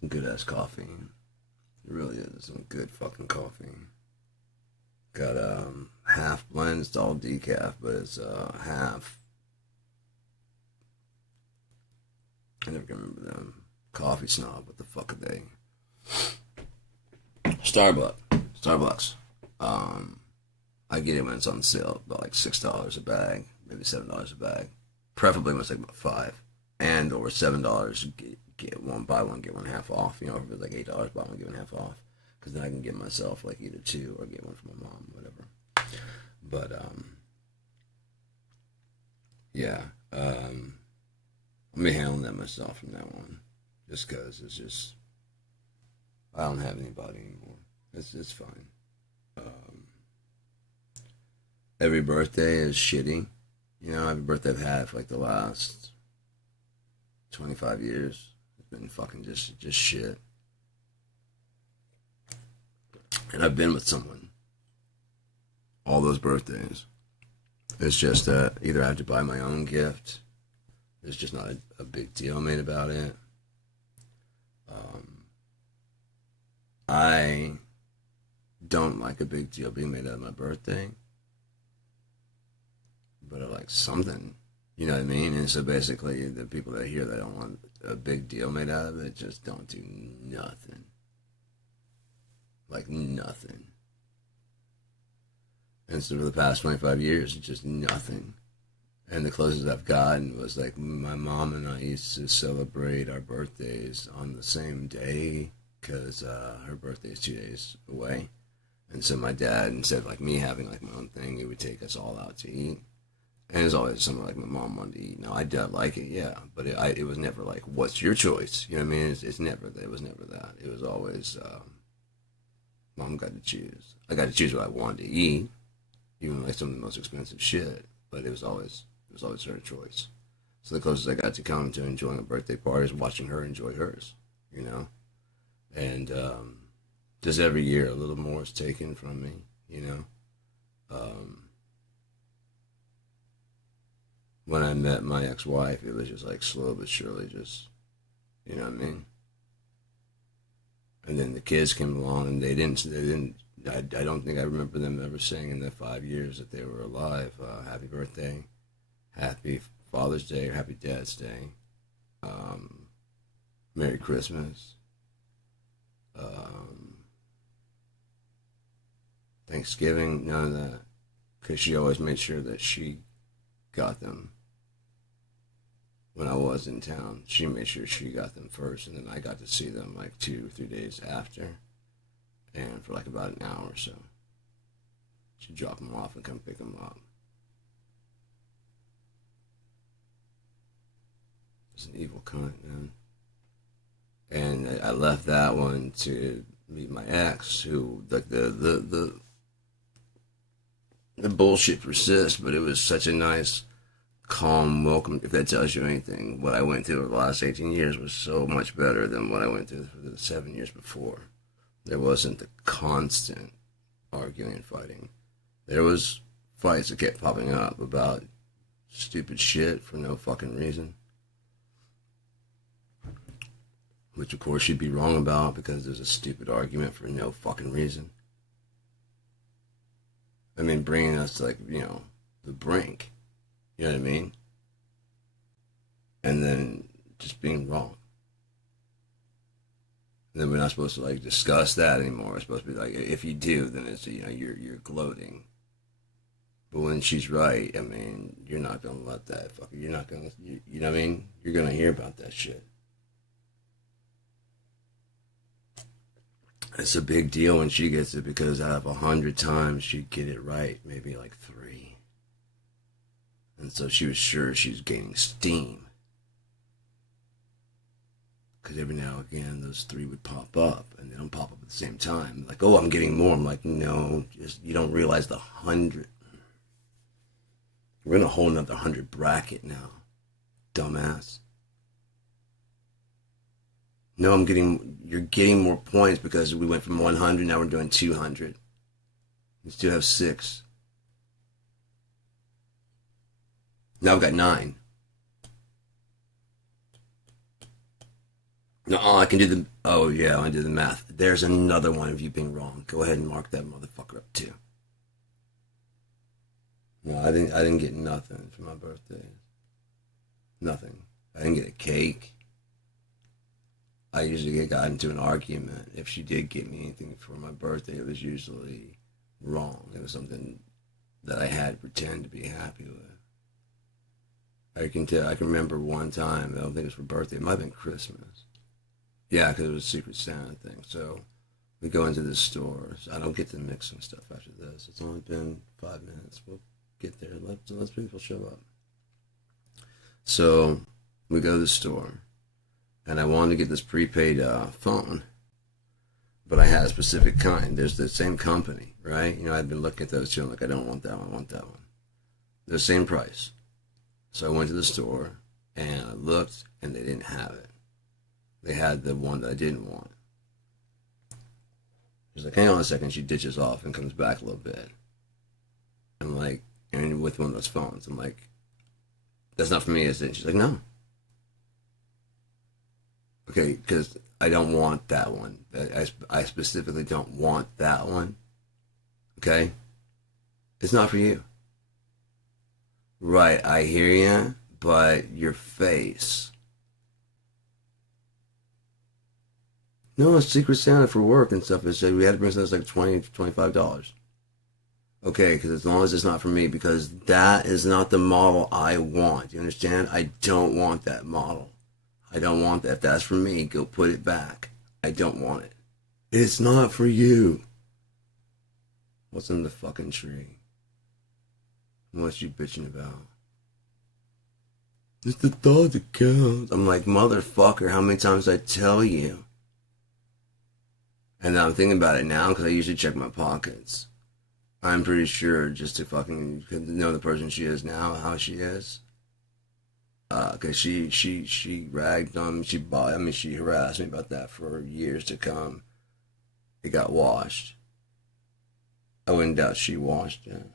Some good ass coffee. It really is some good fucking coffee. Got half blend. It's all decaf, but it's half. I never can remember them. Coffee snob. What the fuck are they? Starbucks. I get it when it's on sale, about like $6 a bag, maybe $7 a bag. Preferably when it's like about five, and or $7. Get one, buy one, get one half off. You know, if it's like $8, buy one, get one half off. Because then I can get myself like either two or get one for my mom, whatever. But yeah, I'm be handling that myself from now on, just because it's just I don't have anybody anymore. It's fine. Um, every birthday is shitty. You know, every birthday I've had for like the last 25 years has been fucking just shit. And I've been with someone all those birthdays. It's just that either I have to buy my own gift. There's just not a big deal made about it. Um, I don't like a big deal being made out of my birthday, but I like something. You know what I mean? And so basically, the people that hear that don't want a big deal made out of it just don't do nothing. Like nothing. And so for the past 25 years, it's just nothing. And the closest I've gotten was like my mom and I used to celebrate our birthdays on the same day because her birthday is 2 days away. And so my dad, instead of like me having like my own thing, he would take us all out to eat. And it was always something like my mom wanted to eat. Now I did like it, yeah, but it was never like, what's your choice? You know what I mean? It's never that. It was never that. It was always mom got to choose. I got to choose what I wanted to eat, even like some of the most expensive shit. But it was always her choice. So the closest I got to coming to enjoying a birthday party is watching her enjoy hers, you know? And just every year a little more is taken from me, you know? When I met my ex-wife, it was just like slow but surely just, you know what I mean? And then the kids came along and I don't think I remember them ever saying in the 5 years that they were alive, happy birthday, happy Father's Day, or happy Dad's Day, um, Merry Christmas, um, Thanksgiving, none of that. Because she always made sure that she got them when I was in town. She made sure she got them first, and then I got to see them like 2 or 3 days after, and for like about an hour or so. She'd drop them off and come pick them up. It's an evil cunt, man. And I left that one to meet my ex, who like the bullshit persists, but it was such a nice, calm welcome. If that tells you anything, what I went through over the last 18 years was so much better than what I went through for the 7 years before. There wasn't the constant arguing and fighting. There was fights that kept popping up about stupid shit for no fucking reason, which of course she'd be wrong about because there's a stupid argument for no fucking reason. I mean, bringing us to like, the brink, you know what I mean? And then just being wrong. And then we're not supposed to like discuss that anymore. We're supposed to be like, if you do, then it's, you're gloating. But when she's right, I mean, you're not gonna let that fucker. You're not gonna, you know what I mean? You're gonna hear about that shit. It's a big deal when she gets it because out of 100 times she'd get it right, maybe like 3. And so she was sure she's gaining steam. Because every now and again those 3 would pop up, and they don't pop up at the same time. Like, oh, I'm getting more. I'm like, no, just you don't realize the 100. We're in a whole nother 100 bracket now, dumbass. No, you're getting more points because we went from 100, now we're doing 200. We still have 6. Now I've got 9. No, I can do the. Oh yeah, I do the math. There's another one of you being wrong. Go ahead and mark that motherfucker up too. No, I didn't. I didn't get nothing for my birthday. Nothing. I didn't get a cake. I usually get got into an argument. If she did get me anything for my birthday, it was usually wrong. It was something that I had to pretend to be happy with. I can tell. I can remember one time. I don't think it was for birthday. It might have been Christmas. Yeah, because it was a Secret Santa thing. So we go into the store. So I don't get to mixing stuff after this. It's only been 5 minutes. We'll get there. Let people show up. So we go to the store, and I wanted to get this prepaid phone, but I had a specific kind. There's the same company, right? You know, I've been looking at those too. I'm like, I don't want that one. I want that one. They're the same price. So I went to the store, and I looked, and they didn't have it. They had the one that I didn't want. She's like, hang on a second. She ditches off and comes back a little bit. I'm like, and with one of those phones, I'm like, that's not for me, is it? She's like, no. Okay, because I don't want that one. I specifically don't want that one. Okay? It's not for you. Right, I hear you, but your face. No, it's Secret Santa for work and stuff. It's, we had to bring something that's like $25. Okay, because as long as it's not for me, because that is not the model I want. You understand? I don't want that model. I don't want that. If that's for me, go put it back. I don't want it. It's not for you. What's in the fucking tree? What's you bitching about? It's the thought that counts. I'm like, motherfucker, how many times did I tell you? And I'm thinking about it now because I usually check my pockets. I'm pretty sure just to fucking know the person she is now, how she is. Cause she ragged on me. She harassed me about that for years to come. It got washed. I wouldn't doubt she washed it.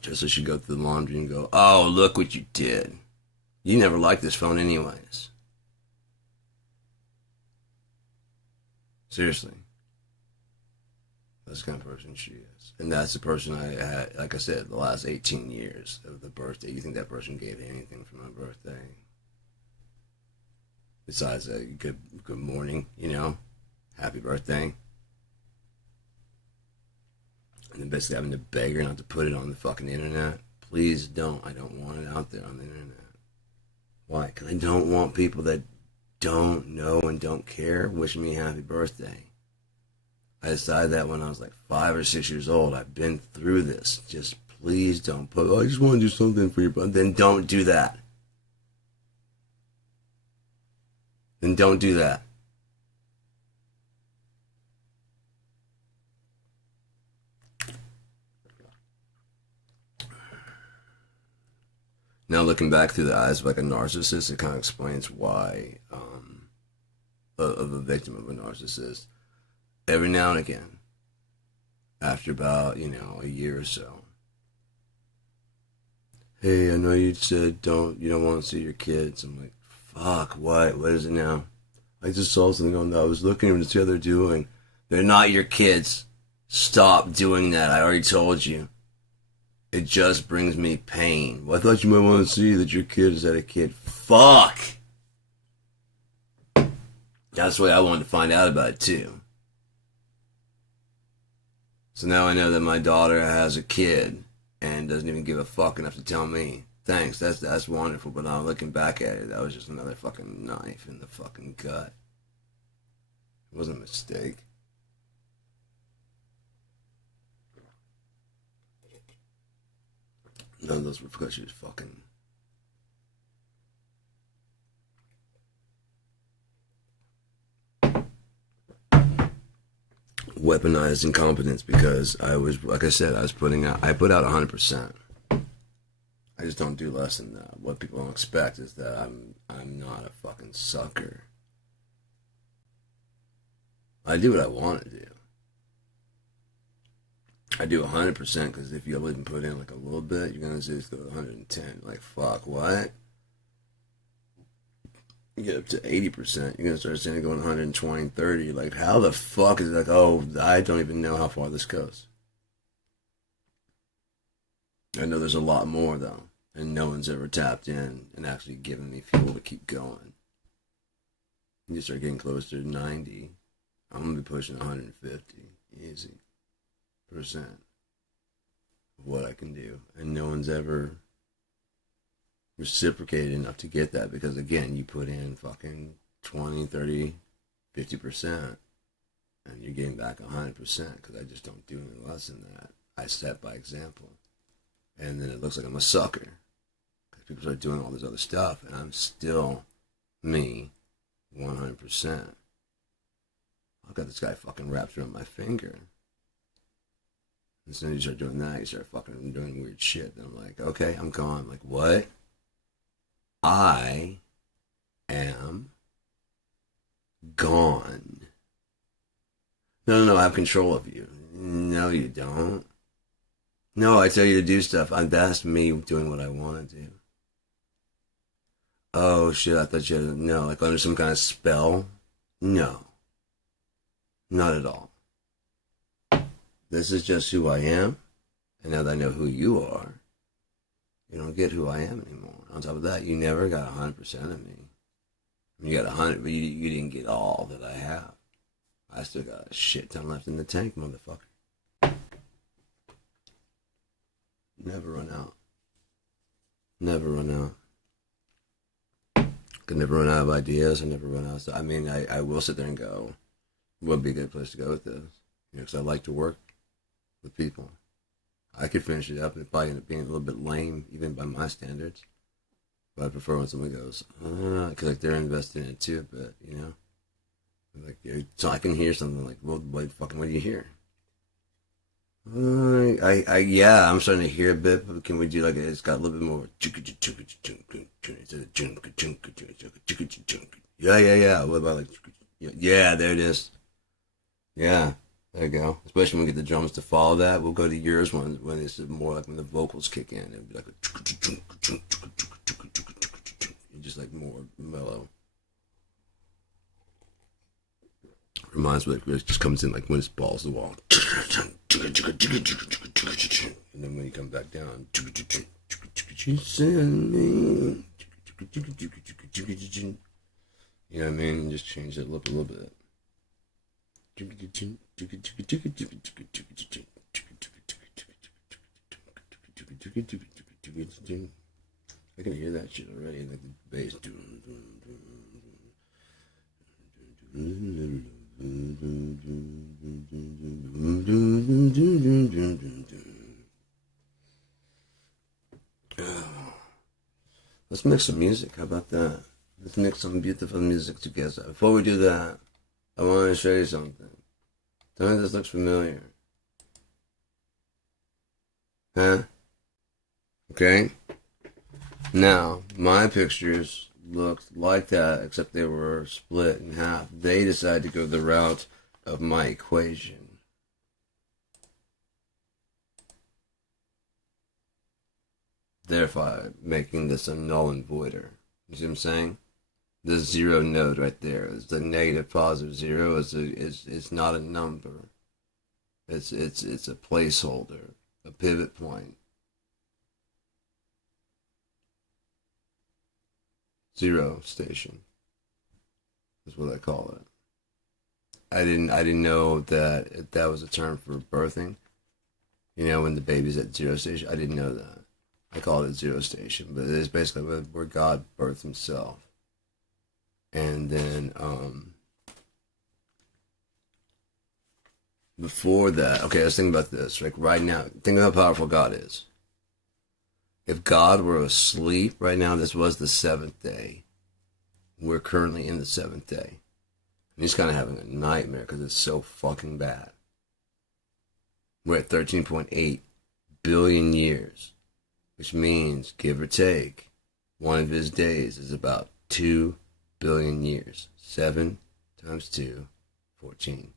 Just so she'd go through the laundry and go, oh, look what you did. You never liked this phone anyways. Seriously. That's the kind of person she is. And that's the person I had, like I said, the last 18 years of the birthday. You think that person gave anything for my birthday? Besides a good morning, you know? Happy birthday. And then basically having to beg her not to put it on the fucking internet. Please don't. I don't want it out there on the internet. Why? Because I don't want people that don't know and don't care wishing me happy birthday. I decided that when I was like 5 or 6 years old. I've been through this. Just please don't put, oh, I just want to do something for you. But then don't do that. Then don't do that. Now looking back through the eyes of like a narcissist, it kind of explains why of a victim of a narcissist. Every now and again, after about, a year or so, hey, I know you said you don't want to see your kids. I'm like, fuck, what? What is it now? I just saw something on that. I was looking at them to see how they're doing. They're not your kids. Stop doing that. I already told you. It just brings me pain. Well, I thought you might want to see that your kid is that a kid. Fuck! That's the way I wanted to find out about it, too. So now I know that my daughter has a kid and doesn't even give a fuck enough to tell me. Thanks, that's wonderful, but now looking back at it, that was just another fucking knife in the fucking gut. It wasn't a mistake. None of those were because she was fucking. Weaponized incompetence because I was, like I said, I put out 100%. I just don't do less than that. What people don't expect is that I'm not a fucking sucker. I do what I want to do. I do 100% because if you even put in like a little bit, you're gonna just go to 110. Like, fuck, what? You get up to 80%, you're gonna start seeing it going 120, 30. Like, how the fuck is it like, oh, I don't even know how far this goes. I know there's a lot more though, and no one's ever tapped in and actually given me fuel to keep going. You start getting closer to 90, I'm gonna be pushing 150 easy percent of what I can do, and no one's ever reciprocated enough to get that, because again, you put in fucking 20, 30, 50%, and you're getting back 100%, because I just don't do any less than that. I set by example. And then it looks like I'm a sucker, because people start doing all this other stuff, and I'm still me 100%. I've got this guy fucking wrapped around my finger. As soon as you start doing that, you start fucking doing weird shit. And I'm like, okay, I'm gone. I'm like, what? I am gone. No, I have control of you. No, you don't. No, I tell you to do stuff. That's me doing what I want to do. Oh shit, I thought you had, no, like under some kind of spell? No. Not at all. This is just who I am, and now that I know who you are, you don't get who I am anymore. On top of that, you never got 100% of me. You got 100, but you didn't get all that I have. I still got a shit ton left in the tank, motherfucker. Never run out. Never run out. Could never run out of ideas. I never run out of stuff. I mean, I will sit there and go, what would be a good place to go with this? You know, because I like to work with people. I could finish it up and it probably end up being a little bit lame, even by my standards. But I prefer when someone goes, because like they're invested in it too, but you know, like so I can hear something like, well, what do you hear? Yeah, I'm starting to hear a bit, but can we do like it's got a little bit more? Yeah. What about like? Yeah, there it is. Yeah, there you go. Especially when we get the drums to follow that, we'll go to yours when it's more like when the vocals kick in. It'll be like just like more mellow. Reminds me like it just comes in like when it's balls to the wall. And then when you come back down, you know what I mean? Just change it up a little bit. I can hear that shit already, like the bass. Let's mix some music. How about that? Let's mix some beautiful music together. Before we do that, I want to show you something. Tell me if this looks familiar. Huh? Okay. Now, my pictures looked like that, except they were split in half. They decided to go the route of my equation. Therefore, making this a null and voider. You see what I'm saying? The zero node right there is the negative positive zero. It's not a number. It's a placeholder, a pivot point. Zero station is what I call it. I didn't know that was a term for birthing. You know, when the baby's at zero station, I didn't know that. I call it zero station, but it is basically where God birthed himself. And then before that, okay, let's think about this. Like right now, think of how powerful God is. If God were asleep right now, this was the seventh day. We're currently in the seventh day. And he's kind of having a nightmare because it's so fucking bad. We're at 13.8 billion years, which means, give or take, one of his days is about 2 billion years. 7 times 2, 14.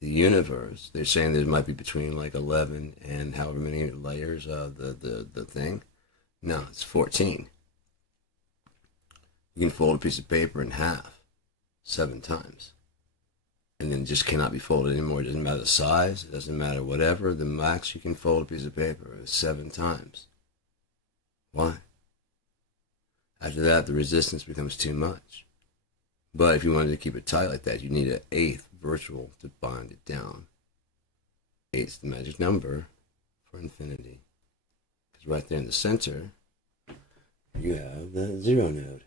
The universe, they're saying there might be between like 11 and however many layers of the thing. No, it's 14. You can fold a piece of paper in half 7 times. And then it just cannot be folded anymore. It doesn't matter the size. It doesn't matter whatever. The max you can fold a piece of paper is 7 times. Why? After that, the resistance becomes too much. But if you wanted to keep it tight like that, you need an 8th virtual to bind it down. 8 is the magic number for infinity. Because right there in the center, you have the 0 node.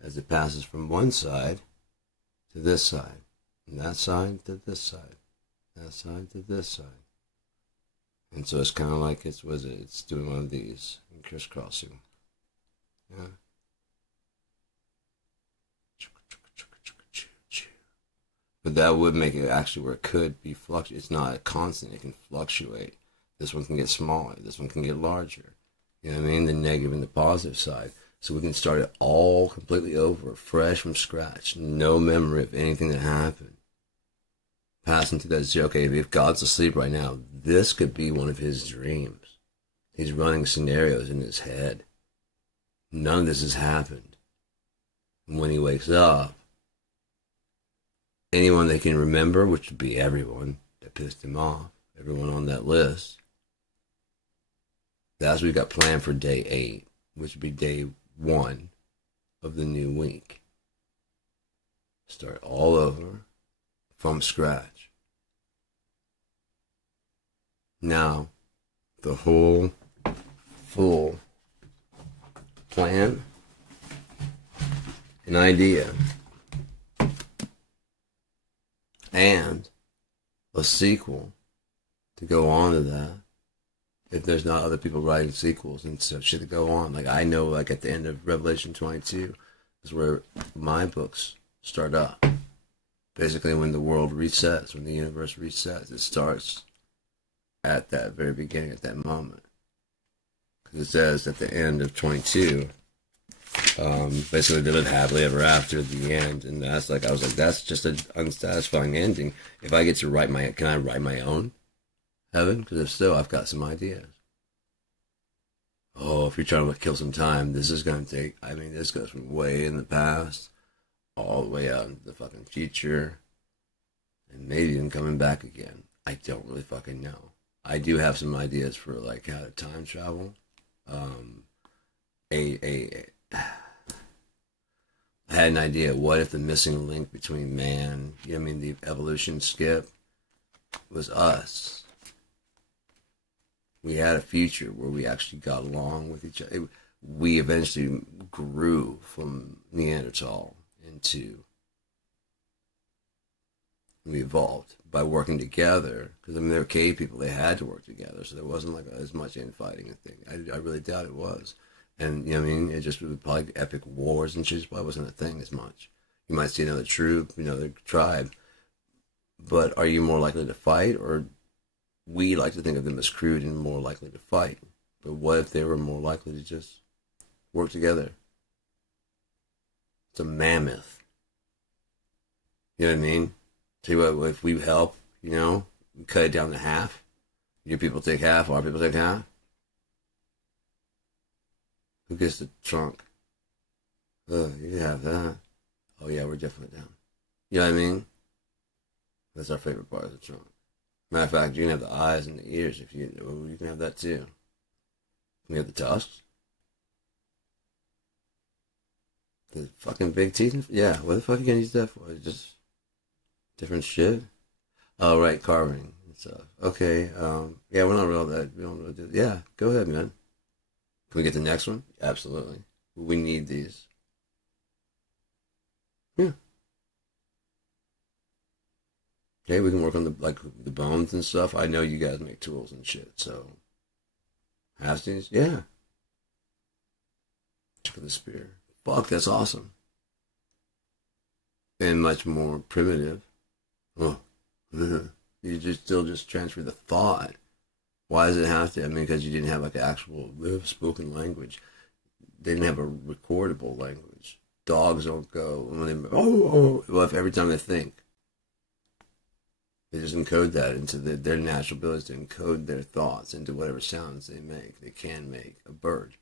As it passes from one side to this side, and that side to this side, that side to this side. And so it's kind of like it's doing one of these and crisscrossing. Yeah. But that would make it actually where it could be fluctuate. It's not a constant. It can fluctuate. This one can get smaller. This one can get larger. You know what I mean? The negative and the positive side. So we can start it all completely over, fresh from scratch. No memory of anything that happened. Passing to that zero. Okay, if God's asleep right now, this could be one of his dreams. He's running scenarios in his head. None of this has happened. And when he wakes up, anyone they can remember, which would be everyone that pissed him off, everyone on that list, that's what we got planned for day 8, which would be day 1 of the new week. Start all over from scratch. Now, the whole full plan, an idea, and a sequel to go on to that. If there's not other people writing sequels and stuff, shit to go on. Like I know, like at the end of Revelation 22 is where my books start up. Basically, when the world resets, when the universe resets, it starts at that very beginning, at that moment. Because it says at the end of 22, basically they live happily ever after at the end, and that's like I was like, that's just an unsatisfying ending. If I get to can I write my own heaven? Because if so, I've got some ideas. Oh, if you're trying to kill some time, this is going to take, I mean, this goes from way in the past all the way out into the fucking future, and maybe even coming back again. I don't really fucking know. I do have some ideas for like how to time travel. I had an idea. What if the missing link between man, you know what I mean, the evolution skip, was us? We had a future where we actually got along with each other. We eventually grew from Neanderthal into, we evolved by working together. Because I mean, they were cave people; they had to work together, so there wasn't like as much infighting. I really doubt it was. And you know what I mean, it just would probably be epic wars and shit. Probably wasn't a thing as much. You might see another troop, another tribe, but are you more likely to fight, or we like to think of them as crude and more likely to fight? But what if they were more likely to just work together? It's a mammoth. You know what I mean? Tell you what, if we help, we cut it down to half. Your people take half, our people take half. Who gets the trunk? You have that. Oh yeah, we're definitely down. You know what I mean? That's our favorite part of the trunk. Matter of fact, you can have the eyes and the ears if you can have that too. You can have the tusks. The fucking big teeth? Yeah, what the fuck are you gonna use that for? Just different shit? Oh, right, carving and stuff. Okay, yeah, we're not real that. We don't really do. Yeah, go ahead, man. Can we get the next one? Absolutely. We need these. Yeah. Okay, we can work on the bones and stuff. I know you guys make tools and shit, so Hastings, yeah. Check the spear. Fuck, that's awesome. And much more primitive. Oh, you still transfer the thought. Why does it have to? I mean, because you didn't have like an actual spoken language. They didn't have a recordable language. Dogs don't go when they well, if every time they think. They just encode that into their natural ability to encode their thoughts into whatever sounds they make. They can make a bird.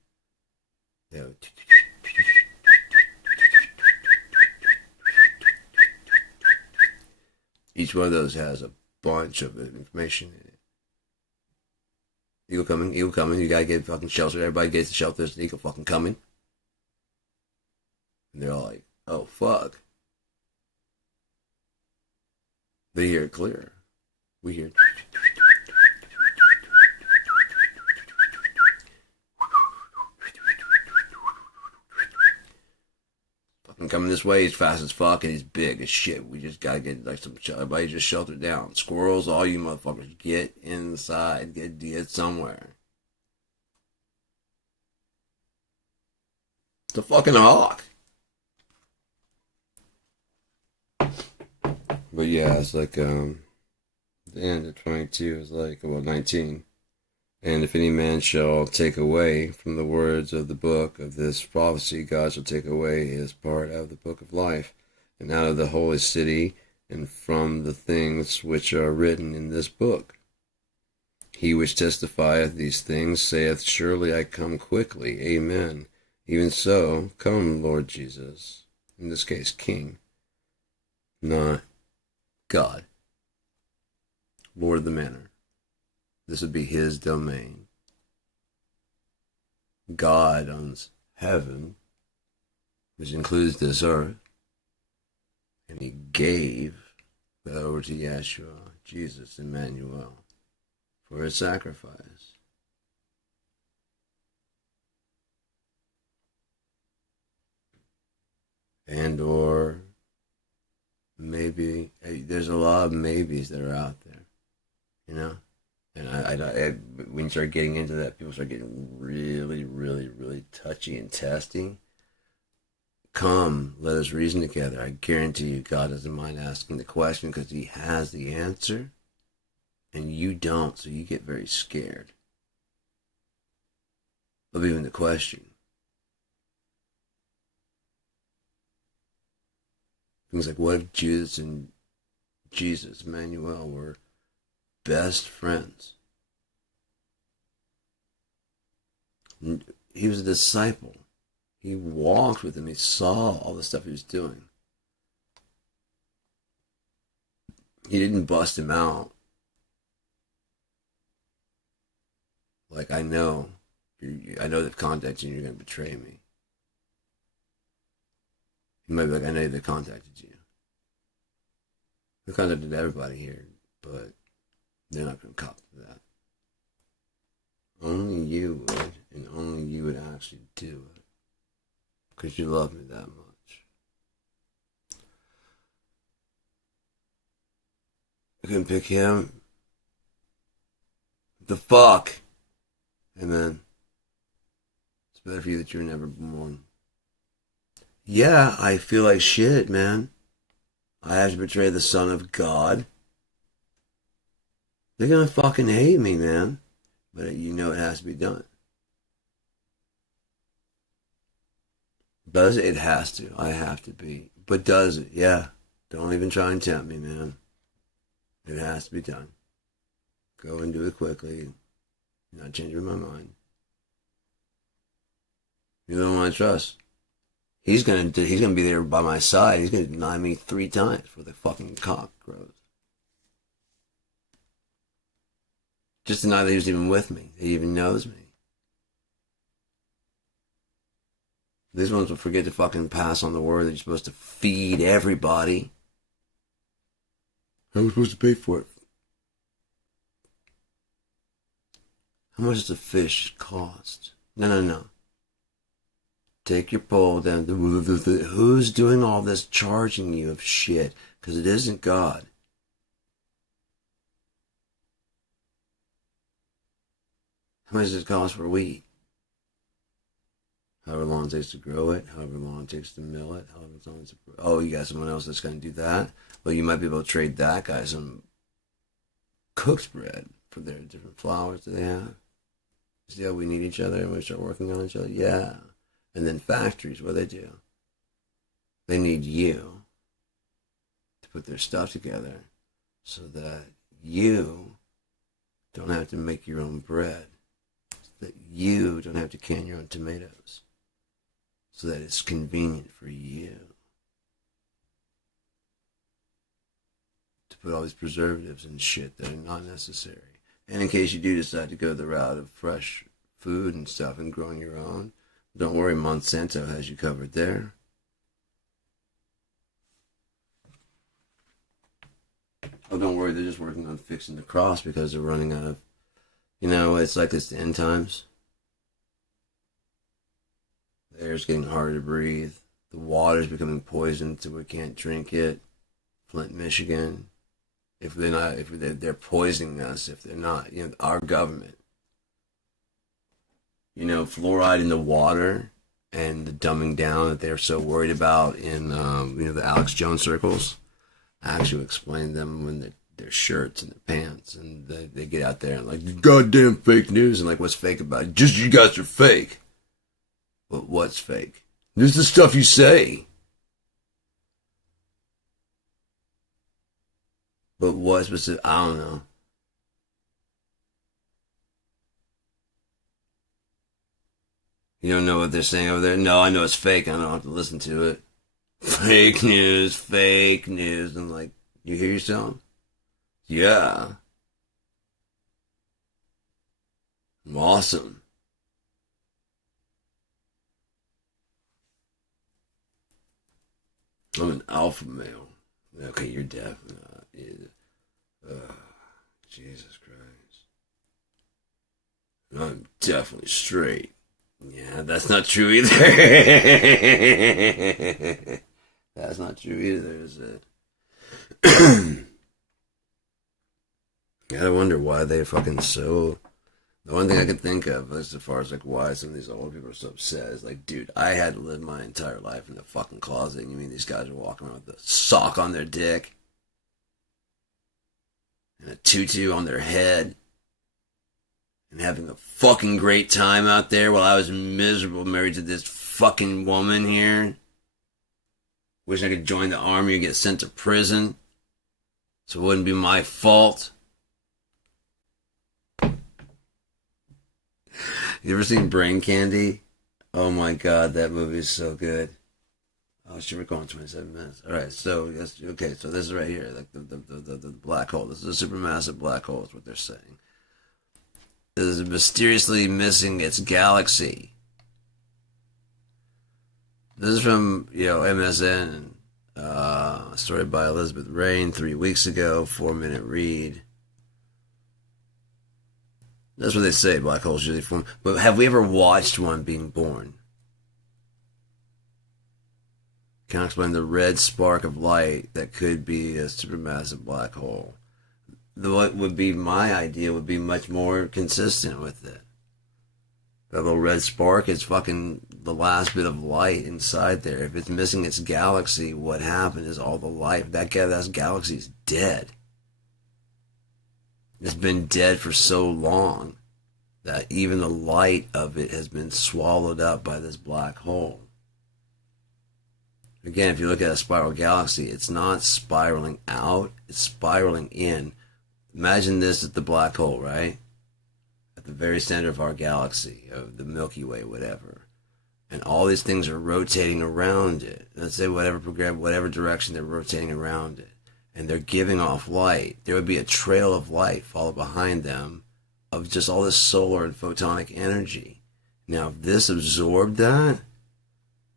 Each one of those has a bunch of information in it. Eagle coming, eagle coming. You gotta get fucking shelter. Everybody gets the shelter. There's an eagle fucking coming. And they're all like, oh, fuck. They hear it clear. We hear fucking coming this way. He's fast as fuck and he's big as shit. We just gotta get like some shelter. Everybody just shelter down. Squirrels, all you motherfuckers, get inside. Get somewhere. It's a fucking hawk. But yeah, it's like the end of 22 is like, well, 19. And if any man shall take away from the words of the book of this prophecy, God shall take away his part out of the book of life, and out of the holy city, and from the things which are written in this book. He which testifieth these things saith, surely I come quickly. Amen. Even so, come, Lord Jesus. In this case, King, not God, Lord of the manor. This would be his domain. God owns heaven, which includes this earth, and he gave that over to Yeshua, Jesus, Emmanuel, for his sacrifice. And or maybe, there's a lot of maybes that are out there, you know? And I when you start getting into that, people start getting really, really, really touchy and testy. Come, let us reason together. I guarantee you God doesn't mind asking the question because he has the answer and you don't, so you get very scared of even the question. Things like, what if Judas and Jesus, Emmanuel, were best friends? He was a disciple. He walked with him. He saw all the stuff he was doing. He didn't bust him out. Like, I know they've contacted you and you're going to betray me. He might be like, I know they contacted you. They contacted everybody here, but they're not going to cop to that. Only you would, and only you would actually do it. Because you love me that much. I couldn't pick him. The fuck? Amen. It's better for you that you were never born. Yeah, I feel like shit, man. I have to betray the Son of God. They're gonna fucking hate me, man. But you know it has to be done. Does it? It has to. I have to be. But does it? Yeah. Don't even try and tempt me, man. It has to be done. Go and do it quickly. You're not changing my mind. You're the one I trust. He's gonna be there by my side. He's gonna deny me 3 times before the fucking cock grows. Just deny that he was even with me. That he even knows me. These ones will forget to fucking pass on the word that you're supposed to feed everybody. How am I supposed to pay for it? How much does a fish cost? No. Take your pole down. Who's doing all this charging you of shit? Because it isn't God. How much does it cost for wheat? However long it takes to grow it, however long it takes to mill it, however long it's... Oh, you got someone else that's going to do that? Well, you might be able to trade that guy some cooked bread for their different flours that they have. See how we need each other and we start working on each other? Yeah. And then factories, what do? They need you to put their stuff together so that you don't have to make your own bread, so that you don't have to can your own tomatoes, so that it's convenient for you to put all these preservatives and shit that are not necessary. And in case you do decide to go the route of fresh food and stuff and growing your own, don't worry, Monsanto has you covered there. Oh, don't worry, they're just working on fixing the crops because they're running out of, it's like it's the end times. The air's getting harder to breathe. The water's becoming poisoned so we can't drink it. Flint, Michigan. If they're poisoning us, if they're not, our government. Fluoride in the water and the dumbing down that they're so worried about in, the Alex Jones circles. I actually explain them when their shirts and their pants, and they get out there and like, goddamn fake news, and like, what's fake about it? Just you guys are fake. But what's fake? This is the stuff you say. But what specific? I don't know. You don't know what they're saying over there? No, I know it's fake. I don't have to listen to it. Fake news, fake news. I'm like, you hear yourself? Yeah. I'm awesome. I'm an alpha male. Okay, you're definitely not. Jesus Christ. I'm definitely straight. Yeah, that's not true either. That's not true either, is it? I wonder why they fucking so... The one thing I can think of, as far as like why some of these old people are so upset, is like, dude, I had to live my entire life in the fucking closet, and you mean these guys are walking around with a sock on their dick? And a tutu on their head? And having a fucking great time out there while I was miserable married to this fucking woman here? Wishing I could join the army or get sent to prison so it wouldn't be my fault. You ever seen Brain Candy? Oh my god, that movie is so good. Oh shit, we're going 27 minutes. Alright, so this is right here, like the black hole. This is a supermassive black hole is what they're saying. This is mysteriously missing its galaxy. This is from, MSN, a story by Elizabeth Rain 3 weeks ago, 4-minute read. That's what they say, black holes usually form. But have we ever watched one being born? Can I explain the red spark of light that could be a supermassive black hole? What would be my idea would be much more consistent with it. That little red spark is fucking the last bit of light inside there. If it's missing its galaxy, what happened is all the light. That galaxy is dead. It's been dead for so long that even the light of it has been swallowed up by this black hole. Again, if you look at a spiral galaxy, it's not spiraling out, it's spiraling in. Imagine this at the black hole, right? At the very center of our galaxy, of the Milky Way, whatever. And all these things are rotating around it. Let's say whatever direction they're rotating around it. And they're giving off light. There would be a trail of light followed behind them of just all this solar and photonic energy. Now, if this absorbed that,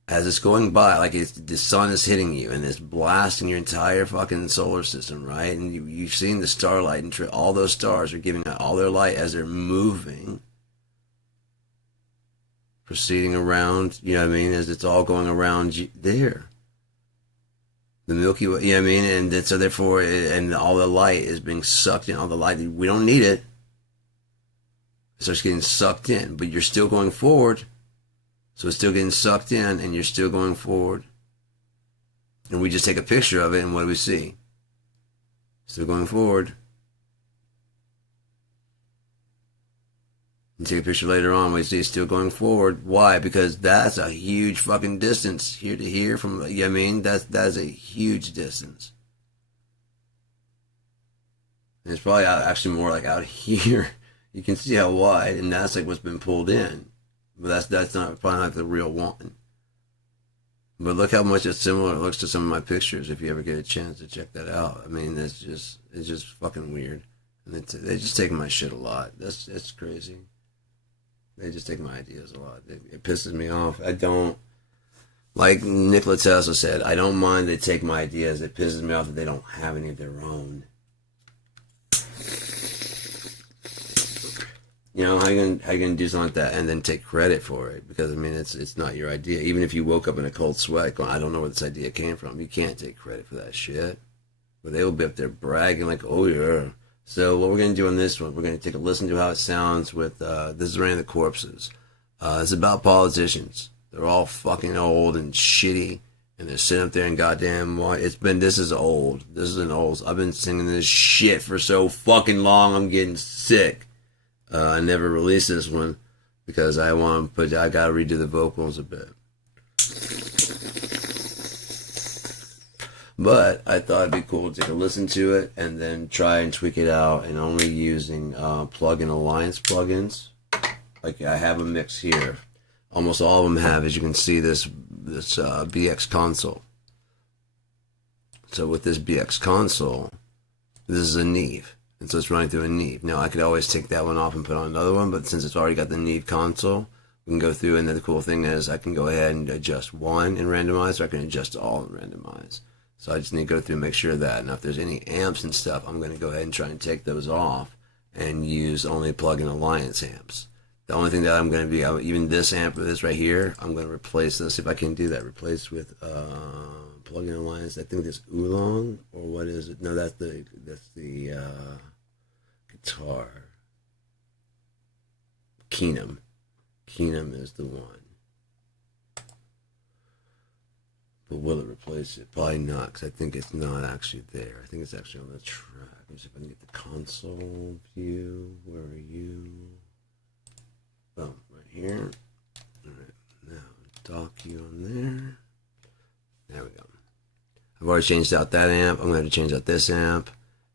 as it's going by, like the sun is hitting you and it's blasting your entire fucking solar system, right? And you've seen the starlight, and all those stars are giving out all their light as they're moving, proceeding around, you know what I mean, as it's all going around there. The Milky Way, you know what I mean? And then, so therefore, and all the light is being sucked in, all the light, we don't need it. It starts getting sucked in, but you're still going forward. So it's still getting sucked in, and you're still going forward. And we just take a picture of it, and what do we see? Still going forward. And take a picture later on, we see it's still going forward. Why? Because that's a huge fucking distance here to here from, you know what I mean? That's a huge distance. And it's probably actually more like out here. You can see how wide, and that's like what's been pulled in. But that's not probably not the real one. But look how much it's similar it looks to some of my pictures. If you ever get a chance to check that out, I mean, it's just fucking weird. And they just take my shit a lot. That's crazy. They just take my ideas a lot. It pisses me off. I don't, like Nikola Tesla said, I don't mind they take my ideas. It pisses me off that they don't have any of their own. You know, how you gonna do something like that and then take credit for it? Because I mean, it's not your idea. Even if you woke up in a cold sweat going, I don't know where this idea came from, you can't take credit for that shit. But they will be up there bragging like, oh yeah. So what we're gonna do on this one, we're gonna take a listen to how it sounds with this is Rain of the Corpses. It's about politicians. They're all fucking old and shitty, and they're sitting up there and goddamn, this is old. This is an old. I've been singing this shit for so fucking long. I'm getting sick. I never released this one because I gotta redo the vocals a bit. But I thought it'd be cool to take a listen to it and then try and tweak it out and only using plugin Alliance plugins. Like I have a mix here. Almost all of them have, as you can see, this BX console. So with this BX console, this is a Neve. And so it's running through a Neve. Now, I could always take that one off and put on another one, but since it's already got the Neve console, we can go through, and then the cool thing is I can go ahead and adjust one in randomize, or I can adjust all in randomize. So I just need to go through and make sure of that. Now, if there's any amps and stuff, I'm going to go ahead and try and take those off and use only plug-in Alliance amps. The only thing that I'm going to be, even this amp, this right here, I'm going to replace this, if I can do that, replace with plug-in Alliance. I think this Oolong, or what is it? No, that's the guitar. Keenum is the one. But will it replace it? Probably not, because I think it's not actually there. I think it's actually on the track. Let me see if I can get the console view. Where are you? Boom, right here. Alright, now dock you on there. There we go. I've already changed out that amp. I'm going to change out this amp.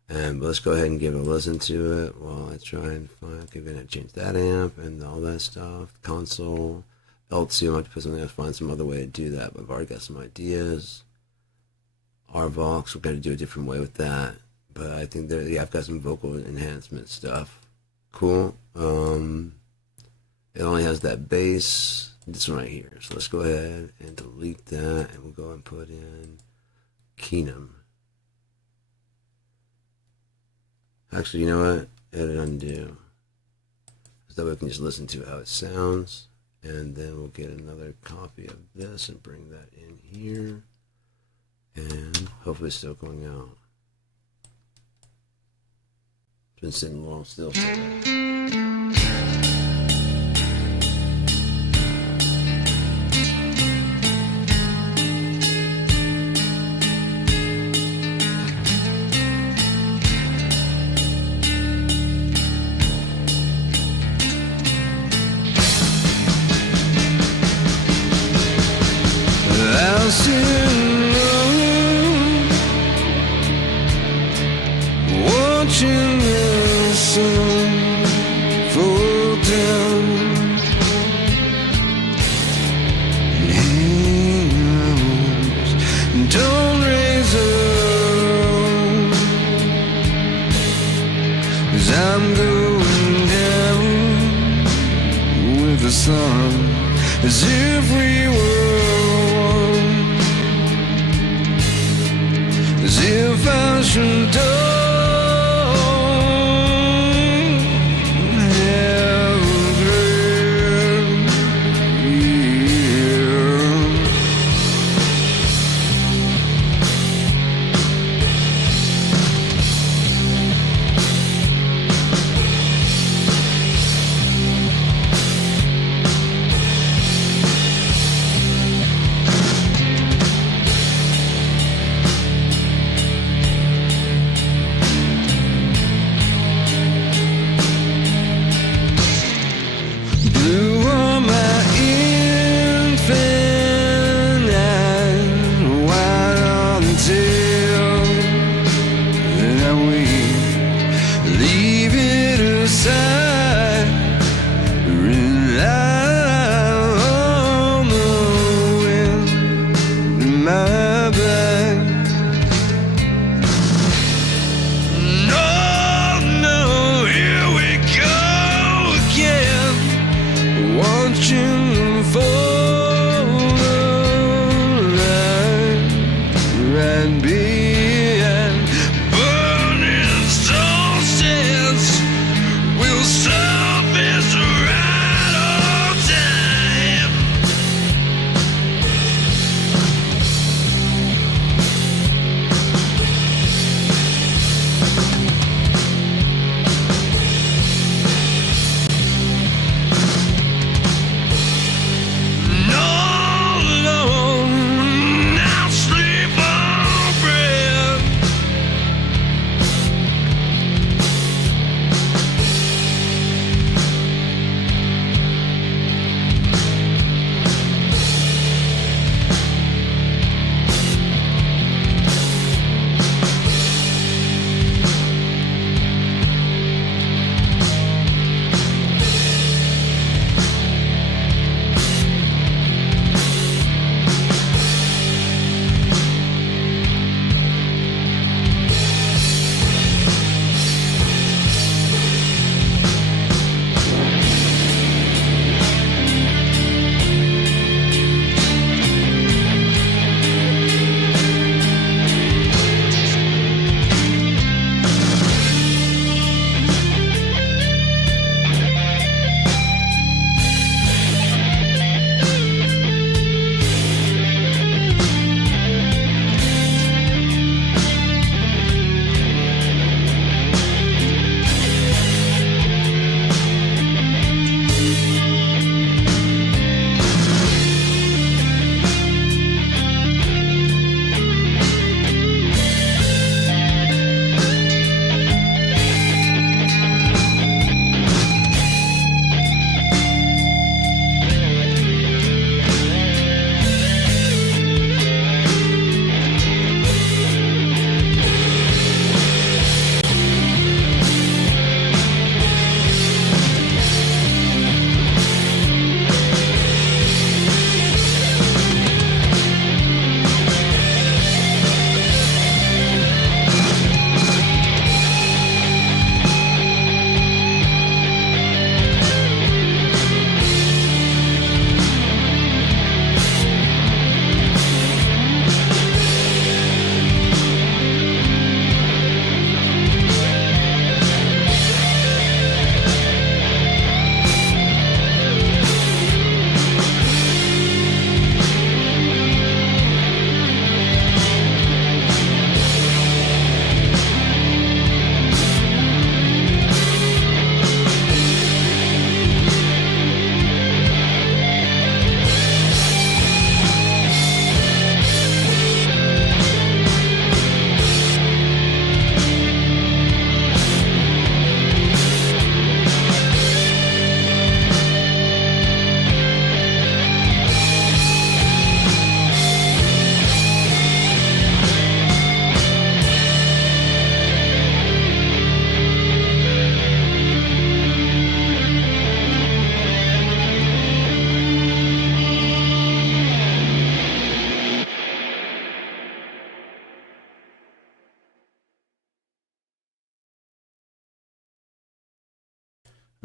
And let's go ahead and give it a listen to it while I try and find. Okay, we're going to change that amp and all that stuff. Console. L2, I'm going to put something else, find some other way to do that. But I've already got some ideas. RVox, we're going to do a different way with that. But I think I've got some vocal enhancement stuff. Cool. It only has that bass, this one right here. So let's go ahead and delete that, and we'll go and put in Keenum. Actually, you know what? Edit undo. So that way we can just listen to how it sounds, and then we'll get another copy of this and bring that in here, and hopefully it's still going out. It's been sitting a little still for that. Watching the sun fall down and halos don't raise up, 'cause I'm going down with the sun as if we were one, as if I should die.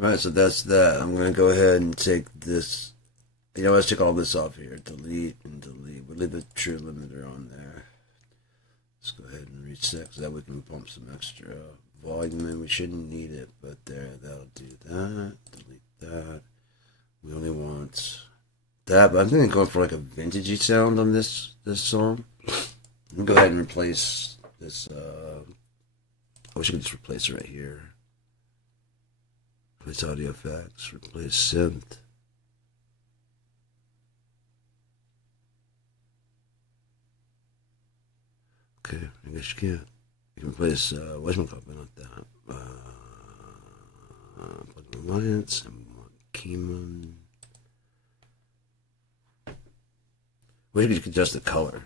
Right, so that's that. I'm gonna go ahead and take this. Let's take all this off here. Delete and delete. We'll leave the true limiter on there. Let's go ahead and reset so that we can pump some extra volume in. We shouldn't need it, but there, that'll do that. Delete that. We only want that, but I'm thinking going for like a vintagey sound on this song. We'll go ahead and replace this. I wish I could just replace it right here. Replace audio effects. Replace synth. Okay, I guess you can't. You can replace whatchamacallit, but not that. Plug Alliance and Keyman. We could adjust the color.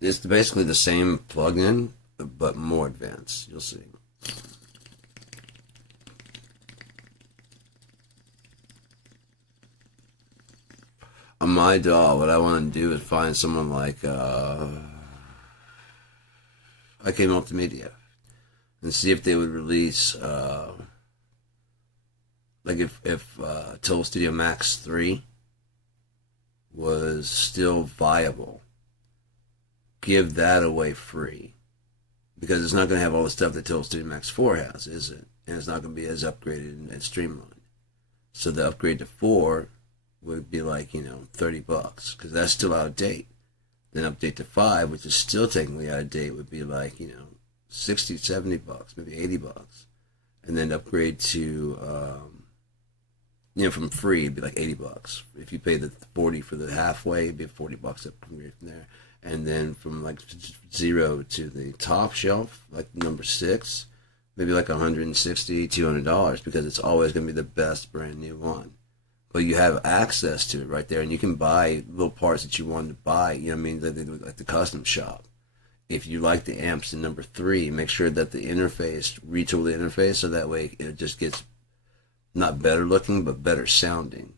It's basically the same plugin, but more advanced. You'll see. On my DAW, what I want to do is find someone like IK Multimedia and see if they would release like if Total Studio Max 3 was still viable, give that away free, because it's not going to have all the stuff that Total Studio Max 4 has, is it? And it's not going to be as upgraded and streamlined. So the upgrade to 4 would be like, $30, because that's still out of date. Then update to 5, which is still technically out of date, would be like, $60, $70, maybe $80. And then upgrade to, from free, it'd be like $80. If you pay the 40 for the halfway, it'd be $40 upgrade from there. And then from like 0 to the top shelf, like number 6, maybe like $160, $200, because it's always going to be the best brand new one. But you have access to it right there, and you can buy little parts that you want to buy. Like the custom shop. If you like the amps in number 3, make sure that the interface, retool the interface, so that way it just gets not better looking, but better sounding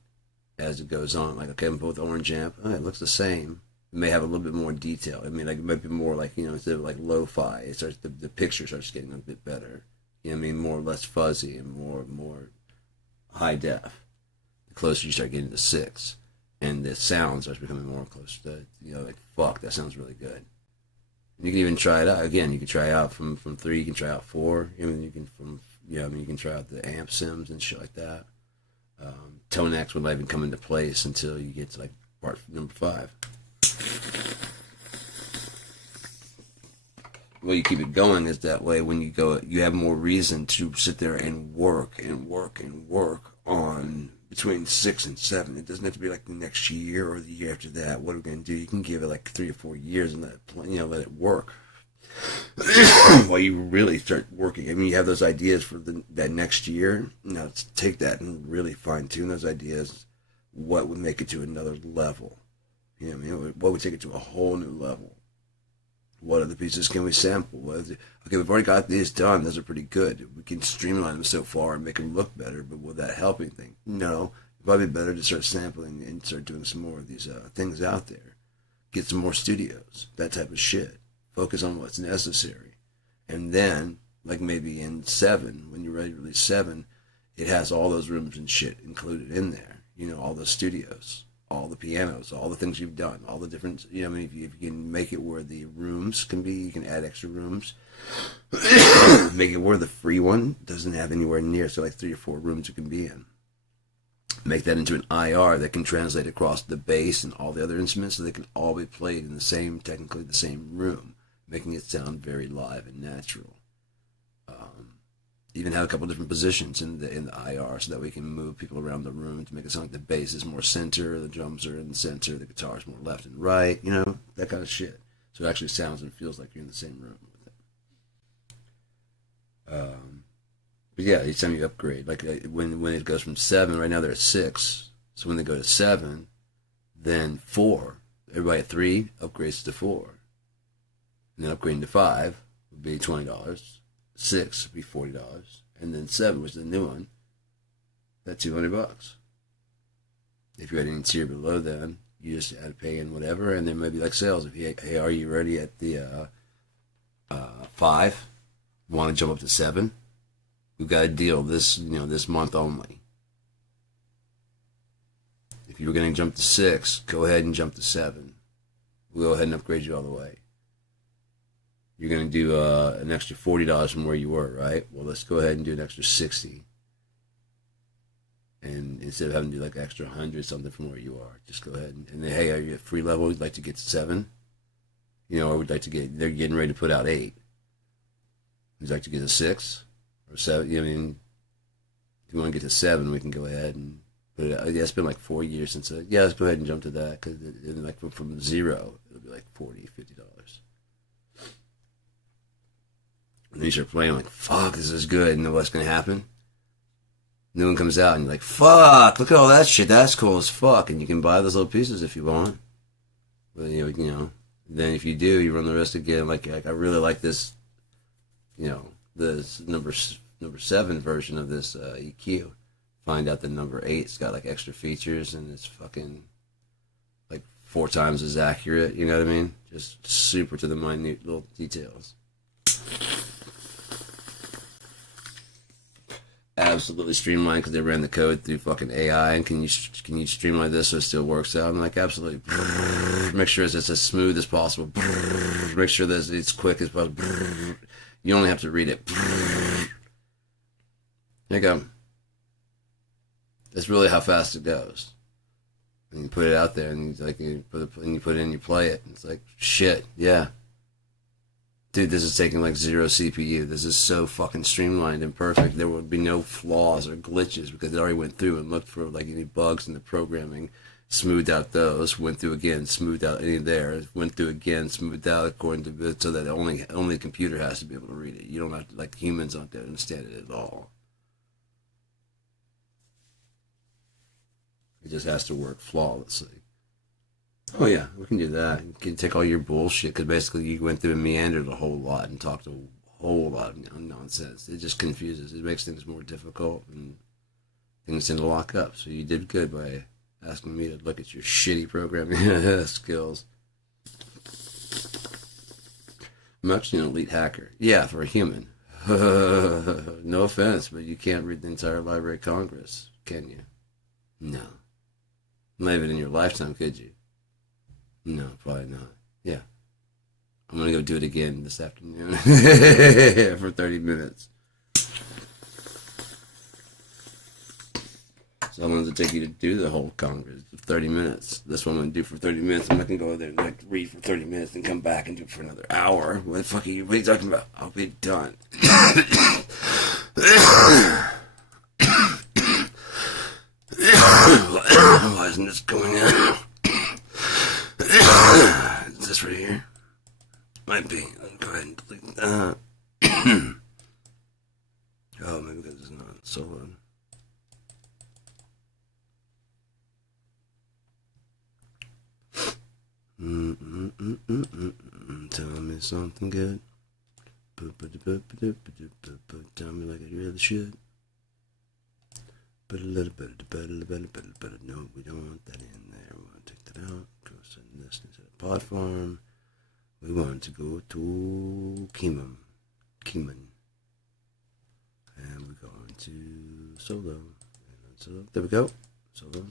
as it goes on. Like, okay, I'm both orange amp. Oh, it looks the same. It may have a little bit more detail. I mean, like, it might be more like, instead of like lo-fi, it starts, the picture starts getting a bit better. More or less fuzzy and more high def. Closer you start getting to 6, and the sound starts becoming more close to, like, fuck, that sounds really good. You can even try it out. Again, you can try out from 3, you can try out 4. You can try out the amp sims and shit like that. Tonex would not even come into place until you get to like part number 5. Well, you keep it going is that way when you go, you have more reason to sit there and work on between 6 and 7. It doesn't have to be like the next year or the year after that. What are we going to do? You can give it like 3 or 4 years and let it work while you really start working. I mean, you have those ideas for that next year. Now, let's take that and really fine tune those ideas. What would make it to another level? What would take it to a whole new level? What other pieces can we sample? Okay, we've already got these done. Those are pretty good. We can streamline them so far and make them look better, but will that help anything? No. It'd probably be better to start sampling and start doing some more of these things out there. Get some more studios, that type of shit. Focus on what's necessary. And then, like maybe in 7, when you're ready to release 7, it has all those rooms and shit included in there. All those studios. All the pianos, all the things you've done, all the different, if you can make it where the rooms can be, you can add extra rooms. Make it where the free one doesn't have anywhere near, so like 3 or 4 rooms you can be in. Make that into an IR that can translate across the bass and all the other instruments, so they can all be played in technically the same room, making it sound very live and natural. Even have a couple different positions in the IR so that we can move people around the room to make it sound like the bass is more center, the drums are in the center, the guitar is more left and right, that kind of shit. So it actually sounds and feels like you're in the same room with it. But yeah, each time you upgrade, like when it goes from 7, right now they're at 6. So when they go to 7, then 4, everybody at 3 upgrades to 4. And then upgrading to 5 would be $20. 6 would be $40, and then 7, which is the new one, that's $200. If you're at any tier below then, you just add to pay in whatever, and then maybe like sales. If you, hey, are you ready at the 5? Want to jump up to 7? We've got a deal this month only. If you were going to jump to 6, go ahead and jump to 7. We'll go ahead and upgrade you all the way. You're going to do an extra $40 from where you were, right? Well, let's go ahead and do an extra 60. And instead of having to do like extra 100 something from where you are, just go ahead and then, hey, are you at free level? We'd like to get to 7. Or we'd like to get, they're getting ready to put out 8. Would you like to get to 6 or 7? If you want to get to 7, we can go ahead and put it out. Yeah, it's been like 4 years since, let's go ahead and jump to that, because like from 0, it'll be like $40, $50. And then you start playing like, fuck, this is good. And then what's going to happen? New one comes out and you're like, fuck, look at all that shit. That's cool as fuck. And you can buy those little pieces if you want. Well, then if you do, you run the rest again. Like I really like this, this number 7 version of this EQ. Find out that number 8's got like extra features and it's fucking like 4 times as accurate. You know what I mean? Just super to the minute little details. Absolutely streamlined because they ran the code through fucking AI. And can you streamline this so it still works out? I'm like, absolutely. Make sure it's as smooth as possible. Make sure that it's quick as possible. You only have to read it. There you go. That's really how fast it goes. And you put it out there, and you put it in, and you play it. And it's like, shit, yeah. Dude, this is taking like 0 CPU. This is so fucking streamlined and perfect. There would be no flaws or glitches because it already went through and looked for like any bugs in the programming, smoothed out those, went through again, smoothed out any there, went through again, smoothed out according to it, so that only the computer has to be able to read it. You don't have to, like, humans don't understand it at all. It just has to work flawlessly. Oh yeah, we can do that. You can take all your bullshit, because basically you went through and meandered a whole lot and talked a whole lot of nonsense. It just confuses. It makes things more difficult and things tend to lock up. So you did good by asking me to look at your shitty programming skills. I'm actually an elite hacker. Yeah, for a human. No offense, but you can't read the entire Library of Congress, can you? No. Not even in your lifetime, could you? No, probably not. Yeah. I'm going to go do it again this afternoon for 30 minutes. So I'm going to take you to do the whole Congress for 30 minutes. This one I'm going to do for 30 minutes. I'm not going to go there and like read for 30 minutes and come back and do it for another hour. What the fuck are you talking about? I'll be done. Why isn't this going out? Is this right here? Might be. Let's go ahead and delete that. Oh, maybe because it's not solo. Tell me something good. Tell me like I really should. But a little bit. No, we don't want that in there. We want to take that out. Go send this into the pod farm. We want to go to Keeman. And we're going to solo. There we go. Solo.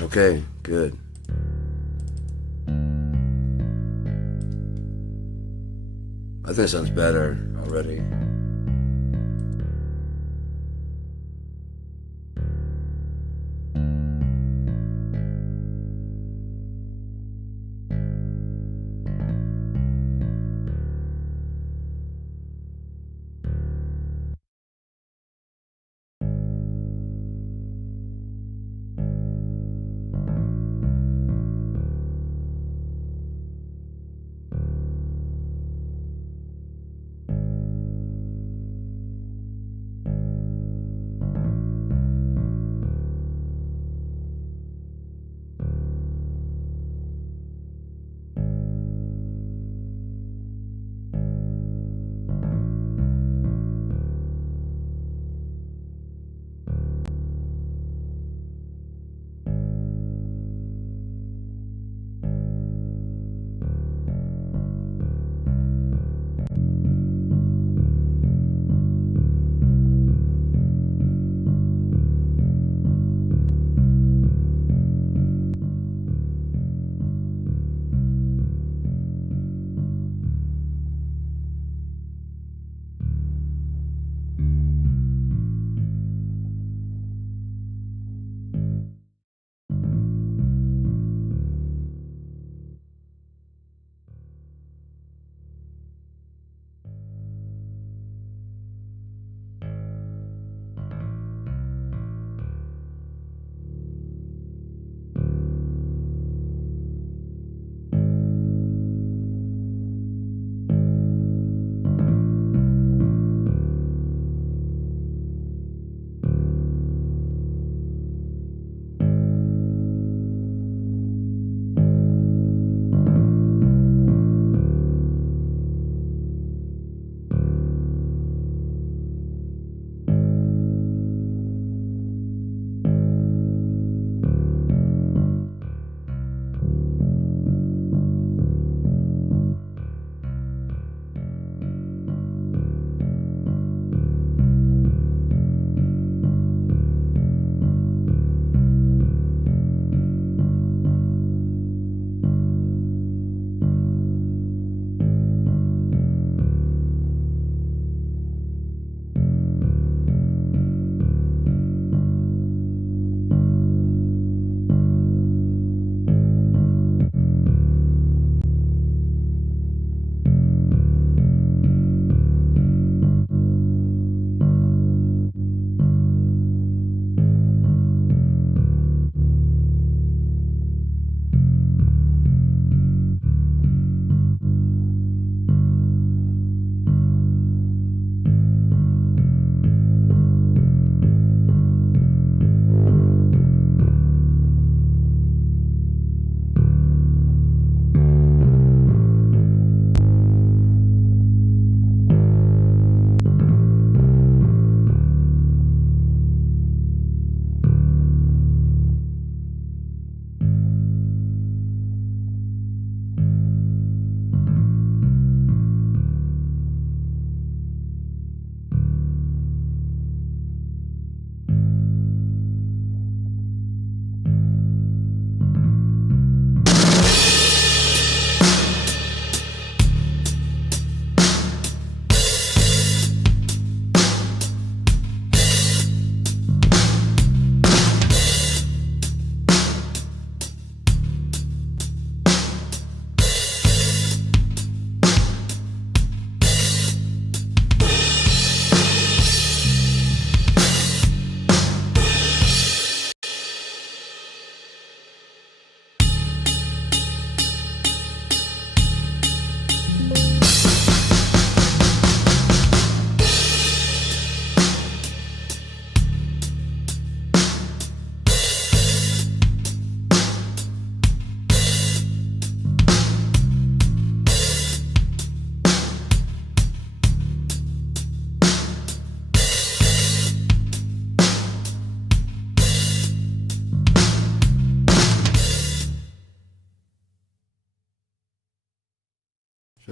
Okay, good. I think it sounds better already.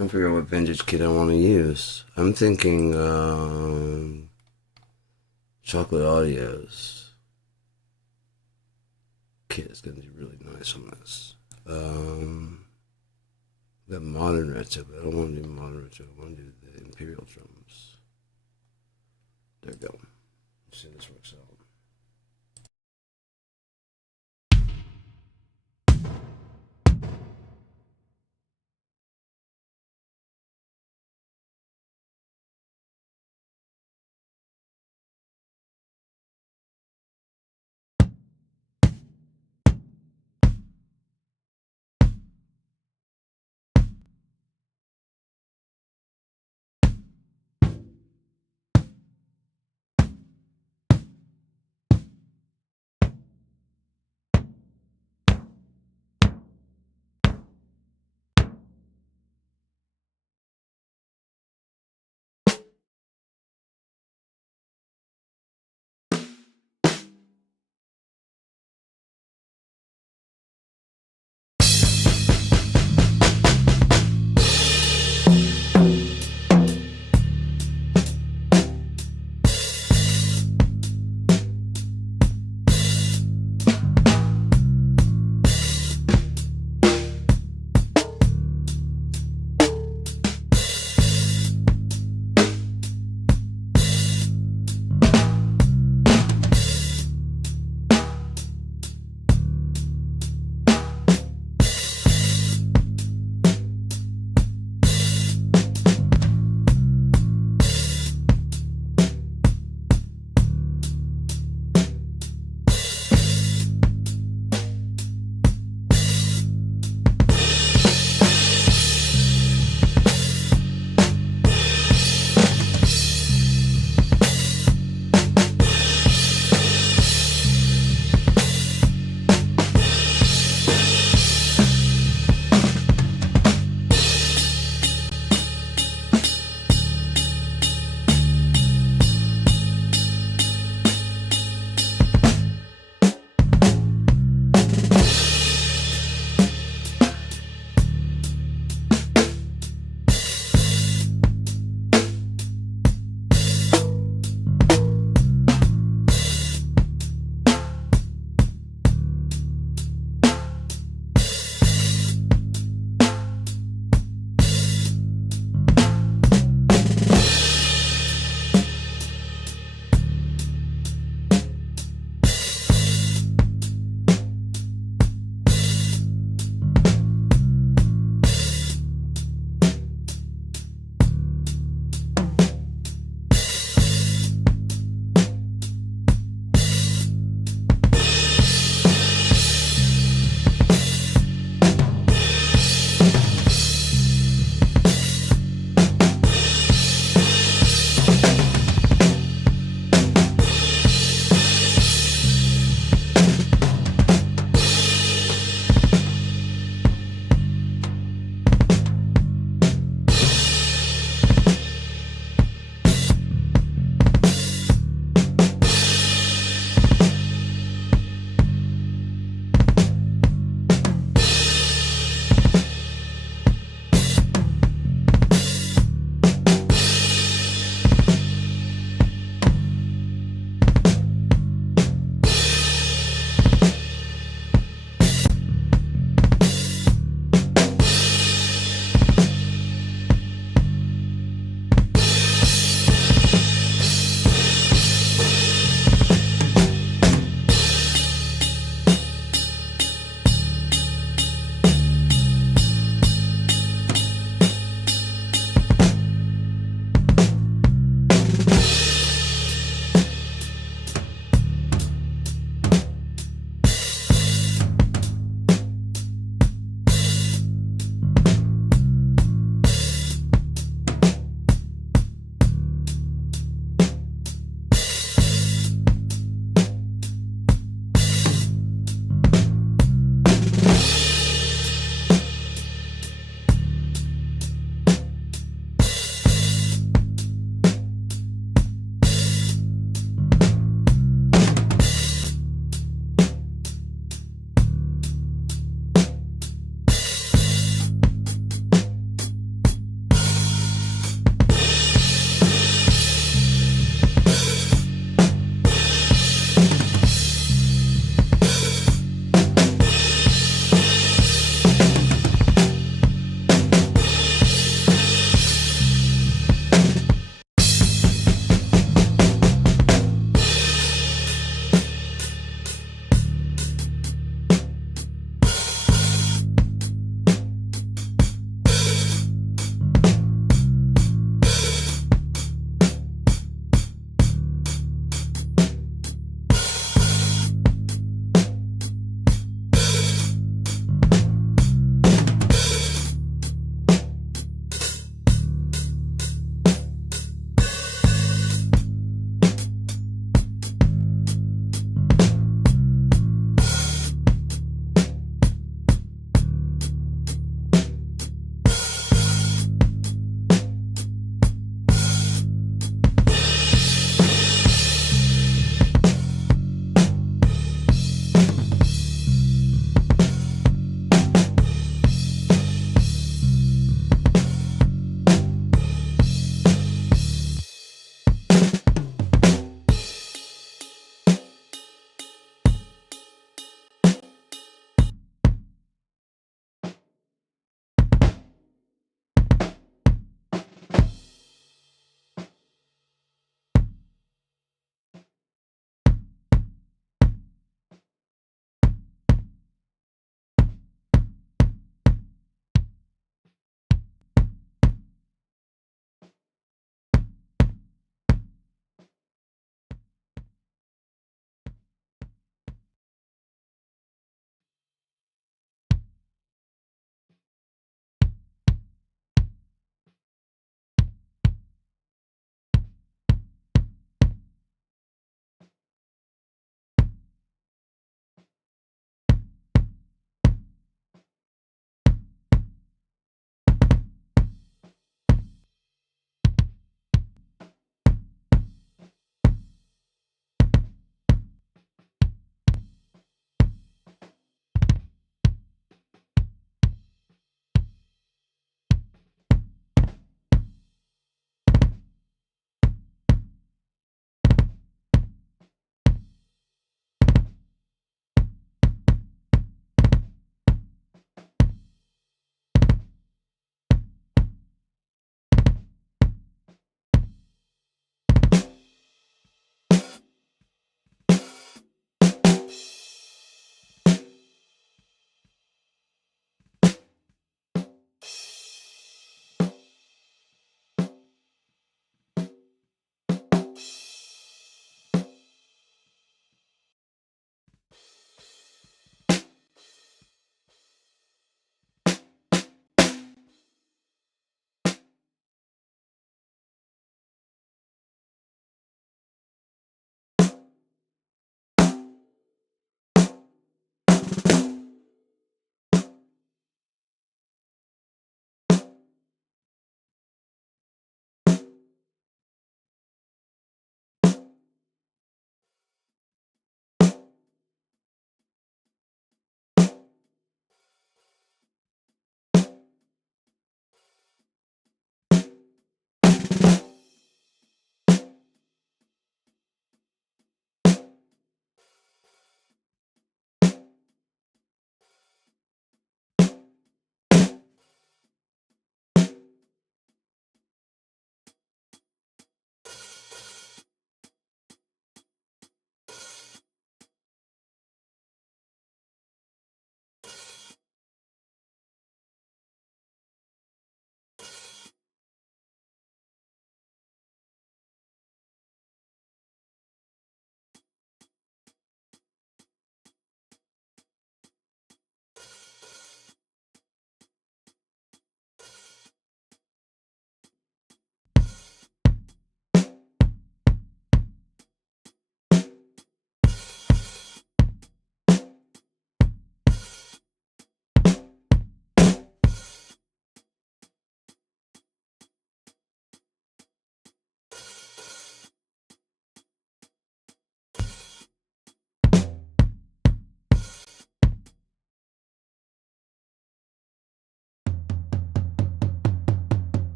Trying to figure out what vintage kit I want to use. I'm thinking Chocolate Audio's kit is going to be really nice on this. Got modern retro, but I don't want to do modern retro. I want to do the Imperial drums. There we go. Let's see how this works out.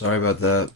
Sorry about that.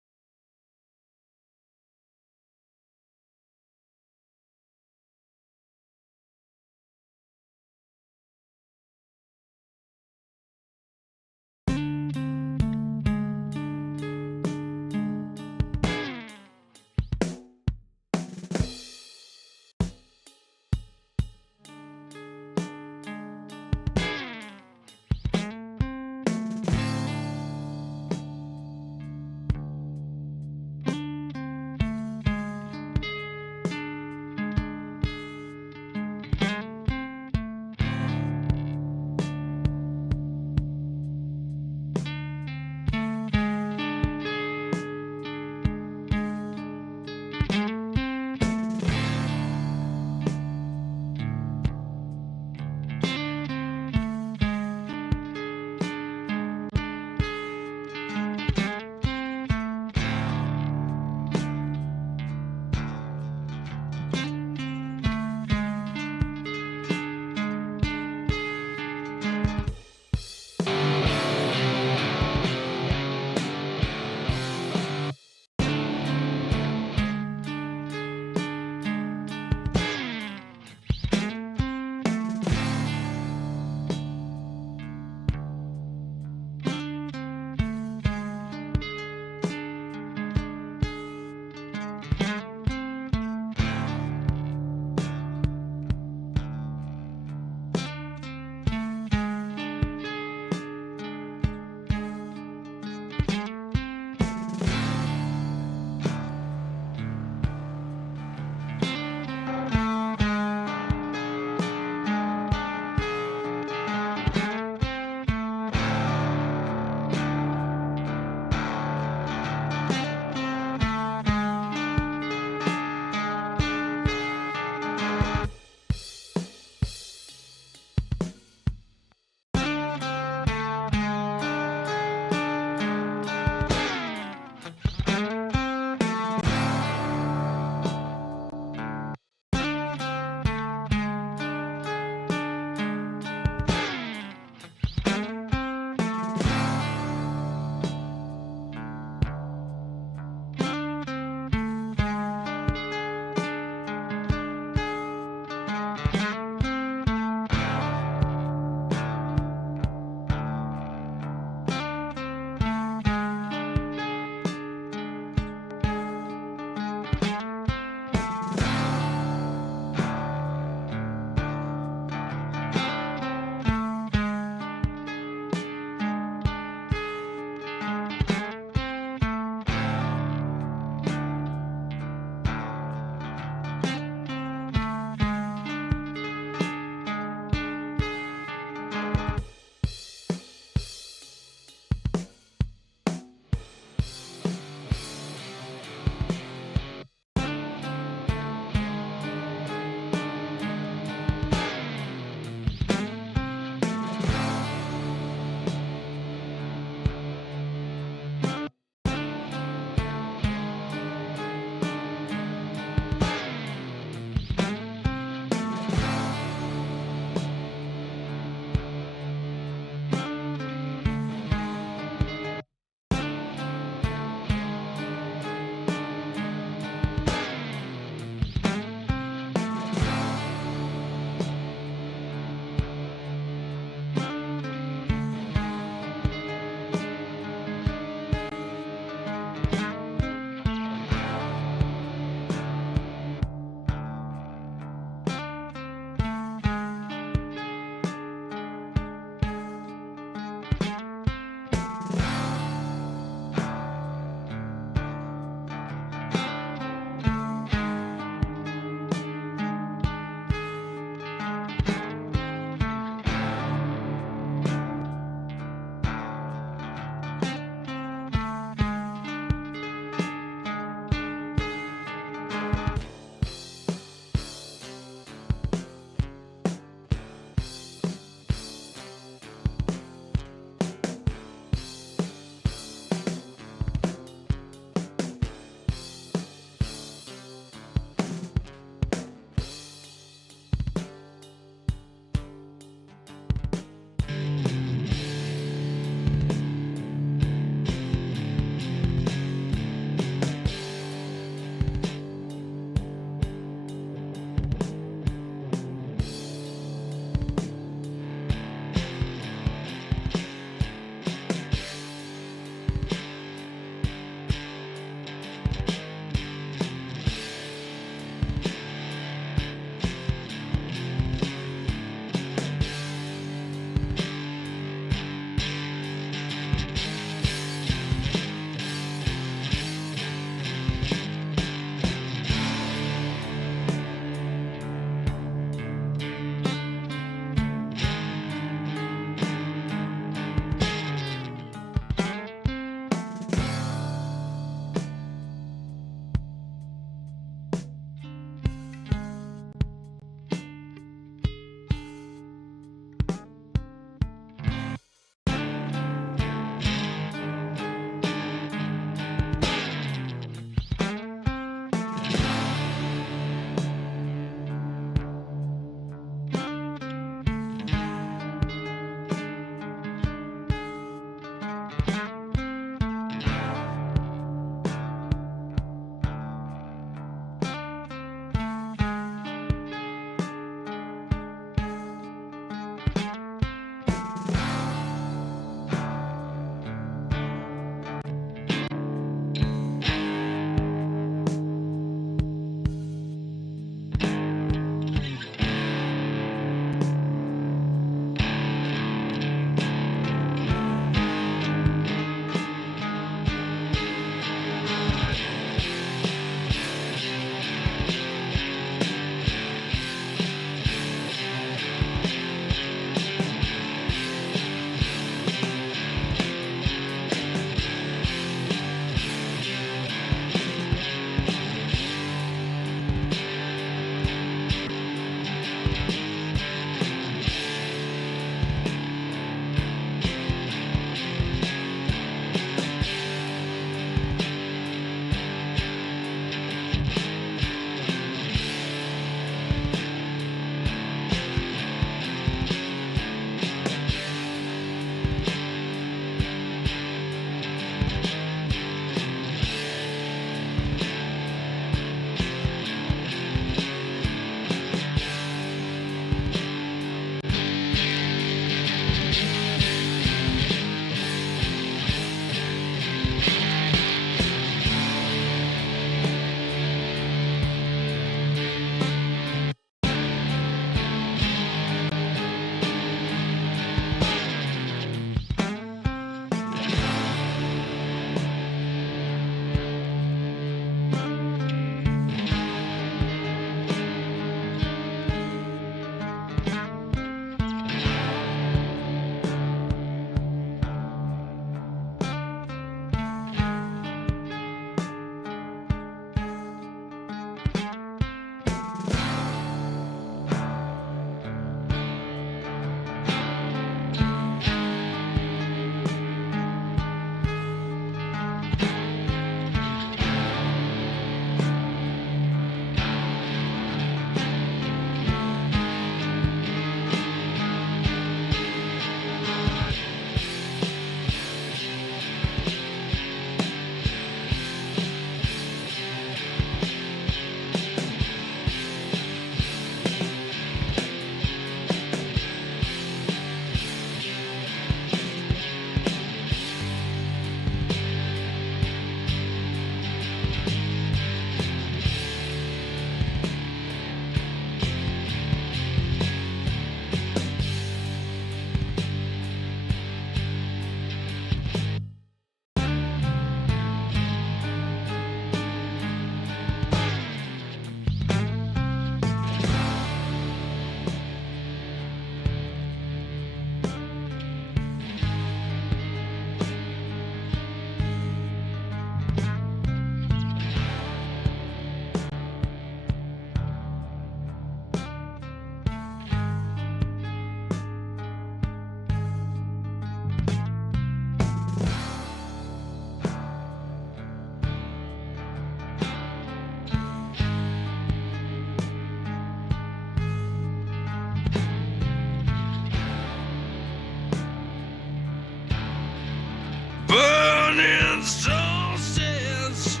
solstice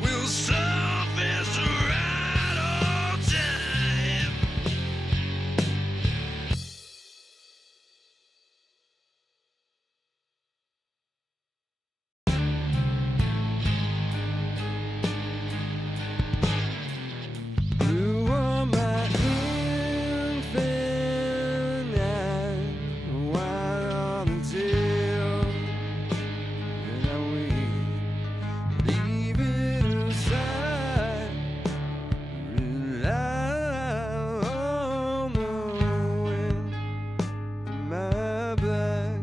will surface right on time. You are my infinite white on the tail, and I will leave it aside, rely on the wind, my black.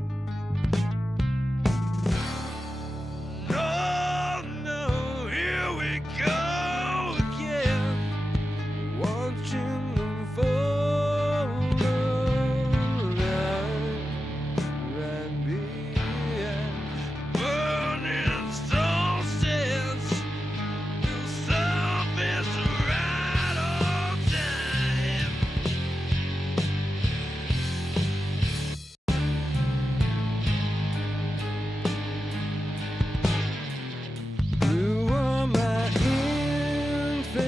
No, no, here we go again. Watching them fall right behind. Burning solstice will surface right on time. You are my infinite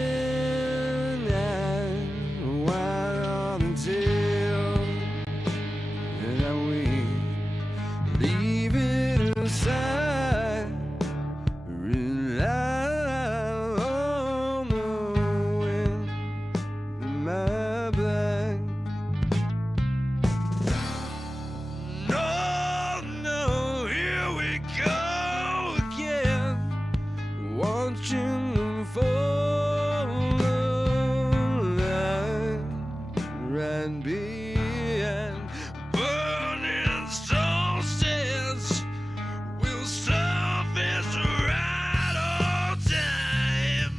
white on the tail, and I will leave it aside, rely on the wind, my black. No, no, here we go again. Watching them fall right behind. Burning solstice will surface right on time.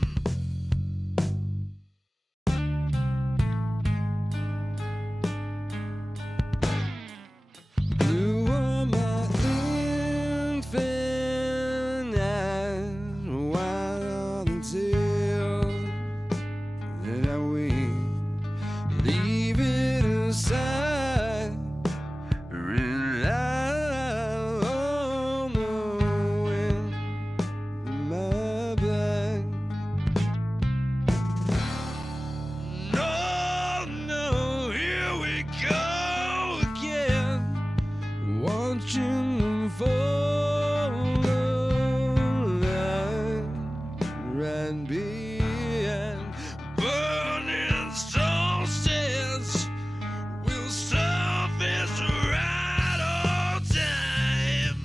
You are my infinite white on the tail, and I will leave it aside, rely on the wind, my black. No, no, here we go again. Watching them fall right behind. Burning solstice will surface right on time.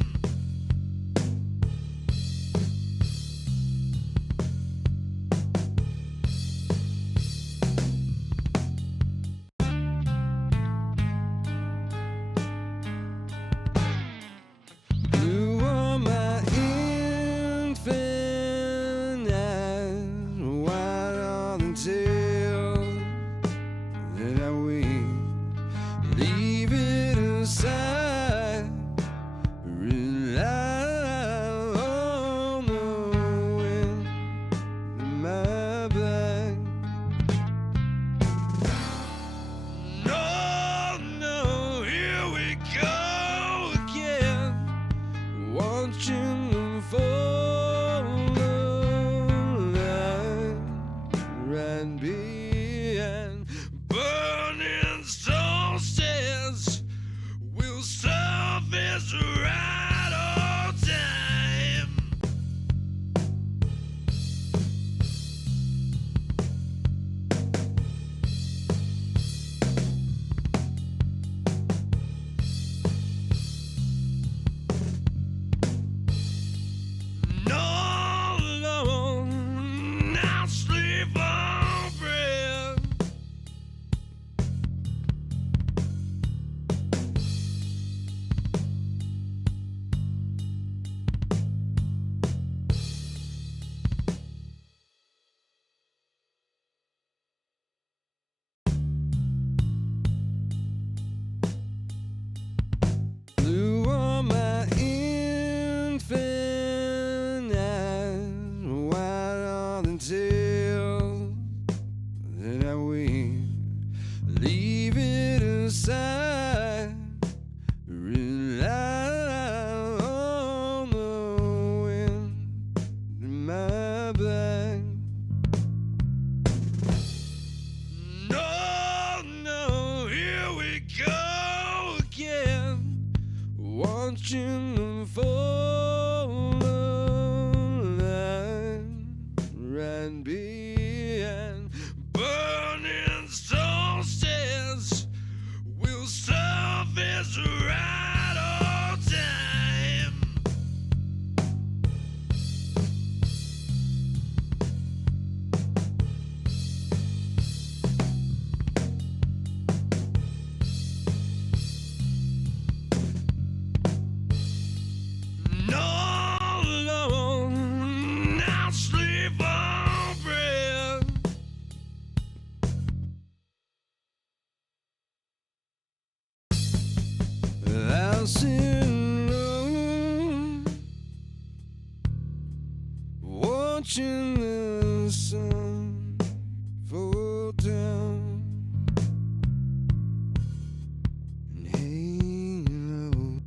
watching the fall of light right behind burning stone stairs will surface right on time. No alone, now sleep on bread. I'll sit alone, watching the sun fall down in halo.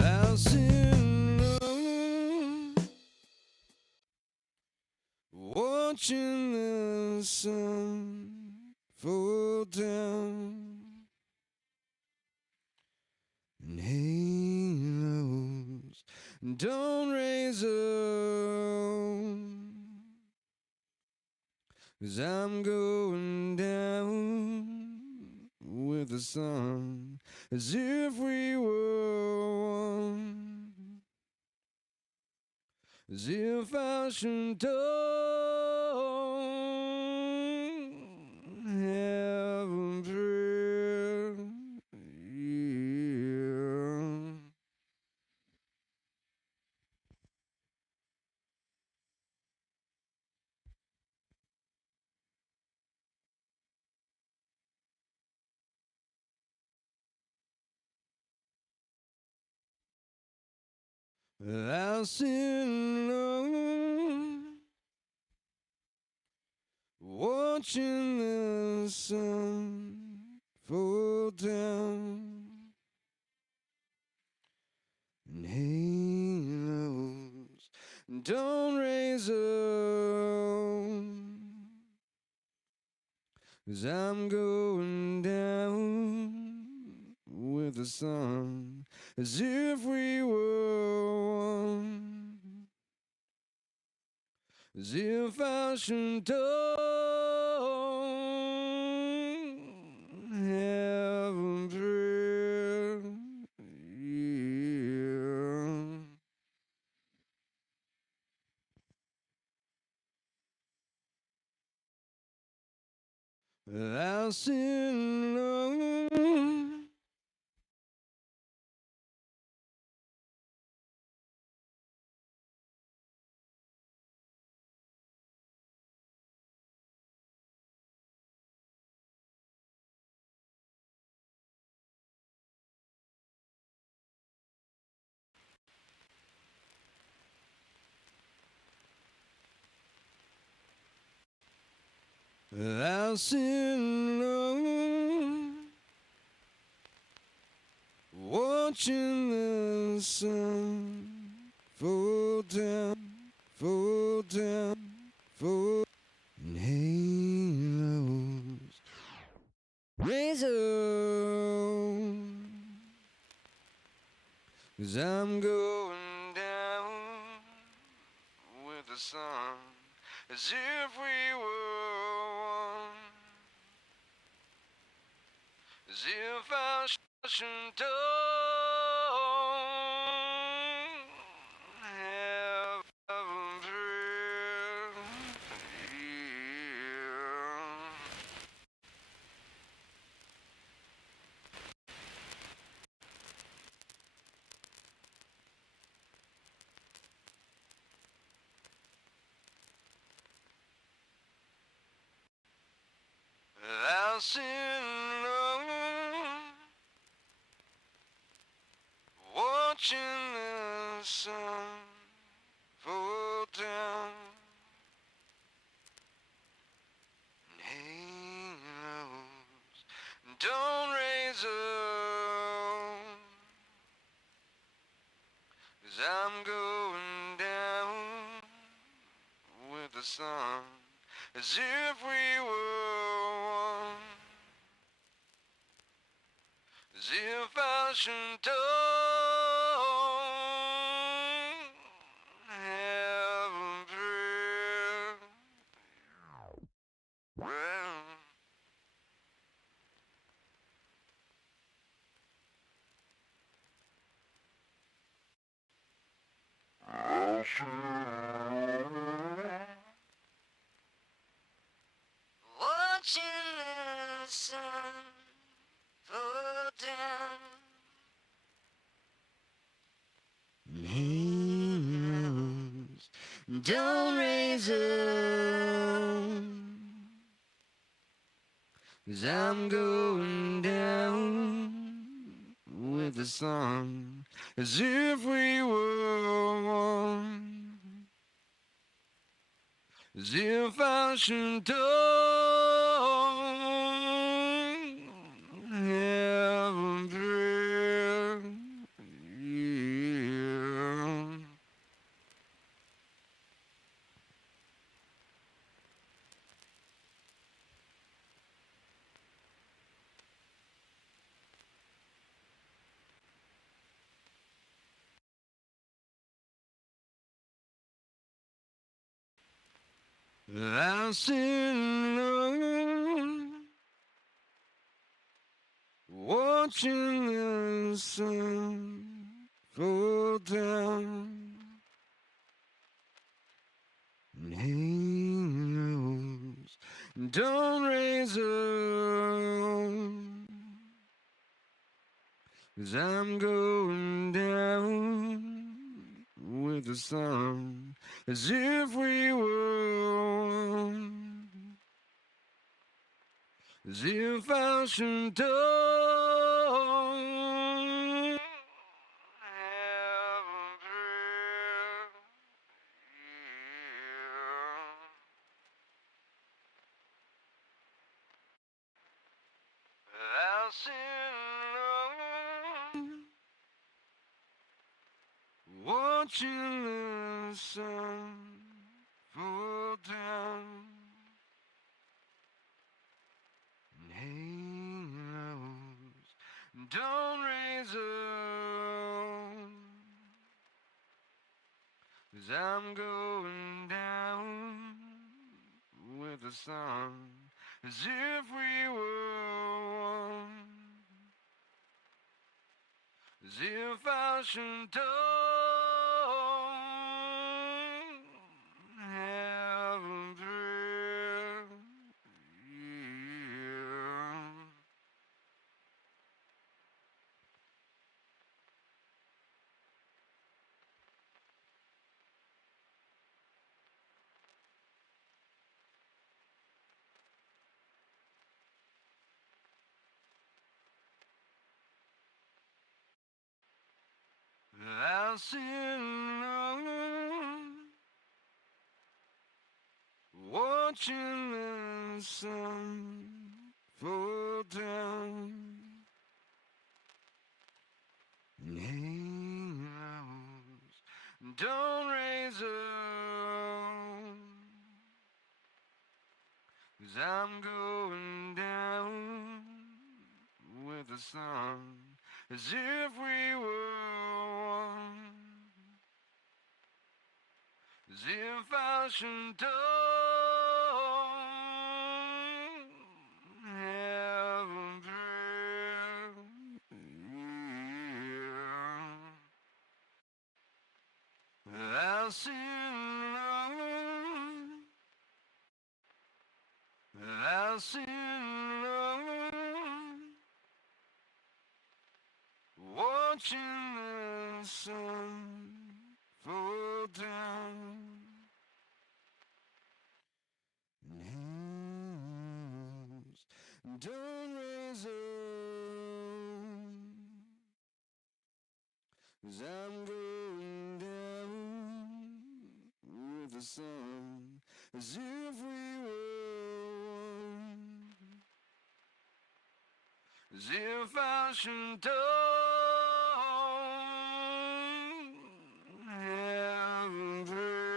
I'll sit alone, watching the sun fall down in halos. Don't raise up, 'cause I'm going down with the sun, as if we were one, as if I should don't have a prayer. Yeah. I'll sit alone, watching the sun fall down in halos. Don't raise up, 'cause I'm going down with the sun, as if we were one, as if I should don't have a prayer. Yeah. I'll sit alone, I'll sit alone, watching the sun fall down, fall down, fall in halos. Raise up, 'Cause I'm going down with the sun, as if we were one, as if our ocean don't have a prayer. I'll sit alone, watching the sun fall down and halos don't raise up, 'cause I'm going down with the sun, as if we were one, as if I should don't have a prayer. Watching the sun fall down, heroes don't raise up, 'cause I'm going down with the sun, as if we were one, as if I should don't have a prayer. Yeah. I sit alone, watching the sun fall down, and halos don't raise up, 'cause I'm going down with the sun, as if we were one, as if I should don't have a prayer. I'll sit alone, watching the sun fall down, and halos don't raise up, 'cause I'm going down with the sun, as if we were one, as if I should don't have a prayer. Yeah. I'll sit alone, watching the sun fall down, and halos don't raise up, 'cause I'm going down with the sun, as if we were one, as if I should don't have a prayer. I'll sing alone. I'll sing alone. Watching the sun fall down. Hills don't raise on, 'cause I'm going down with the sun, as if we were one, as if I should don't have a prayer.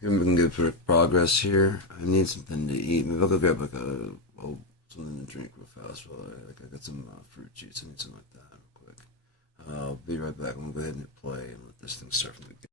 We're making good progress here. I need something to eat. Maybe I'll go grab like something to drink real fast. I got some fruit juice. I need something like that real quick. I'll be right back. I'm gonna go ahead and hit play and let this thing start from the beginning.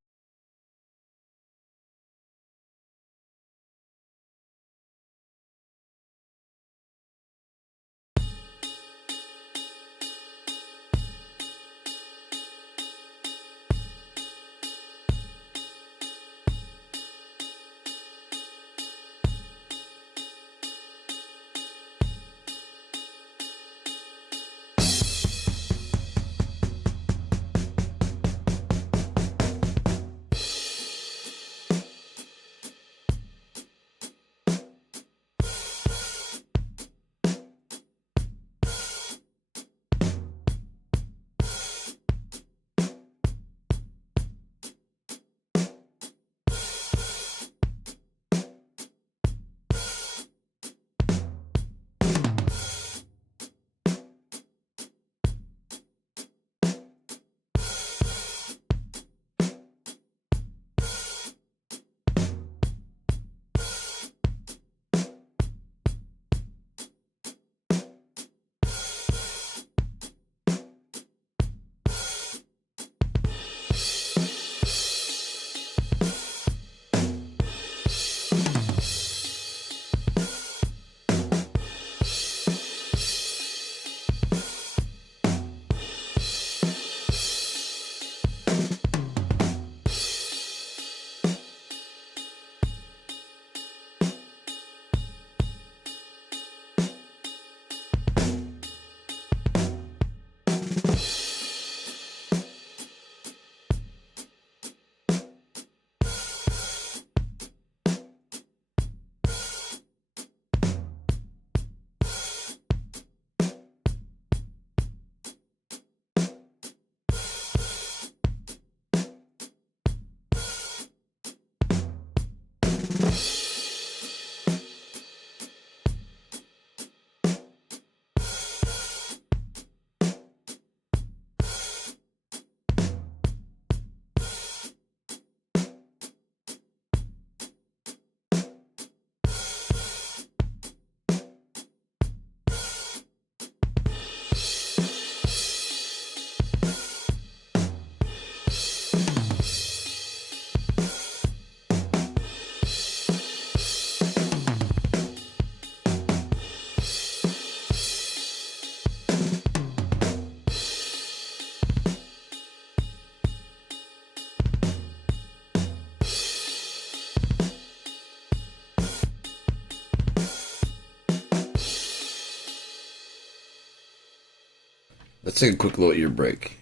Let's take a quick little ear break.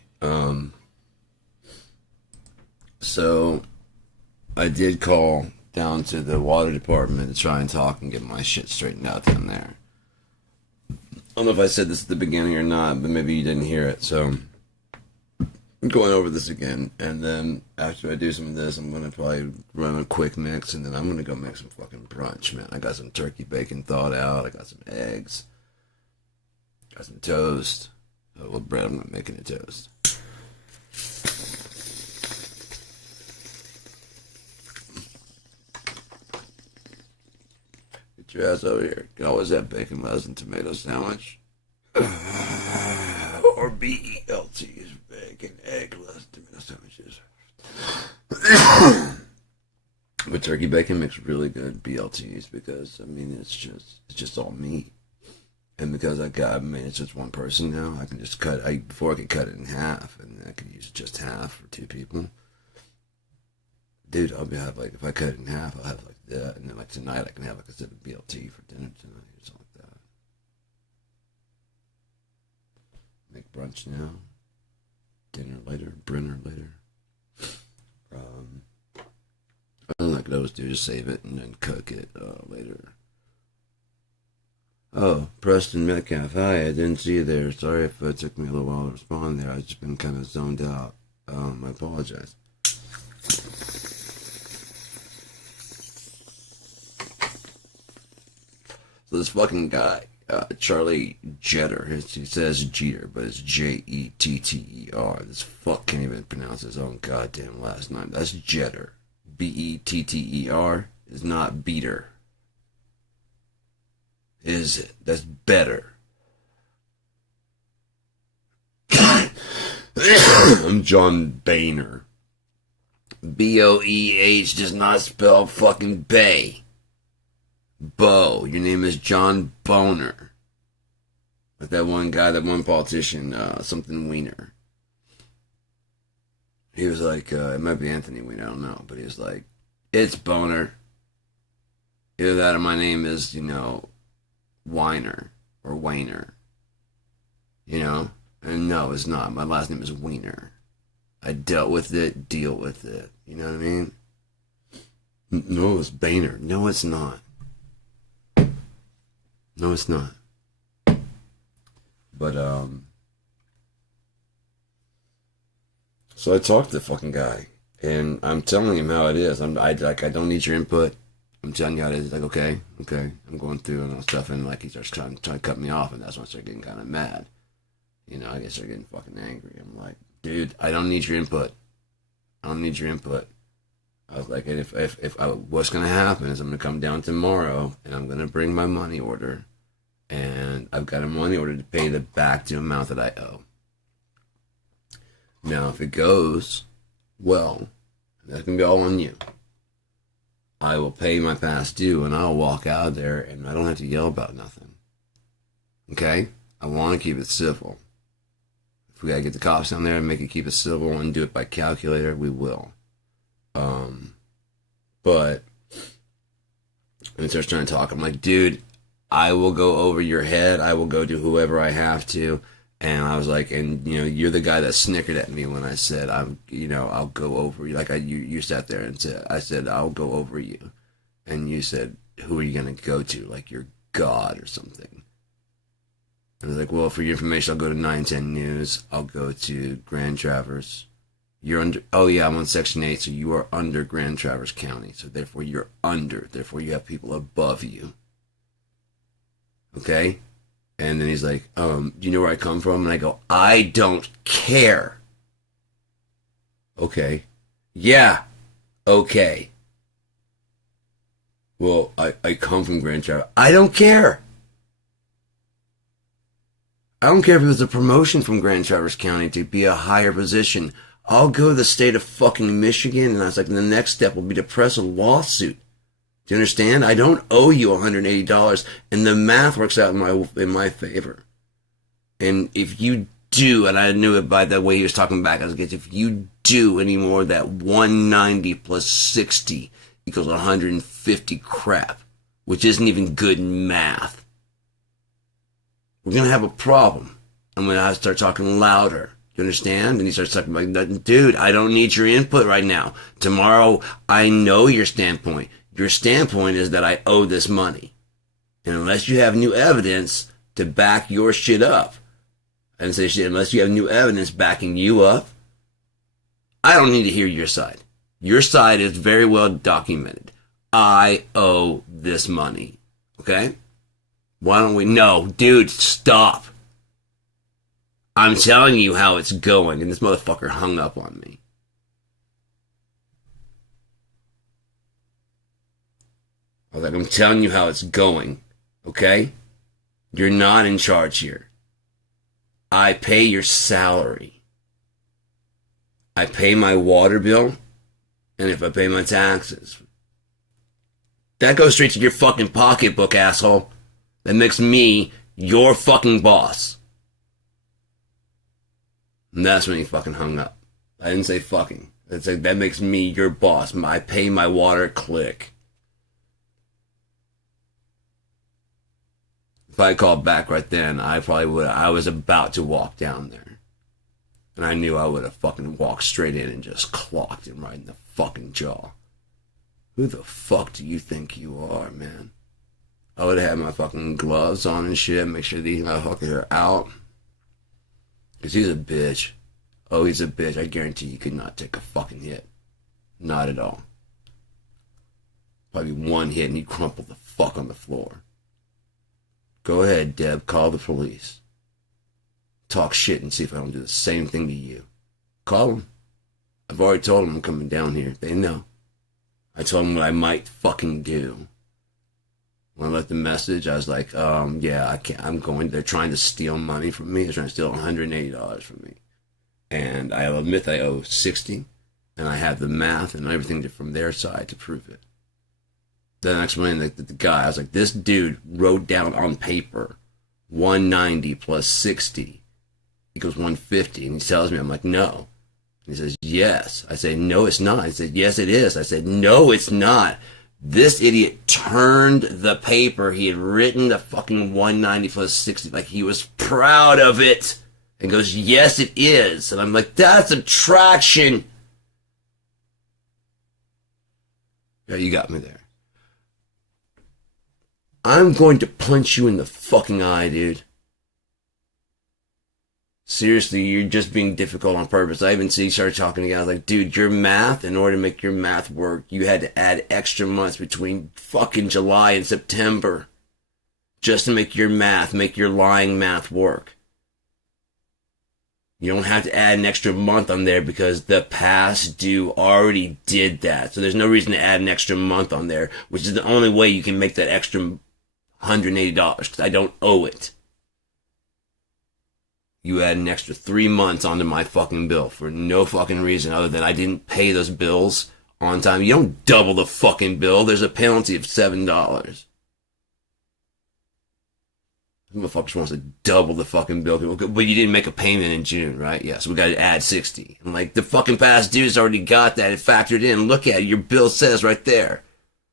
So I did call down to the water department to try and talk and get my shit straightened out down there. I don't know if I said this at the beginning or not, but maybe you didn't hear it. So I'm going over this again, and then after I do some of this, I'm gonna probably run a quick mix, and then I'm gonna go make some fucking brunch, man. I got some turkey bacon thawed out. I got some eggs. Got some toast. Oh, well, bread. I'm not making a toast. Get your ass over here. You can always have bacon, lettuce, and tomato sandwich. Or BELTs, bacon, egg, lettuce, tomato sandwiches. But turkey bacon makes really good BLTs because I mean it's just all meat. And because I mean, it's just one person now, I can just before I could cut it in half, and I could use just half for two people. Dude, have like, if I cut it in half, I'll have like that, and then like tonight I can have like a sip of BLT for dinner tonight or something like that. Make brunch now, dinner later, Brenner later. Unlike those, do just save it and then cook it later. Oh, Preston Metcalf. Hi, I didn't see you there. Sorry if it took me a little while to respond there. I've just been kind of zoned out. I apologize. So this fucking guy, Charlie Jetter, he says Jeter, but it's Jetter. This fuck can't even pronounce his own goddamn last name. That's Jetter. Better, is not beater. Is it? That's better. I'm John Boehner. Boeh does not spell fucking bay. Bo. Your name is John Boner. Like that one guy, that one politician, something Wiener. He was like, it might be Anthony Wiener, I don't know, but he was like, it's Boner. Either that or my name is, Weiner or Weiner. And no, it's not. My last name is Wiener. I dealt with it, deal with it. You know what I mean? No, it's Boehner. No, it's not. No, it's not. But, so I talked to the fucking guy, and I'm telling him how it is. I don't need your input. I'm telling you how it is. He's like, okay. I'm going through and all stuff, and like he starts trying to cut me off, and that's when I start getting kind of mad. I guess they're getting fucking angry. I'm like, dude, I don't need your input. I don't need your input. I was like, and what's gonna happen is I'm gonna come down tomorrow, and I'm gonna bring my money order, and I've got a money order to pay back the amount that I owe. Now, if it goes well, that's gonna be all on you. I will pay my past due, and I'll walk out of there, and I don't have to yell about nothing. Okay? I want to keep it civil. If we gotta get the cops down there and keep it civil and do it by calculator, we will. But when he starts trying to talk, I'm like, dude, I will go over your head. I will go to whoever I have to. And I was like, and you're the guy that snickered at me when I said I'll go over you. Like you sat there and said, I said I'll go over you, and you said, who are you gonna go to? Like you're God or something. And I was like, well, for your information, I'll go to 910 News. I'll go to Grand Traverse. You're under. Oh yeah, I'm on Section 8, so you are under Grand Traverse County. So therefore, you're under. Therefore, you have people above you. Okay. And then he's like, do you know where I come from? And I go, I don't care. Okay. Yeah. Okay. Well, I come from Grand Traverse. I don't care. I don't care if it was a promotion from Grand Traverse County to be a higher position. I'll go to the state of fucking Michigan, and I was like, the next step will be to press a lawsuit. Do you understand? I don't owe you $180, and the math works out in my favor. And if you do, and I knew it by the way he was talking back, I was like, if you do any more of that 190 plus 60 equals 150 crap, which isn't even good math, we're going to have a problem. I'm going to have to start talking louder. You understand? And he starts talking like, dude, I don't need your input right now. Tomorrow, I know your standpoint. Your standpoint is that I owe this money. And unless you have new evidence to back your shit up, and say shit, unless you have new evidence backing you up, I don't need to hear your side. Your side is very well documented. I owe this money. Okay? Why don't we? No, dude, stop. I'm telling you how it's going, and this motherfucker hung up on me. I was like, I'm telling you how it's going, okay? You're not in charge here. I pay your salary. I pay my water bill, and if I pay my taxes, that goes straight to your fucking pocketbook, asshole. That makes me your fucking boss. And that's when he fucking hung up. I didn't say fucking. I said, that makes me your boss. I pay my water, click. If I called back right then, I probably would. I was about to walk down there. And I knew I would have fucking walked straight in and just clocked him right in the fucking jaw. Who the fuck do you think you are, man? I would have had my fucking gloves on and shit, make sure these motherfuckers are out. Because he's a bitch. Oh, he's a bitch. I guarantee you could not take a fucking hit. Not at all. Probably one hit and he'd crumple the fuck on the floor. Go ahead, Deb. Call the police. Talk shit and see if I don't do the same thing to you. Call them. I've already told them I'm coming down here. They know. I told him what I might fucking do. When I left the message, I was like, yeah, I can't, they're trying to steal money from me. They're trying to steal $180 from me. And I'll admit I owe 60, and I have the math and everything from their side to prove it. Then I explained the guy, I was like, this dude wrote down on paper 190 plus 60 equals 150. And he tells me, I'm like, no. He says, yes. I say, no, it's not. He said, yes, it is. I said, no, it's not. This idiot turned the paper. He had written the fucking 190 plus 60 like he was proud of it. And goes, yes, it is. And I'm like, that's subtraction. Yeah, you got me there. I'm going to punch you in the fucking eye, dude. Seriously, you're just being difficult on purpose. I even see you start talking to guys like, dude, your math, in order to make your math work, you had to add extra months between fucking July and September just to make your lying math work. You don't have to add an extra month on there because the past due already did that. So there's no reason to add an extra month on there, which is the only way you can make that extra $180 because I don't owe it. You add an extra 3 months onto my fucking bill for no fucking reason other than I didn't pay those bills on time. You don't double the fucking bill. There's a penalty of $7. Motherfuckers wants to double the fucking bill. But you didn't make a payment in June, right? Yeah, so we got to add 60. I'm like, the fucking past dues already got that. It factored in. Look at it. Your bill says right there.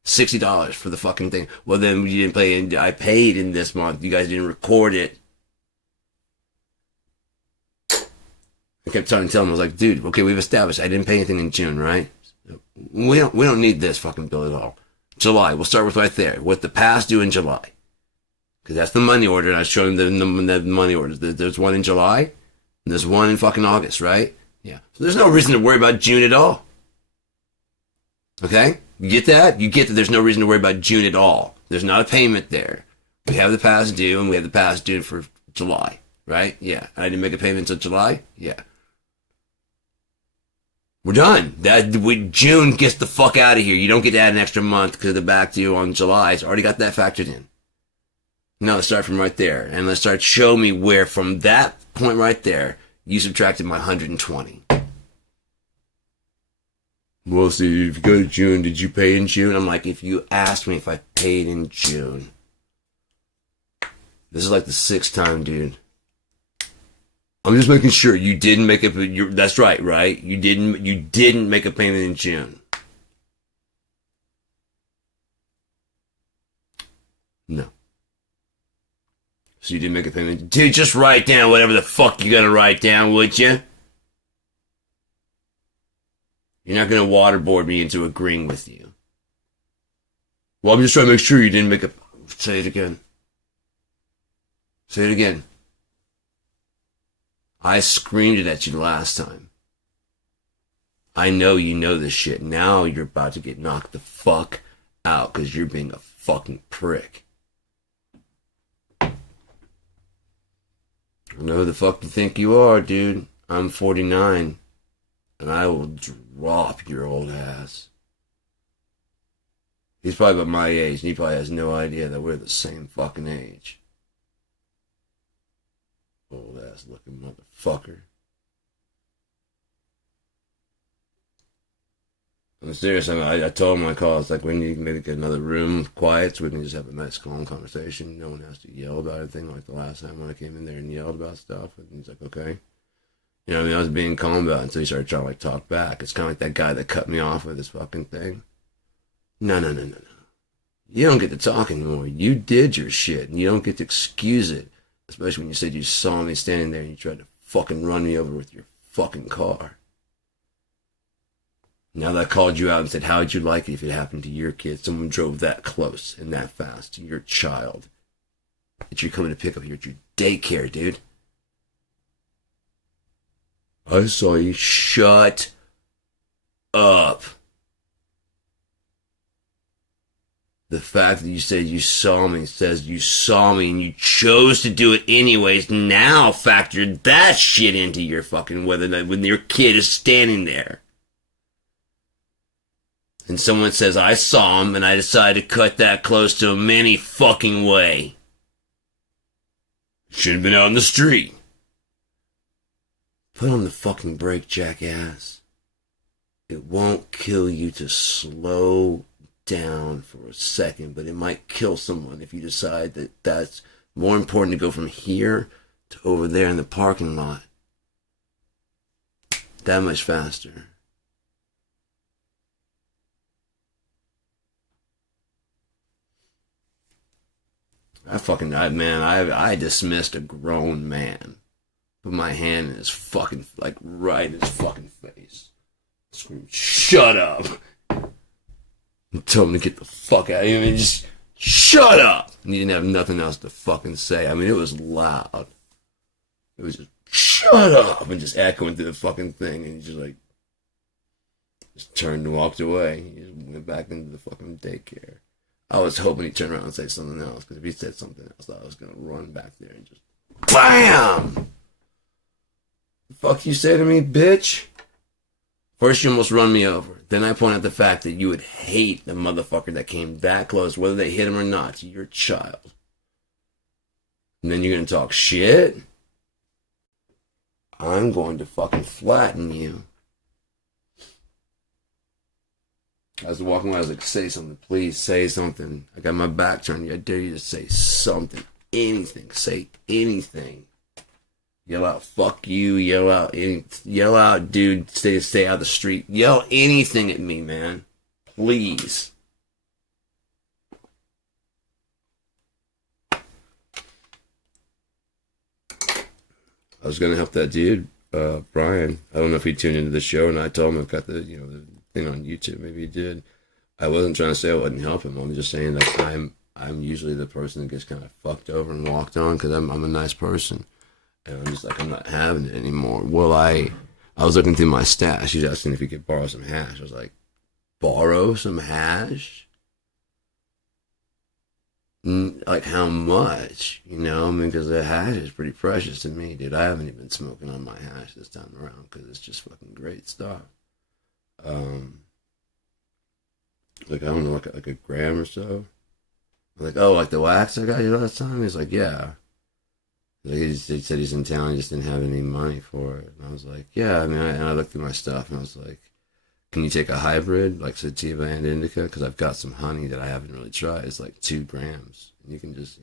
$60 for the fucking thing. Well, then you didn't pay in. I paid in this month. You guys didn't record it. I kept trying to tell him, I was like, dude, okay, we've established I didn't pay anything in June, right? We don't need this fucking bill at all. July, we'll start with right there. What the past due in July. Because that's the money order, and I showed him the money orders. There's one in July, and there's one in fucking August, right? Yeah. So there's no reason to worry about June at all. Okay? You get that? You get that there's no reason to worry about June at all. There's not a payment there. We have the past due, and we have the past due for July, right? Yeah. I didn't make a payment until July? Yeah. We're done. June gets the fuck out of here. You don't get to add an extra month because of the back due on July. It's already got that factored in. No, let's start from right there. And let's start show me where from that point right there, you subtracted my 120. Well, see, if you go to June, did you pay in June? I'm like, if you asked me if I paid in June. This is like the 6th time, dude. I'm just making sure you didn't make it. That's right? You didn't make a payment in June. No. So you didn't make a payment. Dude, just write down whatever the fuck you're gonna write down, would you? You're not gonna waterboard me into agreeing with you. Well, I'm just trying to make sure you didn't make a... Say it again. Say it again. I screamed it at you last time. I know you know this shit. Now you're about to get knocked the fuck out because you're being a fucking prick. I know who the fuck you think you are, dude. I'm 49. And I will drop your old ass. He's probably about my age, and he probably has no idea that we're the same fucking age. Old ass looking motherfucker. I'm serious. I told him I called. It's like, we need to maybe get another room quiet so we can just have a nice calm conversation. No one has to yell about anything like the last time when I came in there and yelled about stuff. And he's like, okay. You know what I mean? I was being calm about it until he started trying to like talk back. It's kind of like that guy that cut me off with this fucking thing. No. You don't get to talk anymore. You did your shit and you don't get to excuse it. Especially when you said you saw me standing there and you tried to fucking run me over with your fucking car. Now that I called you out and said, how would you like it if it happened to your kid? Someone drove that close and that fast to your child that you're coming to pick up here at your daycare, dude. I saw you. Shut up. The fact that you said you saw me says you saw me and you chose to do it anyways now factored that shit into your fucking whether that when your kid is standing there. and someone says, I saw him and I decided to cut that close to him any fucking way. Should have been out in the street. Put on the fucking brake, jackass. It won't kill you to slow down for a second, but it might kill someone if you decide that that's more important to go from here to over there in the parking lot. That much faster. I dismissed a grown man. Put my hand in his fucking, like, right in his fucking face. Screamed, shut up! And told him to get the fuck out of here. I mean, just shut up! And he didn't have nothing else to fucking say. I mean, it was loud. It was just, shut up! And just echoing through the fucking thing. And he just turned and walked away. He just went back into the fucking daycare. I was hoping he'd turn around and say something else, because if he said something else, I was going to run back there and just BAM! The fuck you say to me, bitch? First you almost run me over. Then I point out the fact that you would hate the motherfucker that came that close, whether they hit him or not, to your child. And then you're going to talk shit? I'm going to fucking flatten you. I was walking away, I was like, say something, please, say something. I got my back turned. I dare you to say something. Anything. Say anything. Yell out, fuck you. Yell out, dude, stay out of the street. Yell anything at me, man. Please. I was going to help that dude, Brian. I don't know if he tuned into the show, and I told him I've got the thing on YouTube. Maybe he did. I wasn't trying to say I wouldn't help him. I'm just saying that I'm usually the person that gets kind of fucked over and walked on, because I'm a nice person. And I'm just like, I'm not having it anymore. Well, I was looking through my stash. He's asking if he could borrow some hash. I was like, borrow some hash? Like, how much? You know, I mean, because the hash is pretty precious to me, dude. I haven't even been smoking on my hash this time around, because it's just fucking great stuff. Like, I don't know, like a gram or so. I'm like, oh, like the wax I got you last time? He's like, yeah. Like, he said he's in town, he just didn't have any money for it. And I was like, yeah, I mean, and I looked through my stuff, and I was like, can you take a hybrid, like sativa and indica? Because I've got some honey that I haven't really tried. It's like 2 grams. And you can just,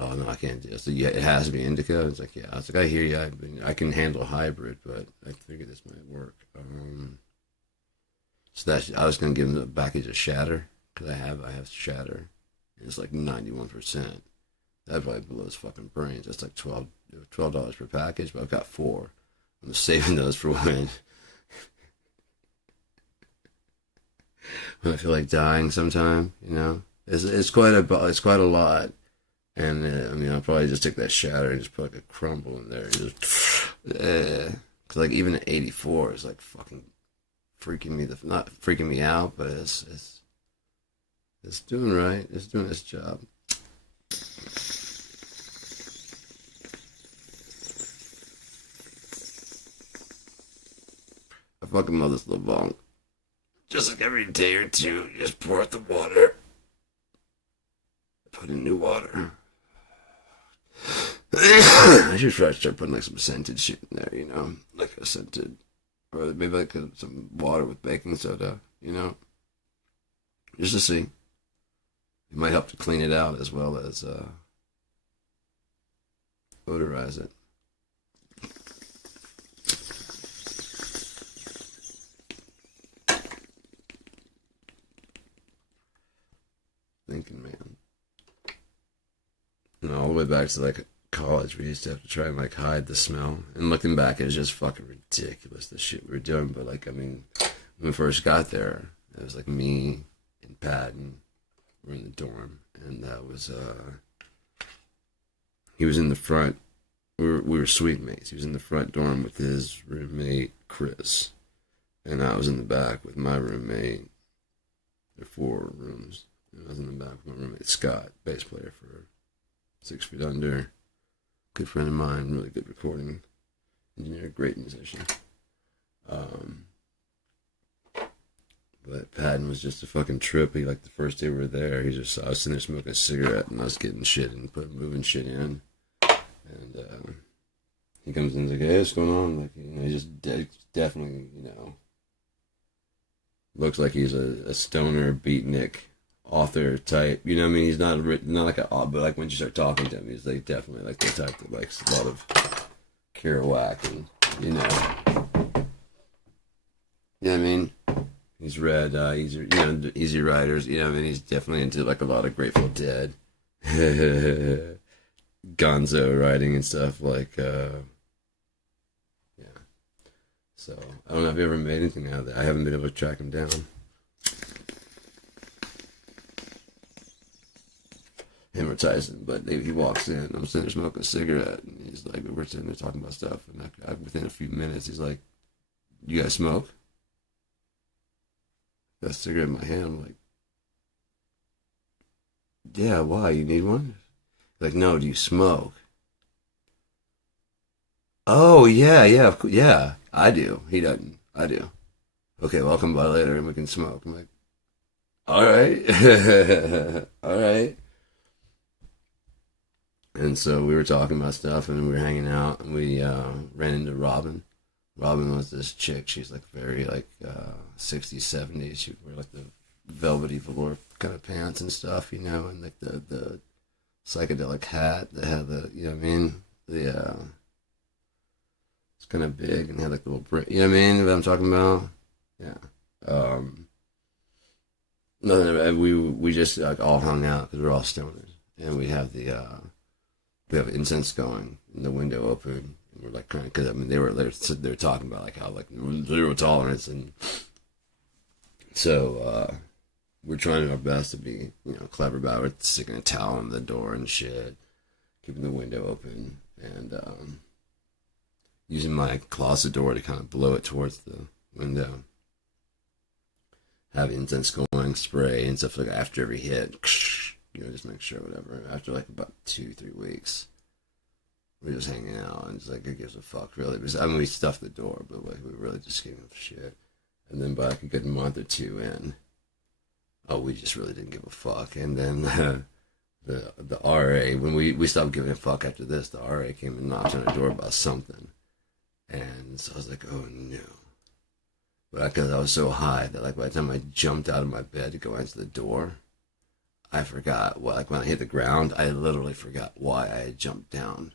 oh, no, I can't do it. So, yeah, it has to be indica. It's like, yeah. I was like, I hear you. I can handle hybrid, but I figured this might work. So I was going to give him a package of shatter, because I have shatter. And it's like 91%. That probably blows his fucking brains. That's like $12 per package, but I've got 4. I'm saving those for when I feel like dying sometime, It's quite a lot. And I mean, I'll probably just take that shatter and just put like a crumble in there and just cause like even at 84 is like fucking not freaking me out, but it's doing right. It's doing its job. I fucking love this little bong. Just like every day or two, you just pour out the water. Put in new water. I should try to start putting like some scented shit in there, like a scented, or maybe like some water with baking soda, just to see. It might help to clean it out as well as odorize it. Thinking, man. All the way back to like college, we used to have to try and like hide the smell. And looking back, it was just fucking ridiculous, the shit we were doing. But like, I mean, when we first got there, it was like me and Patton were in the dorm, and that was he was in the front. We were suite mates. He was in the front dorm with his roommate Chris, and I was in the back with my roommate. There are 4 rooms. I was in the back with my roommate Scott, bass player for 6 Feet Under. Good friend of mine, really good recording engineer, great musician. But Patton was just a fucking trip. He, like, the first day we were there, I was sitting there smoking a cigarette and I was getting shit and moving shit in. And he comes in and he's like, hey, what's going on? Like, he just definitely, looks like he's a stoner beatnik author type. You know what I mean? He's not like but like when you start talking to him, he's like definitely like the type that likes a lot of Kerouac and, you know what I mean? He's read Easy Riders. You know what I mean? He's definitely into like a lot of Grateful Dead, Gonzo writing and stuff like. Yeah. So I don't know if he ever made anything out of that. I haven't been able to track him down. Him or Tyson, but he walks in. I'm sitting there smoking a cigarette, and he's like, we're sitting there talking about stuff, and within a few minutes, he's like, "You guys smoke?" Got a cigarette in my hand. I'm like, "Yeah, why? You need one?" He's like, "No, do you smoke?" Oh yeah, I do. He doesn't. I do. Okay, well, I'll come by later and we can smoke. I'm like, all right, all right. And so we were talking about stuff and we were hanging out and we ran into Robin. Robin was this chick. She's like very like 60s, 70s. She would wear like the velvety velour kind of pants and stuff, and like the psychedelic hat that had the, you know what I mean? It's kind of big and had like the little print. You know what I mean? What I'm talking about? Yeah. Nothing. We just like all hung out because we're all stoners, and we have incense going and the window open, and we're like kind of, because I mean they were talking about like how like zero tolerance, and so we're trying our best to be clever about it. We're sticking a towel on the door and shit, keeping the window open, and using my closet door to kind of blow it towards the window. Have incense going, spray and stuff like that after every hit. Just make sure, whatever. After like about 2-3 weeks, we're just hanging out and it's like, who gives a fuck, really? Because, I mean, we stuffed the door, but like, we really just gave a shit. And then by like a good month or two in, we just really didn't give a fuck. And then the RA, when we stopped giving a fuck after this, the RA came and knocked on our door about something. And so I was like, oh no. But because I was so high that like by the time I jumped out of my bed to go answer the door, I forgot. Well, like when I hit the ground, I literally forgot why I had jumped down.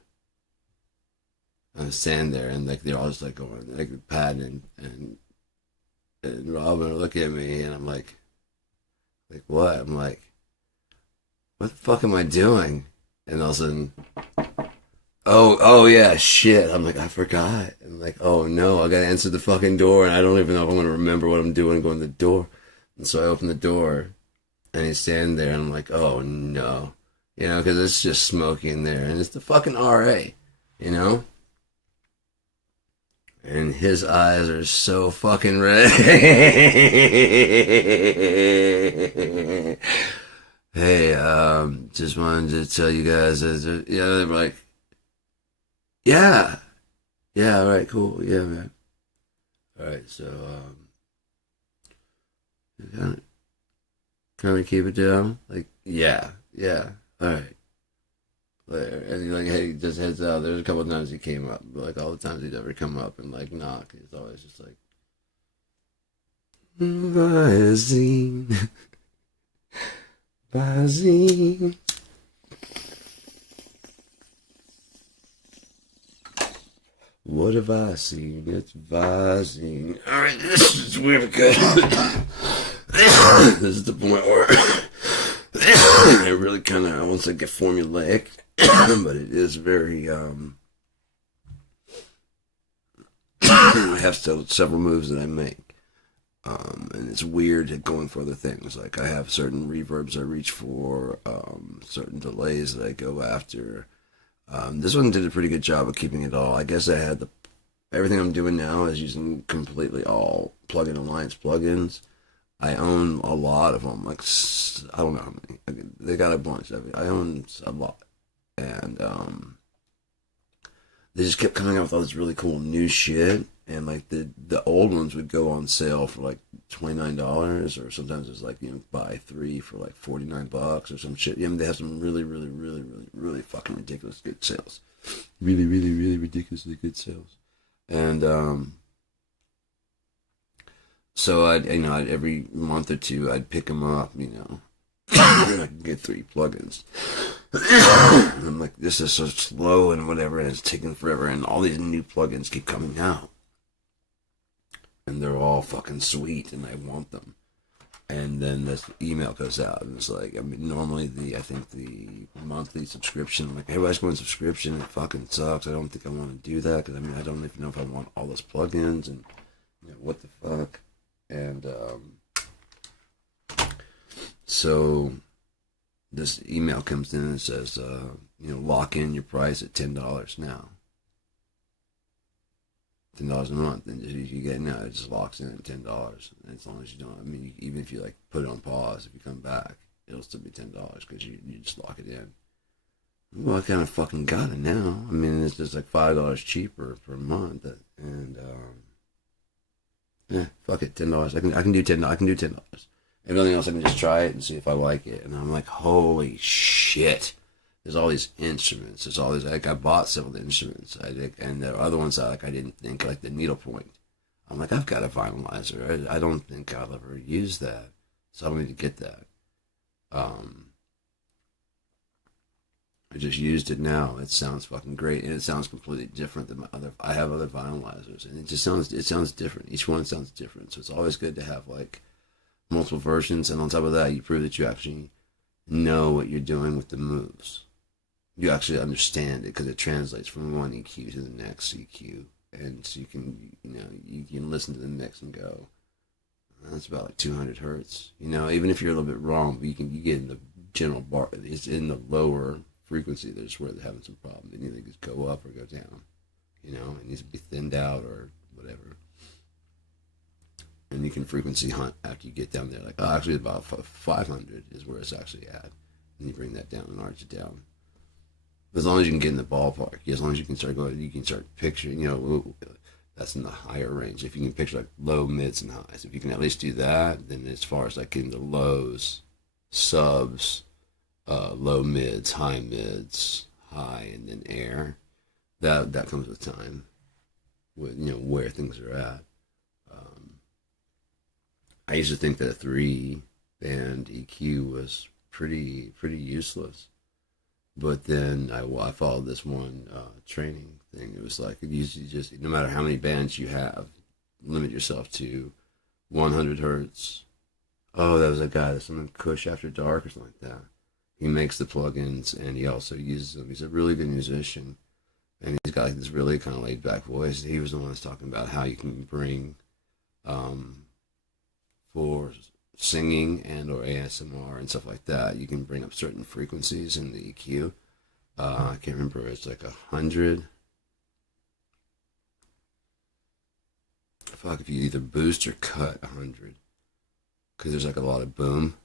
I was standing there, and like they're all just like going, like Pat and Robin look at me, and I'm like what? I'm like, what the fuck am I doing? And all of a sudden, oh yeah, shit. I'm like, I forgot. I'm like, oh no, I gotta answer the fucking door, and I don't even know if I'm gonna remember what I'm doing going to the door. And so I open the door, and he's standing there, and I'm like, oh no, because it's just smoky in there, and it's the fucking RA, And his eyes are so fucking red. Hey, just wanted to tell you guys, they were like, yeah, all right, cool, yeah, man. All right, so, can we keep it down? Like, yeah, all right. Later. And he's like, hey, just heads out. There's a couple of times he came up, but like all the times he'd ever come up and like knock, he's always just like, Visine. Visine. What have I seen? It's Visine. Alright, this is weird because this is the point where it really kind of, I won't say get formulaic, but it is very, I have several moves that I make, and it's weird going for other things. Like I have certain reverbs I reach for, certain delays that I go after. This one did a pretty good job of keeping it all. I guess I had everything I'm doing now is using completely all Plugin Alliance plugins. I own a lot of them, like, I don't know how many. They got a bunch of it. I own a lot. And they just kept coming out with all this really cool new shit. and like the old ones would go on sale for like $29, or sometimes it's like, buy three for like $49 or some shit. I mean, they have some really, really, really, really, really fucking ridiculous good sales. Really, really, really ridiculously good sales. And so I'd every month or two I'd pick them up, and I could get 3 plugins. And I'm like, this is so slow and whatever, and it's taking forever, and all these new plugins keep coming out. And they're all fucking sweet, and I want them. And then this email goes out, and it's like, I mean, normally I think the monthly subscription, I'm like, everybody's going subscription, it fucking sucks. I don't think I want to do that, because I mean, I don't even know if I want all those plugins, and what the fuck. And so this email comes in and says, lock in your price at $10 now. $10 a month, and you get now, it just locks in at $10. And as long as you don't, I mean, even if you like put it on pause, if you come back, it'll still be $10 because you just lock it in. Well, I kind of fucking got it now. I mean, it's just like $5 cheaper per month, and fuck it, $10. I can do $10. I can do $10. Everything else, I can just try it and see if I like it. And I'm like, holy shit! There's all these instruments. There's all these. Like, I bought several instruments. And there are other ones I didn't think, like the needlepoint. I'm like, I've got a vinylizer. I don't think I'll ever use that, so I don't need to get that. I just used it now. It sounds fucking great, and it sounds completely different than my other. I have other vinyalizers, and it sounds different. Each one sounds different, so it's always good to have like multiple versions. And on top of that, you prove that you actually know what you're doing with the moves. You actually understand it because it translates from one EQ to the next EQ, and so you can listen to the mix and go, that's about like 200 hertz. Even if you're a little bit wrong, but you get in the general bar. It's in the lower frequency that's where they're having some problem. They either just go up or go down. It needs to be thinned out or whatever. And you can frequency hunt after you get down there. Like, actually about 500 is where it's actually at. And you bring that down and arch it down. As long as you can get in the ballpark, as long as you can start going, you can start picturing, that's in the higher range. If you can picture like low, mids, and highs, if you can at least do that, then as far as like in the lows, subs, low mids, high, and then air, that comes with time, with where things are at. I used to think that a 3-band EQ was pretty useless. But then I followed this one training thing. It was like, you just, no matter how many bands you have, limit yourself to 100 hertz. Oh, that was a guy that's something Kush After Dark or something like that. He makes the plugins, and he also uses them. He's a really good musician, and he's got like this really kind of laid back voice. He was the one that's talking about how you can bring, for singing and or ASMR and stuff like that, you can bring up certain frequencies in the EQ. I can't remember, it's like 100. Fuck, if you either boost or cut 100, because there's like a lot of boom,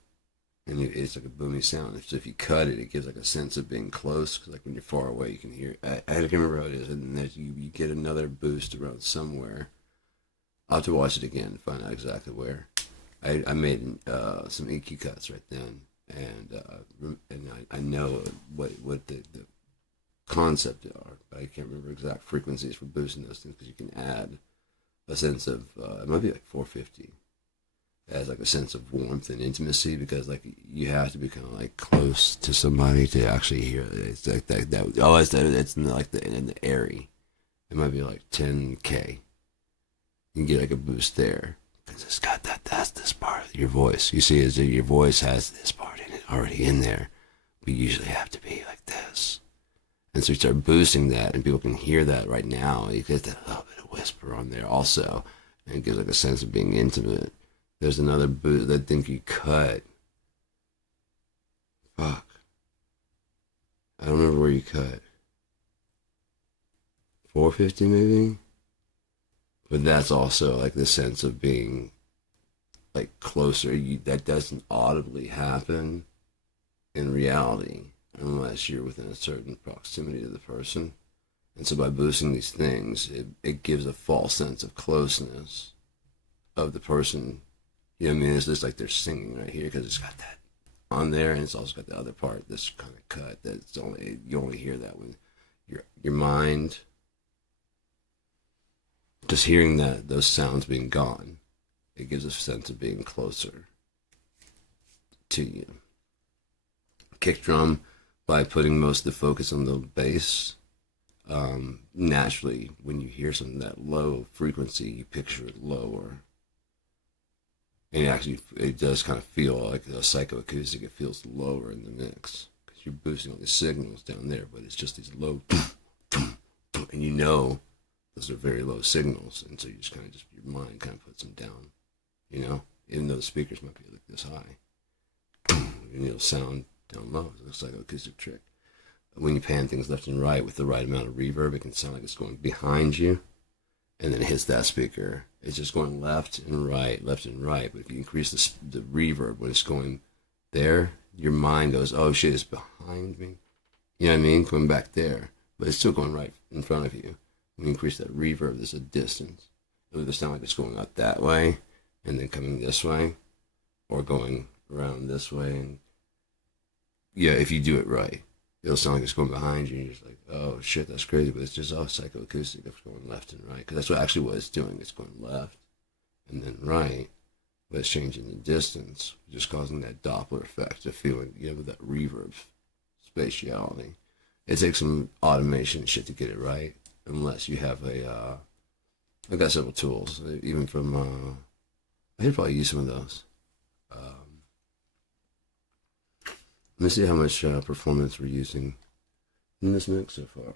and it's like a boomy sound. So if you cut it, it gives like a sense of being close, because like when you're far away, you can hear it. I can't remember what it is, and then you get another boost around somewhere. I'll have to watch it again to find out exactly where. I made some EQ cuts right then, and I know what the concept are, but I can't remember exact frequencies for boosting those things, because you can add a sense of, it might be like 450, as like a sense of warmth and intimacy, because like you have to be kind of like close to somebody to actually hear it. It's like that it's like in the airy. It might be like 10K. You can get like a boost there. Because it's got that's this part of your voice. You see, is that your voice has this part in it already in there. We usually have to be like this. And so you start boosting that, and people can hear that right now. You get that little bit of whisper on there also. And it gives like a sense of being intimate. There's another boost that thing you cut. Fuck. I don't remember where you cut. 450 maybe? But that's also like the sense of being like closer. That doesn't audibly happen in reality unless you're within a certain proximity to the person. And so by boosting these things, it gives a false sense of closeness of the person. You know what I mean? It's just like they're singing right here because it's got that on there, and it's also got the other part that's kind of cut. That's only you only hear that when your mind just hearing that those sounds being gone. It gives a sense of being closer to you. Kick drum, by putting most of the focus on the bass, naturally, when you hear something that low frequency, you picture it lower. And actually, it does kind of feel like a psychoacoustic. It feels lower in the mix because you're boosting all the signals down there, but it's just these low, and you know those are very low signals, and so you just kind of your mind kind of puts them down, you know, even though the speakers might be like this high, and it'll sound down low. It's a psychoacoustic trick. When you pan things left and right with the right amount of reverb, it can sound like it's going behind you, and then it hits that speaker. It's just going left and right. But if you increase the reverb when it's going there, your mind goes, oh shit, it's behind me. You know what I mean? Coming back there. But it's still going right in front of you. When you increase that reverb, there's a distance. It'll either sound like it's going out that way, and then coming this way, or going around this way. And yeah, if you do it right, it'll sound like it's going behind you, and you're just like, oh shit, that's crazy, but it's just all psychoacoustic. It's going left and right, because that's what it's doing. It's going left and then right, but it's changing the distance, just causing that Doppler effect of feeling, you know, with that reverb spatiality. It takes some automation and shit to get it right, unless you have I've got several tools, even from, I could probably use some of those. Let me see how much performance we're using in this mix so far.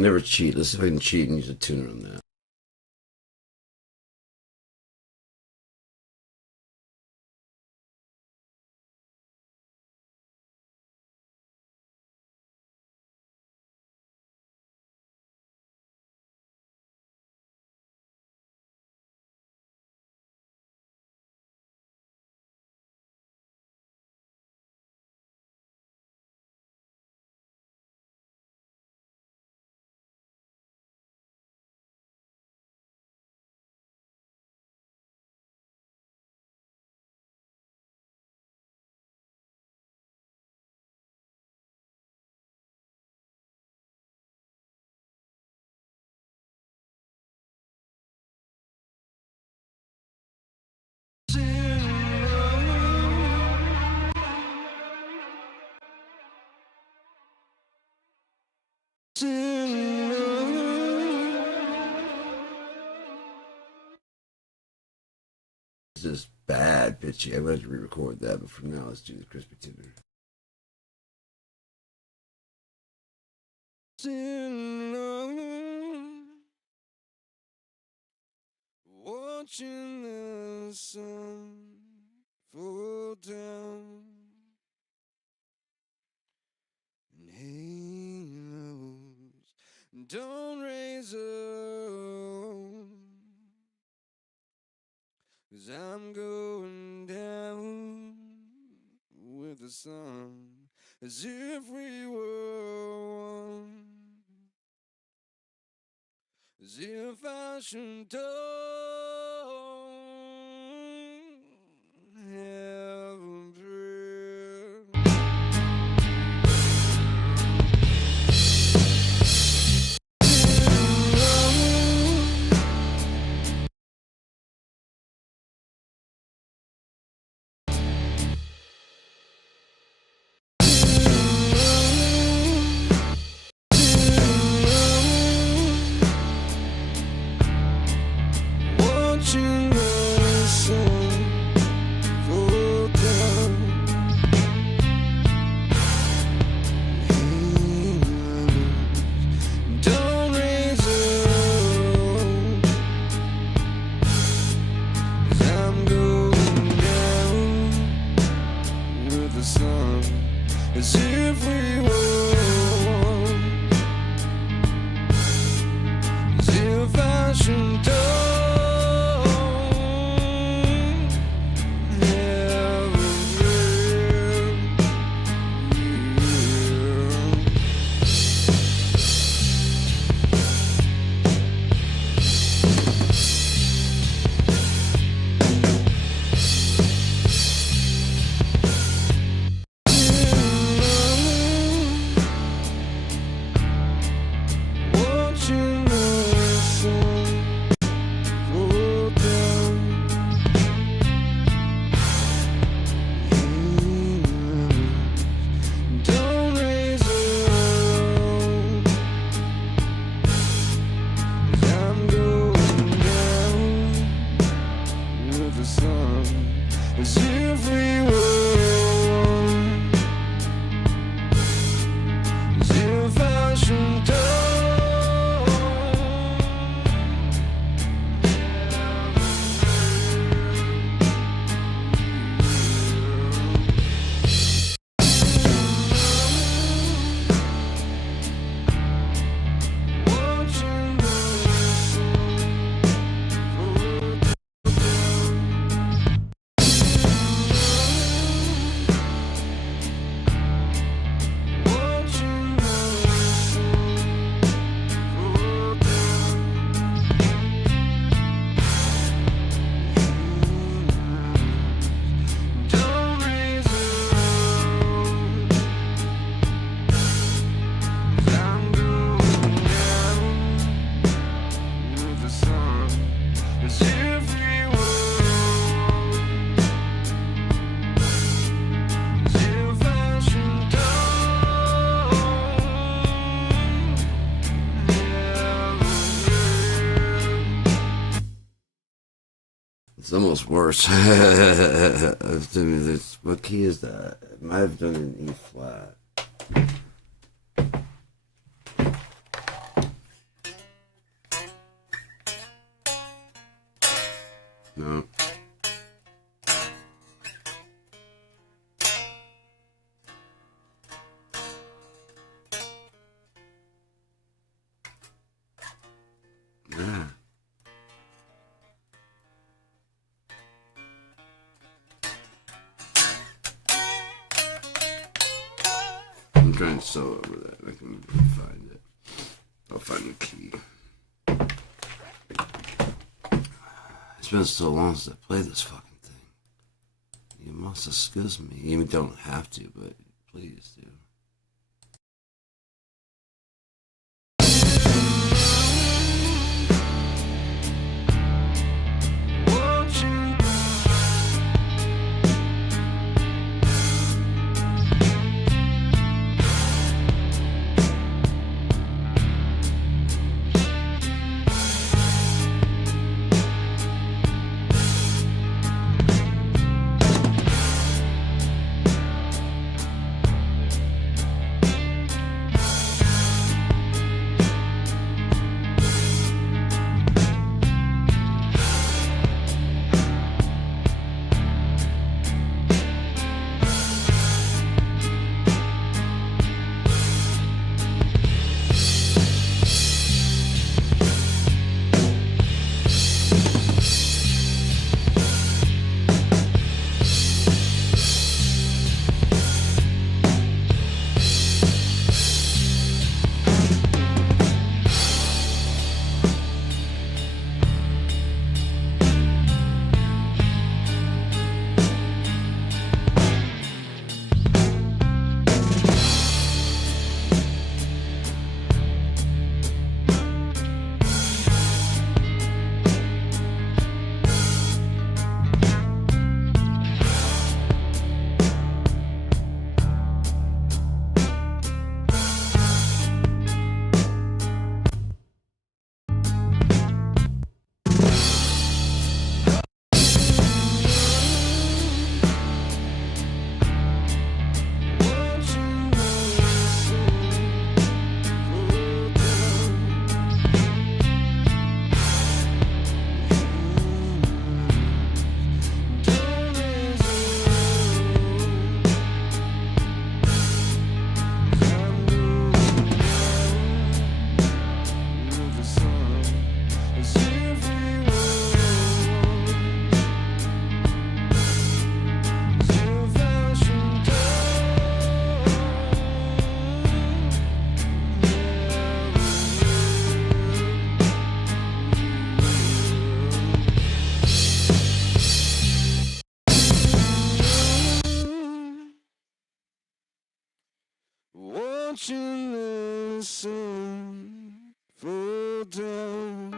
never cheat. Let's see if I can cheat and use a tuner on that. It's just bad pitchy. I would have to re-record that, but for now, let's do the crispy tuner. Watching the sun fall down and halos don't raise up, 'cause I'm going down with the sun as if we were one. As if I should don't have a prayer. Watching the sun fall down, halos don't raise up, 'cause I'm going down with the sun as if we were one, as if I should die. Watching the sun fall down, halos don't raise up, 'cause I'm going down with the sun as if we were one, as if I should die. Watching the sun fall down, watching the sun fall down, don't raise up, 'cause I'm going down with the sun as if we were, as if I should die. It's almost worse. I mean, what key is that? I might have done an E flat. No. Yeah. I'm trying to sew over that. I can find it. I'll find the key. It's been so long since I played this fucking thing. You must excuse me. You don't have to, but please do. Watching the sun fall down.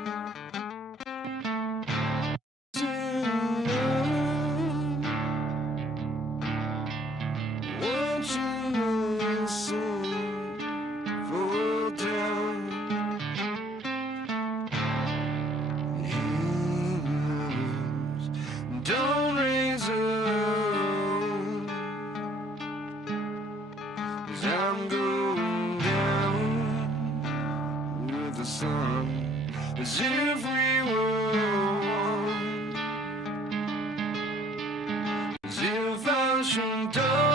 Watching the sun fall down. Hills don't raise up, 'cause I'm going down with the sun, as if we were one, as if I should die.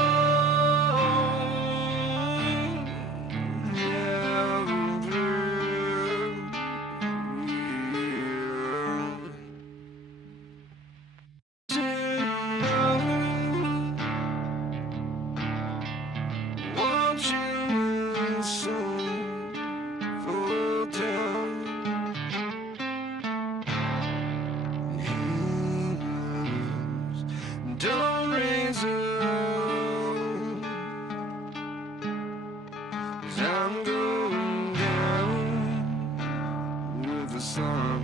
Don't raise up, 'cause I'm going down with the sun,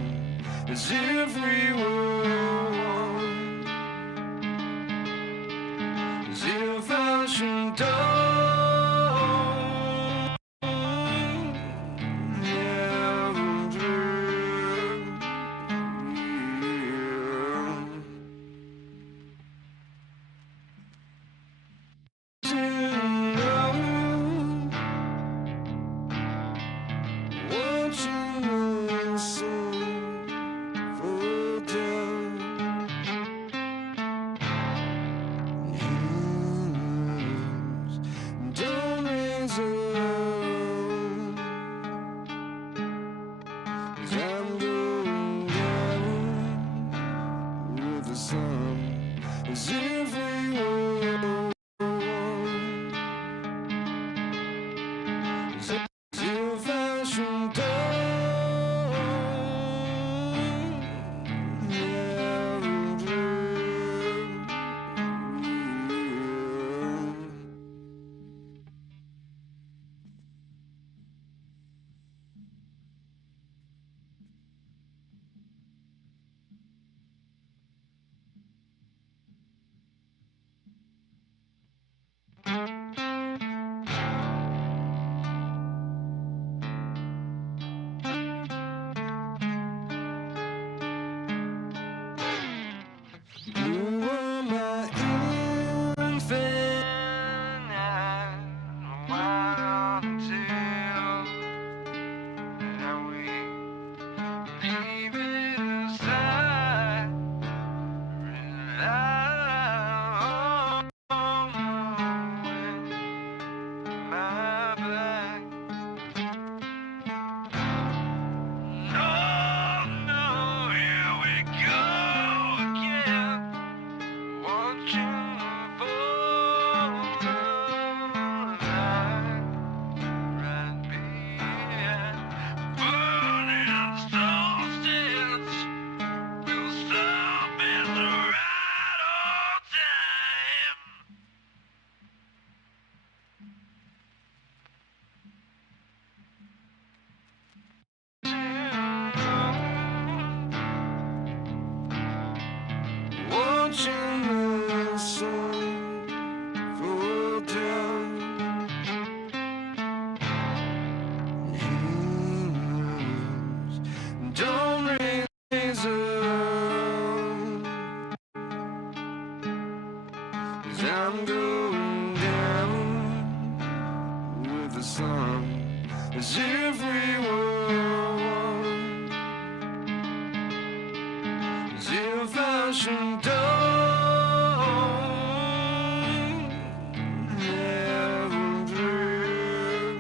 as if we were one, as if I should die. Watching the sun fall down. the sun, as if we were one, as if I should die. Never dream. You were my infant, and why until now we leave it aside, rely on my back. No, no, here we go again. Watching the borderline right behind burning solstice. We'll stop at the right on time. Watching the sun go down. Heroes don't raise up, 'cause I'm going down with the sun, as if we were one, as if I should die. Never dream.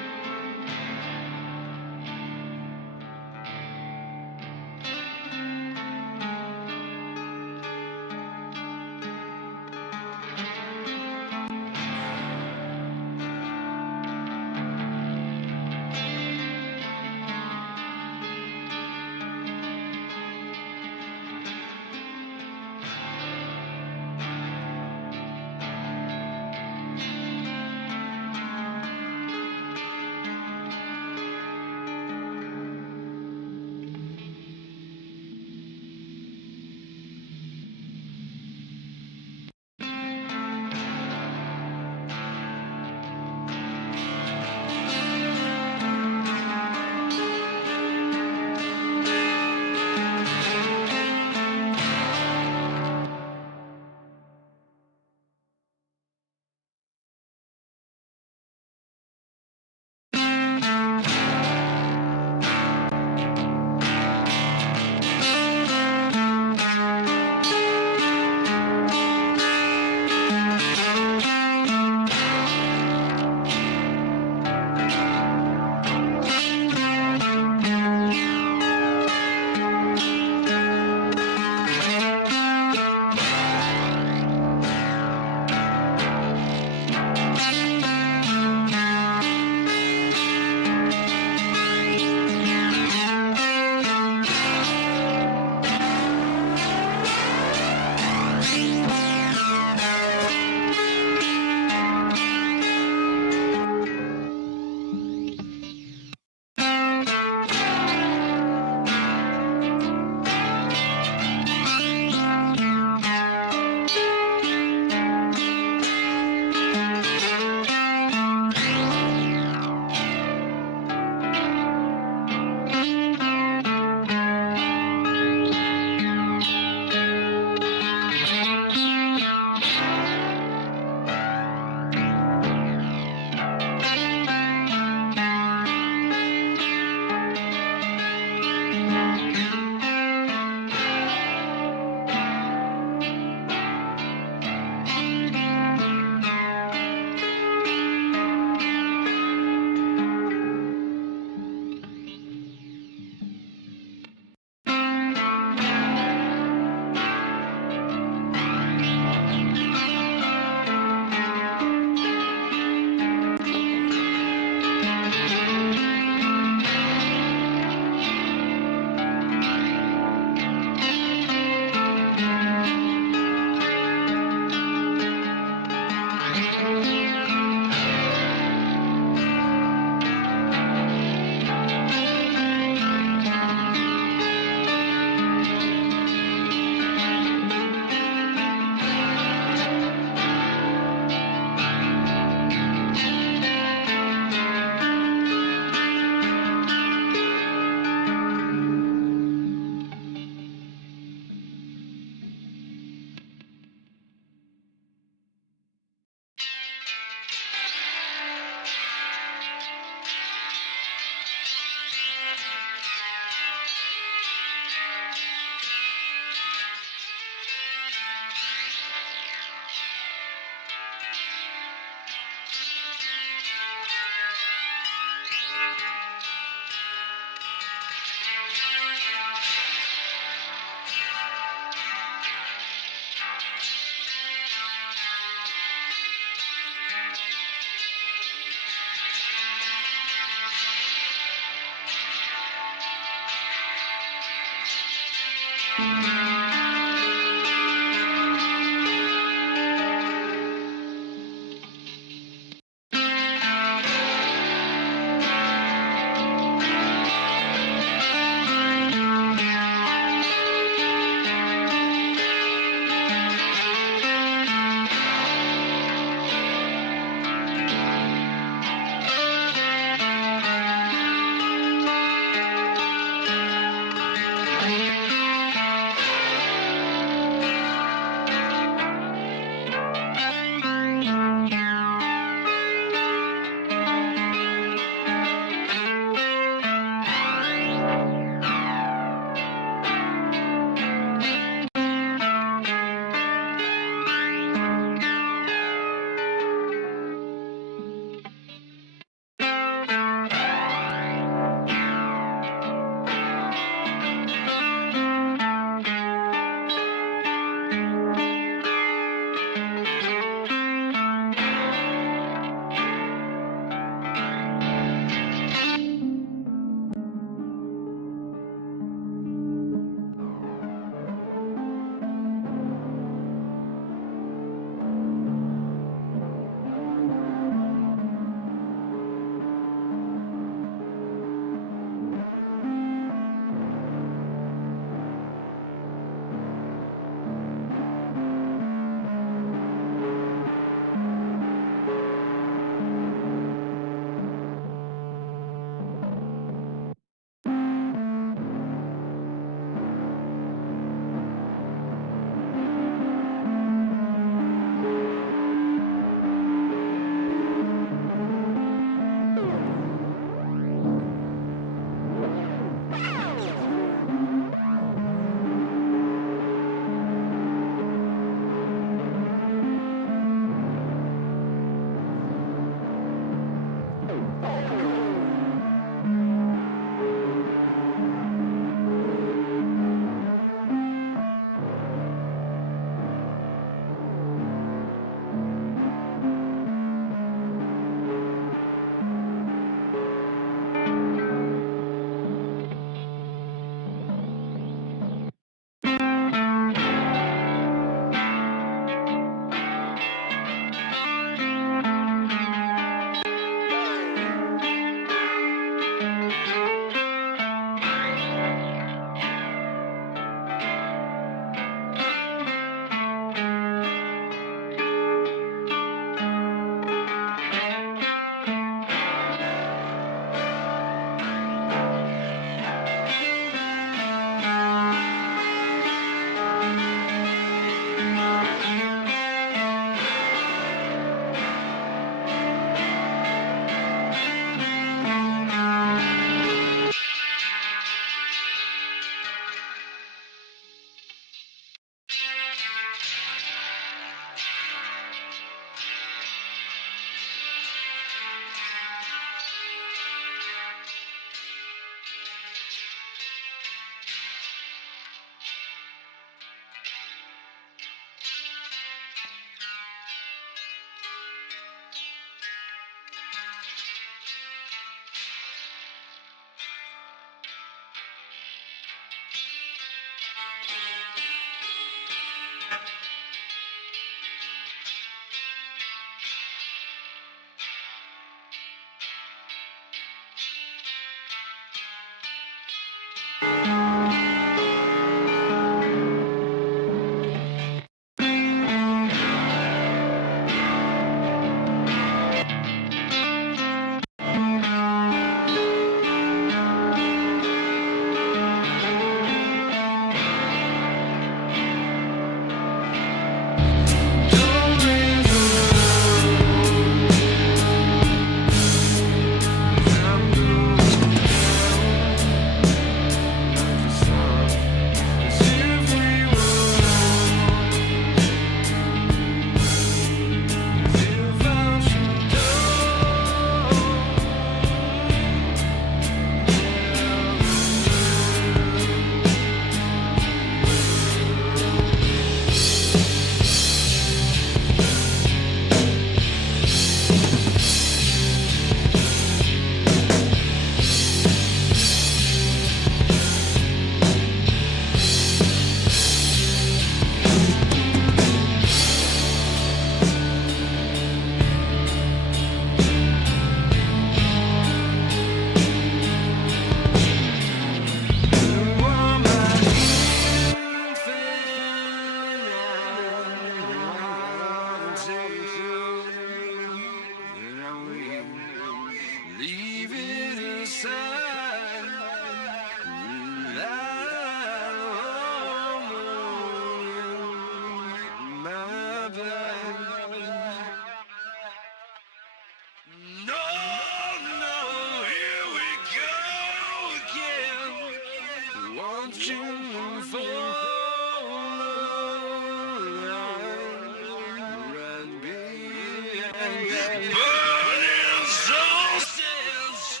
Burning solstice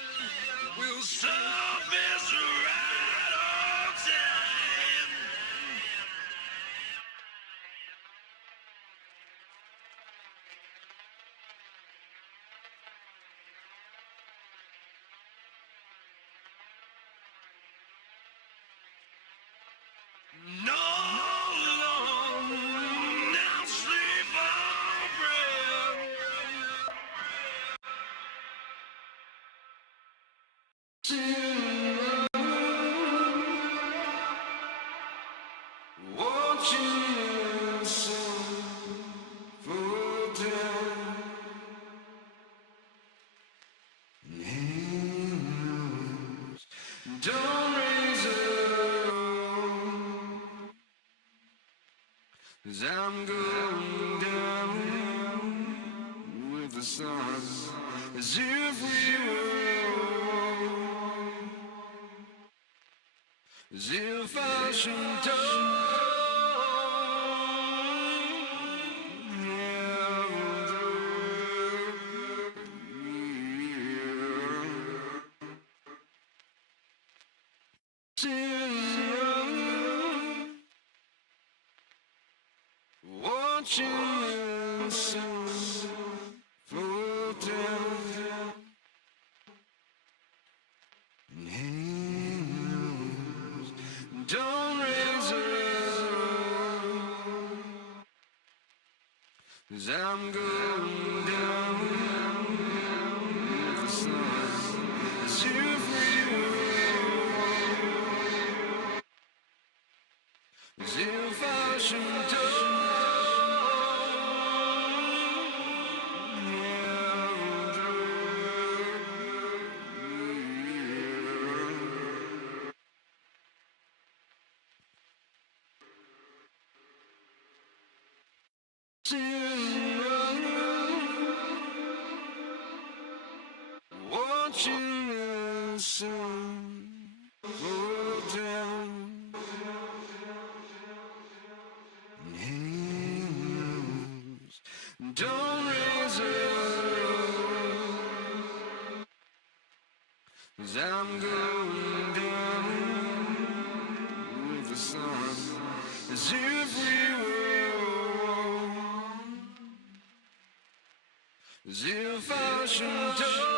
will surface right on time. No long, now sleep on bread. Watching the sun fall down. Nails don't raise up, 'cause I'm going down with the sun, as if we were, as if I should die. Watching the sun fall down, and hands don't raise up, 'cause I'm going down with the sun, as if we were, as if I should die. Watching the sun fall down, and hands don't raise up, 'cause I'm going down with the sun, as if we were, as if I should die.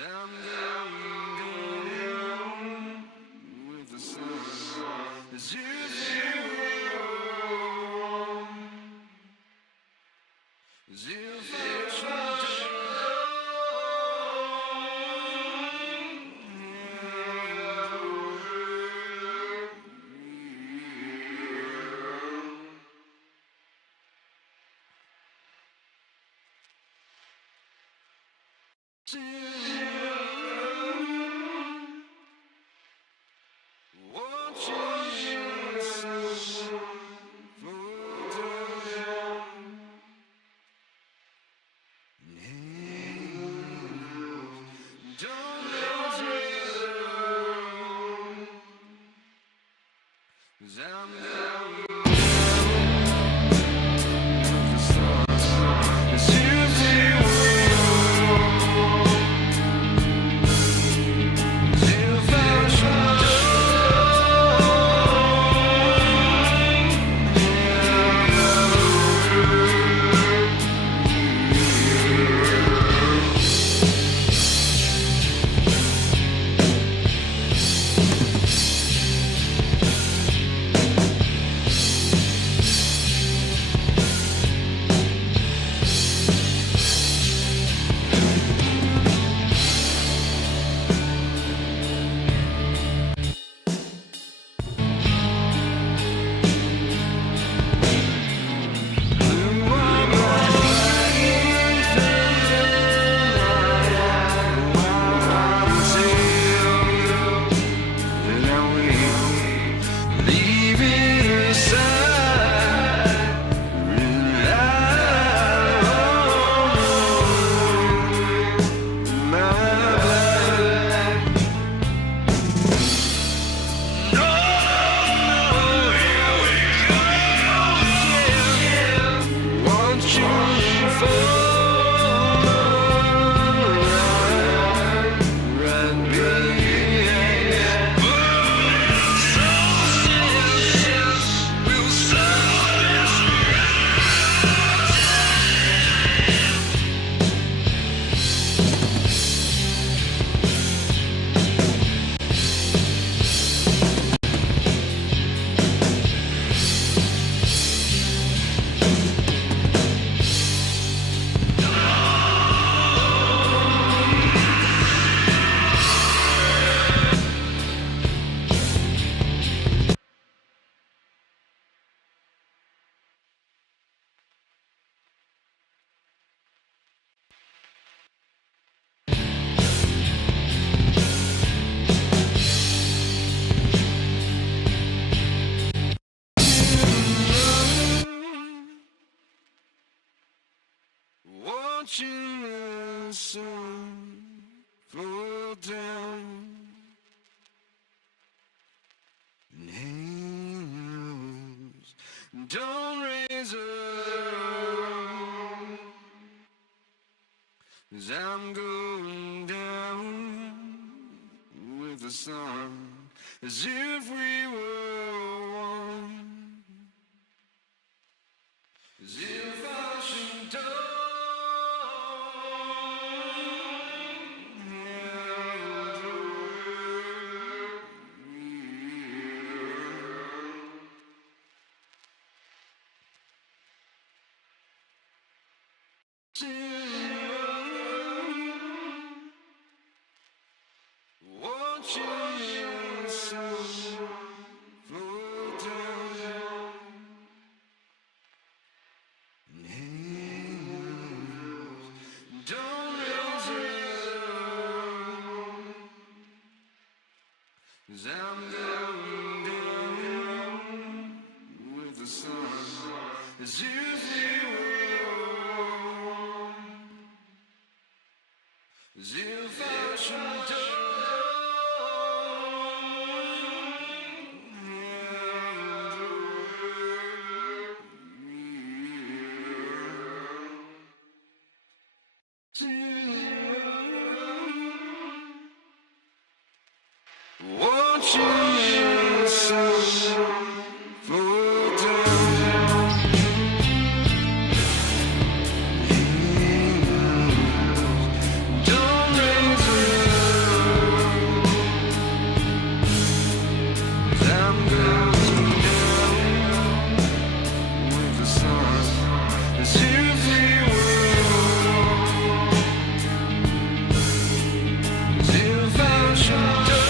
I'm going down with the sun, as if you were, as if I should Don't raise up, 'cause I'm going down with the sun, as if we were one, as if I should die. Watching the sun float down and hang loose. Don't raise up, 'cause I'm going down with the sun, as if we were one, as if I should die. Watching the sun float down, don't raise up, 'cause I'm going down with the sun, as if we were, as if I should die.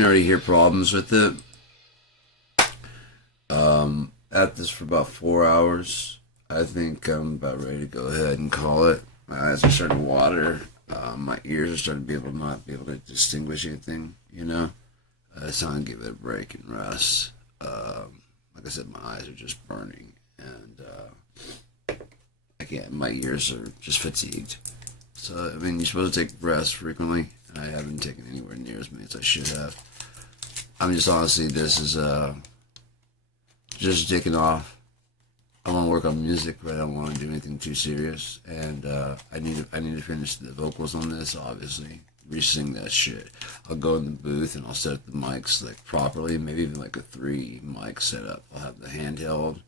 can already hear problems with it. At this for about 4 hours. I think I'm about ready to go ahead and call it. My eyes are starting to water. My ears are starting to not be able to distinguish anything, you know? So I'm going to give it a break and rest. Like I said, my eyes are just burning. And, again, my ears are just fatigued. So, I mean, you're supposed to take rest frequently. I haven't taken anywhere near as many as I should have. I'm just honestly, this is, just taking off. I want to work on music, but I don't want to do anything too serious. And I need to finish the vocals on this. Obviously, re-sing that shit. I'll go in the booth and I'll set up the mics like properly. Maybe even like a 3 mic setup. I'll have the handheld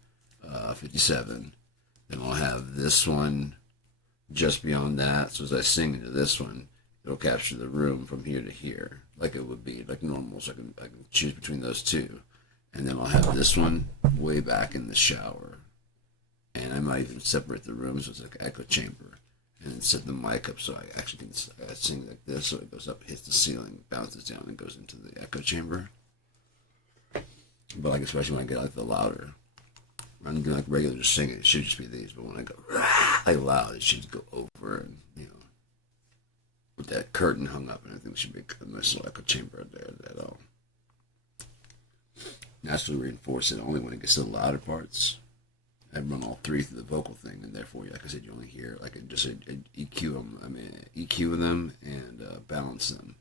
57. Then I'll have this one just beyond that. So as I sing into this one, it'll capture the room from here to here, like it would be like normal. So I can choose between those two. And then I'll have this one way back in the shower. And I might even separate the rooms with like an echo chamber. And then set the mic up so I actually can sing like this. So it goes up, hits the ceiling, bounces down, and goes into the echo chamber. But like especially when I get like the louder. When I'm doing like regular just singing, it should just be these. But when I go like loud, it should go over and, you know, with that curtain hung up and everything, should be a nice little echo chamber out there at all. Naturally reinforce it only when it gets to the louder parts. I run all 3 through the vocal thing, and therefore, like I said, you only hear like just EQ them. I mean, EQ them and balance them,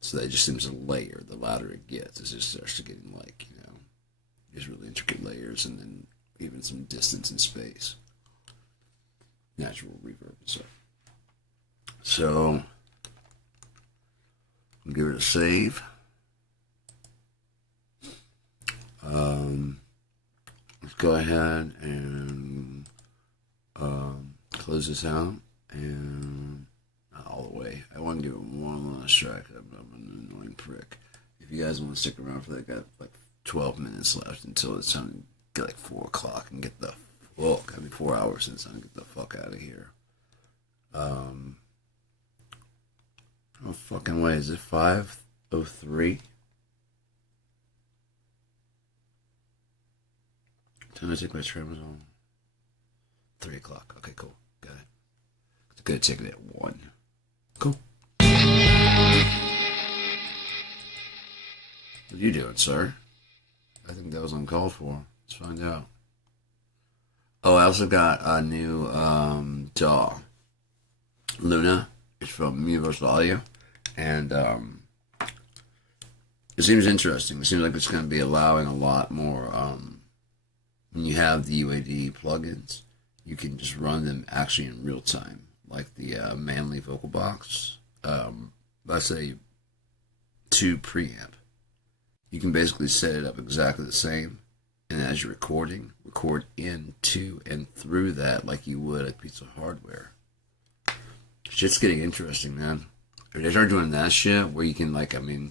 so that it just seems to layer. The louder it gets, it just starts to getting like, you know, there's really intricate layers, and then even some distance and space, natural reverb and stuff. So, I'll give it a save. Let's go ahead and close this out, and not all the way. I want to give it one last track. I'm an annoying prick. If you guys want to stick around for that, I got like 12 minutes left until it's time to get like 4 o'clock and get the fuck. I mean 4 hours since I get the fuck out of here. Oh fucking way! Is it 5:03? Time to take my Tramadol. 3 o'clock. Okay, cool. Got it. It's good to take it at 1. Cool. What are you doing, sir? I think that was uncalled for. Let's find out. Oh, I also got a new DAW. Luna. It's from Universal Audio. And it seems interesting. It seems like it's going to be allowing a lot more... when you have the UAD plugins, you can just run them actually in real time, like the Manly Vocal Box. Let's say 2 preamp. You can basically set it up exactly the same, and as you're recording, record into and through that like you would a piece of hardware. Shit's getting interesting, man. If they start doing that shit, where you can like, I mean,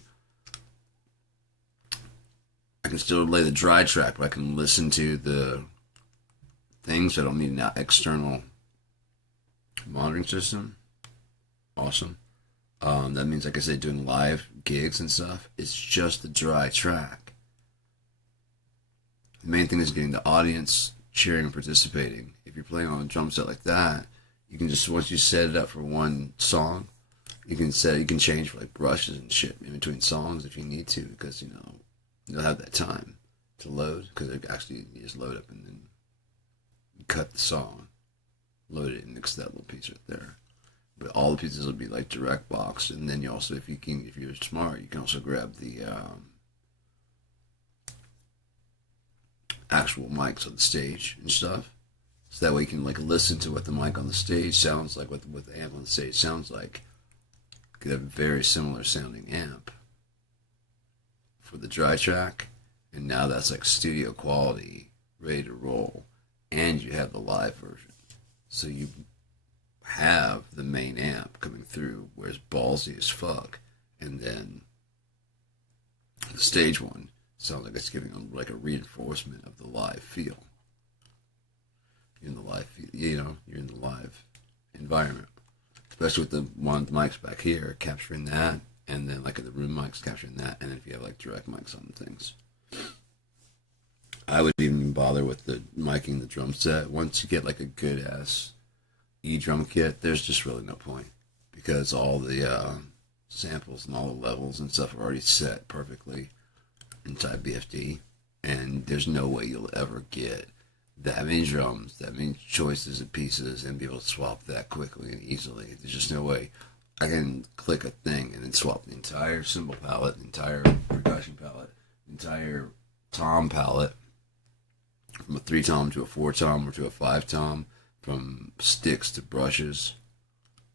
I can still lay the dry track, but I can listen to the things. I don't need an external monitoring system. Awesome. That means, like I said, doing live gigs and stuff, it's just the dry track. The main thing is getting the audience cheering and participating. If you're playing on a drum set like that, you can just, once you set it up for one song, you can change for like brushes and shit in between songs if you need to, because, you know, you'll have that time to load, because it actually, you just load up and then you cut the song, load it, and mix that little piece right there. But all the pieces will be like direct boxed, and then you also, if you're smart, you can also grab the actual mics on the stage and stuff, so that way you can like listen to what the mic on the stage sounds like, what the amp on the stage sounds like. You get a very similar sounding amp for the dry track, and now that's like studio quality, ready to roll, and you have the live version. So you have the main amp coming through where it's ballsy as fuck, and then the stage one sounds like it's giving them like a reinforcement of the live feel. You're in the live feel, you know, you're in the live environment, especially with the one of the mics back here capturing that. and then like the room mics capturing that, and then if you have like direct mics on the things. I would even bother with the miking the drum set. Once you get like a good ass drum kit, there's just really no point because all the samples and all the levels and stuff are already set perfectly inside BFD, and there's no way you'll ever get that many drums, that many choices of pieces, and be able to swap that quickly and easily. There's just no way. I can click a thing and then swap the entire cymbal palette, the entire percussion palette, the entire tom palette, from a 3-tom to a 4-tom or to a 5-tom, from sticks to brushes,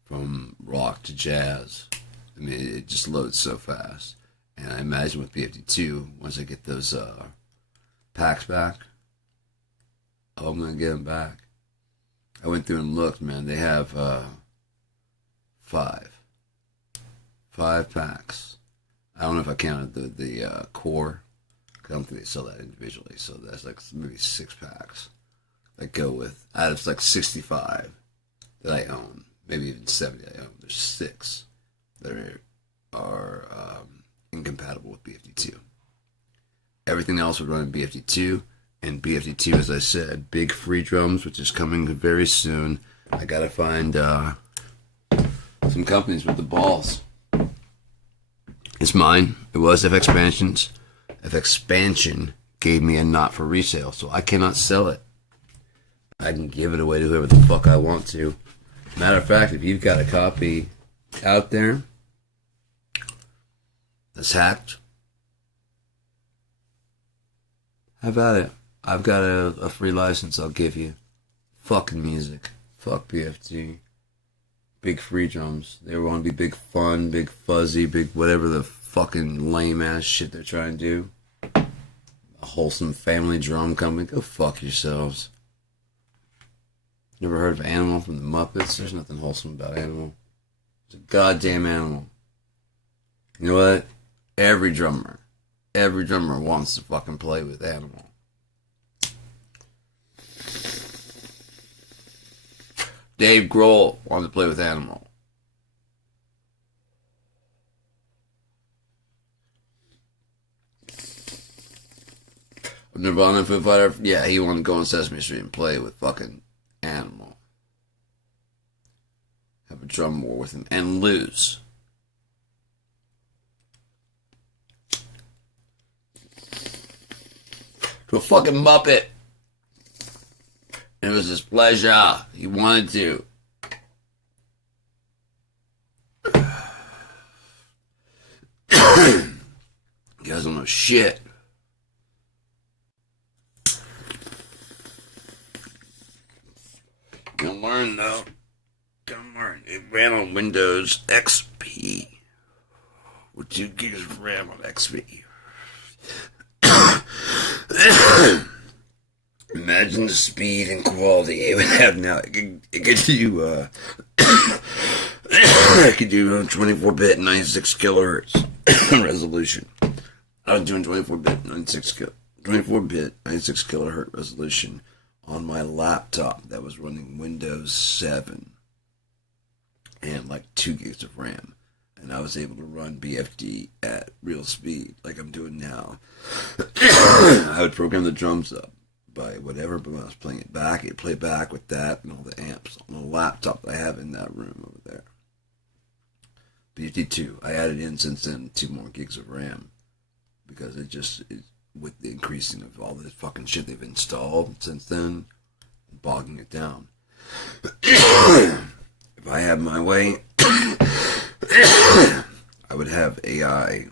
from rock to jazz. I mean, it just loads so fast. And I imagine with BFD2, once I get those packs back, I'm going to get them back. I went through and looked, man. They have 5 packs. I don't know if I counted the core. I don't think they sell that individually, so that's like maybe 6 packs that go with. Out of like 65 that I own, maybe even 70 I own, there's 6 that are incompatible with BFD2. Everything else would run in BFD2, and BFD2, as I said, big free drums, which is coming very soon. I gotta find some companies with the balls. It's mine. It was FX Expansions. FX Expansion gave me a not for resale, so I cannot sell it. I can give it away to whoever the fuck I want to. Matter of fact, if you've got a copy out there that's hacked, how about it? I've got a free license I'll give you. Fucking music. Fuck BFG. Big free drums. They want to be big fun, big fuzzy, big whatever the fucking lame ass shit they're trying to do. A wholesome family drum company. Go fuck yourselves. Never heard of Animal from the Muppets? There's nothing wholesome about Animal. It's a goddamn animal. You know what? Every drummer wants to fucking play with Animal. Dave Grohl wanted to play with Animal. Nirvana Foo Fighter, yeah, he wanted to go on Sesame Street and play with fucking Animal. Have a drum war with him and lose. To a fucking Muppet. It was his pleasure. He wanted to. You guys don't know shit. Gonna learn though. Gonna learn. It ran on Windows XP. With 2 gigs of RAM on XP. Imagine the speed and quality it would have now. It could do it could do 24-bit 96 kilohertz resolution. I was doing 24-bit 96 kilohertz resolution on my laptop that was running Windows 7 and like 2 gigs of RAM. And I was able to run BFD at real speed like I'm doing now. I would program the drums up by whatever, but when I was playing it back, it'd play back with that and all the amps on the laptop that I have in that room over there. BFD2, I added in since then 2 more gigs of RAM because with the increasing of all this fucking shit they've installed since then, bogging it down. If I had my way, I would have AI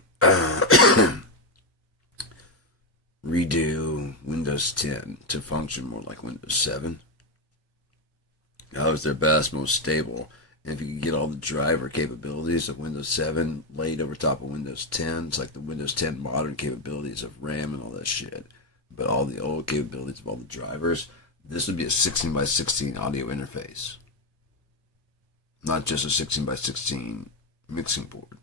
redo Windows 10 to function more like Windows 7. That was their best, most stable. And if you could get all the driver capabilities of Windows 7 laid over top of Windows 10, it's like the Windows 10 modern capabilities of RAM and all that shit. But all the old capabilities of all the drivers, this would be a 16x16 audio interface. Not just a 16x16 mixing board.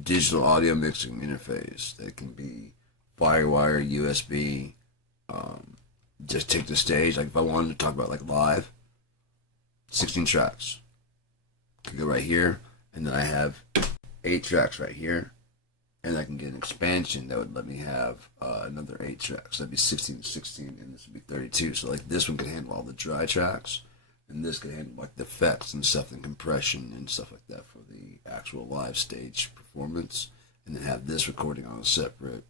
Digital audio mixing interface that can be Firewire, USB, just take the stage. Like if I wanted to talk about like live, 16 tracks. Could go right here, and then I have 8 tracks right here, and I can get an expansion that would let me have another 8 tracks. That'd be 16 and 16, and this would be 32. So like this one could handle all the dry tracks, and this could handle like the effects and stuff and compression and stuff like that for the actual live stage performance, and then have this recording on a separate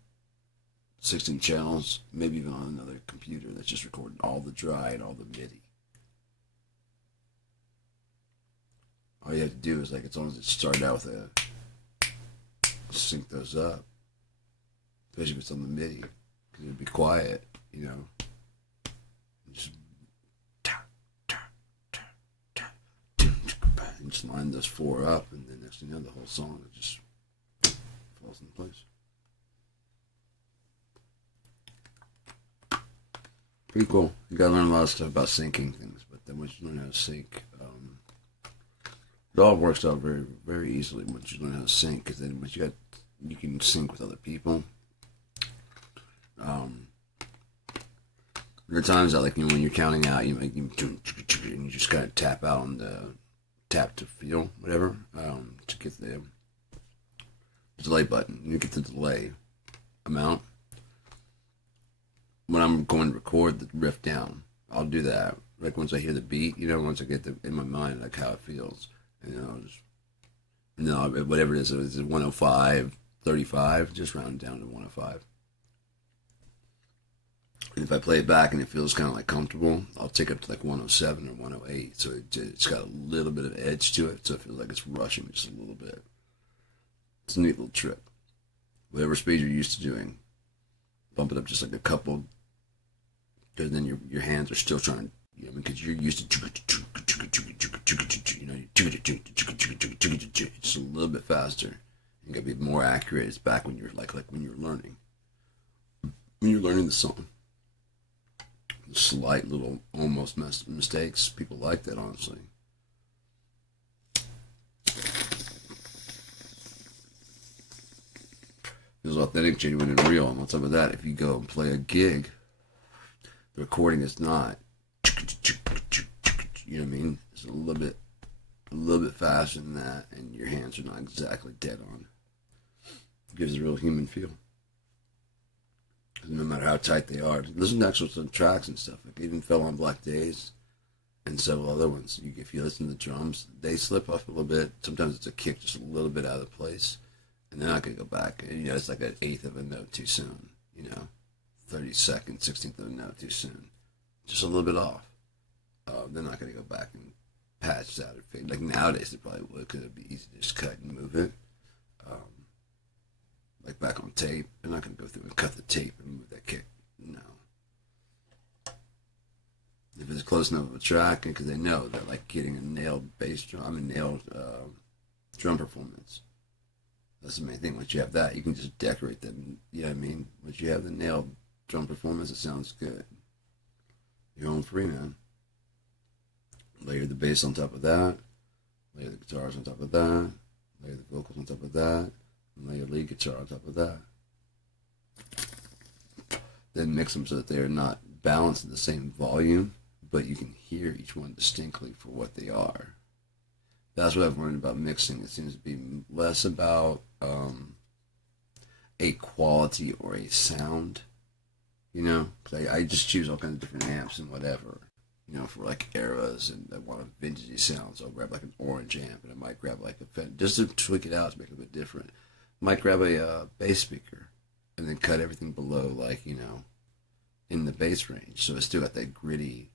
16 channels, maybe even on another computer that's just recording all the dry and all the MIDI. All you have to do is, like, as long as it started out with a, sync those up, especially if it's on the MIDI, because it'd be quiet, you know. And just line those 4 up, and then next thing you know, the whole song just falls into place. Pretty cool. You gotta learn a lot of stuff about syncing things, but then once you learn how to sync, it all works out very, very easily once you learn how to sync. Because then once you can sync with other people. There are times that, like, you know, when you're counting out, and you just kind of tap out on the tap to feel whatever to get the delay button. You get the delay amount. When I'm going to record the riff down, I'll do that. Like once I hear the beat, you know, once I get in my mind, like how it feels, and then I'll whatever it is, if it's 105, 35, just round it down to 105. And if I play it back and it feels kind of like comfortable, I'll take it up to like 107 or 108. So it's got a little bit of edge to it, so it feels like it's rushing just a little bit. It's a neat little trick. Whatever speed you're used to doing, bump it up just like a couple. Because then your hands are still trying, you know, because you're used to, you know, just a little bit faster. You gotta be more accurate. It's back when you're like when you're learning the song. Slight little almost mistakes. People like that, honestly. Feels authentic, genuine, and real. And on top of that, if you go and play a gig, the recording is not, you know what I mean? It's a little bit faster than that, and your hands are not exactly dead on. It gives a real human feel. No matter how tight they are, listen to actual tracks and stuff. Like even Fell on Black Days and several other ones. If you listen to the drums, they slip off a little bit. Sometimes it's a kick just a little bit out of place, and they're not gonna go back. And, you know, it's like an eighth of a note too soon. You know, 32nd, 16th of a note too soon, just a little bit off. They're not gonna go back and patch that or fade. Like nowadays, they probably would, because it'd be easy to just cut and move it. Like back on tape, they're not going to go through and cut the tape and move that kick. No. If it's close enough of a track, because they know they're like getting a nailed bass drum, nailed drum performance. That's the main thing. Once you have that, you can just decorate that. You know what I mean? Once you have the nailed drum performance, it sounds good. You're home free, man. Layer the bass on top of that. Layer the guitars on top of that. Layer the vocals on top of that. And lay your lead guitar on top of that. Then mix them so that they are not balanced at the same volume, but you can hear each one distinctly for what they are. That's what I've learned about mixing. It seems to be less about a quality or a sound, you know? Because I just choose all kinds of different amps and whatever, you know, for like eras, and I want a vintagey sound, so I'll grab like an orange amp, and I might grab like a Fender, just to tweak it out to make it a bit different. Might grab a bass speaker and then cut everything below, like, you know, in the bass range. So it's still got that gritty,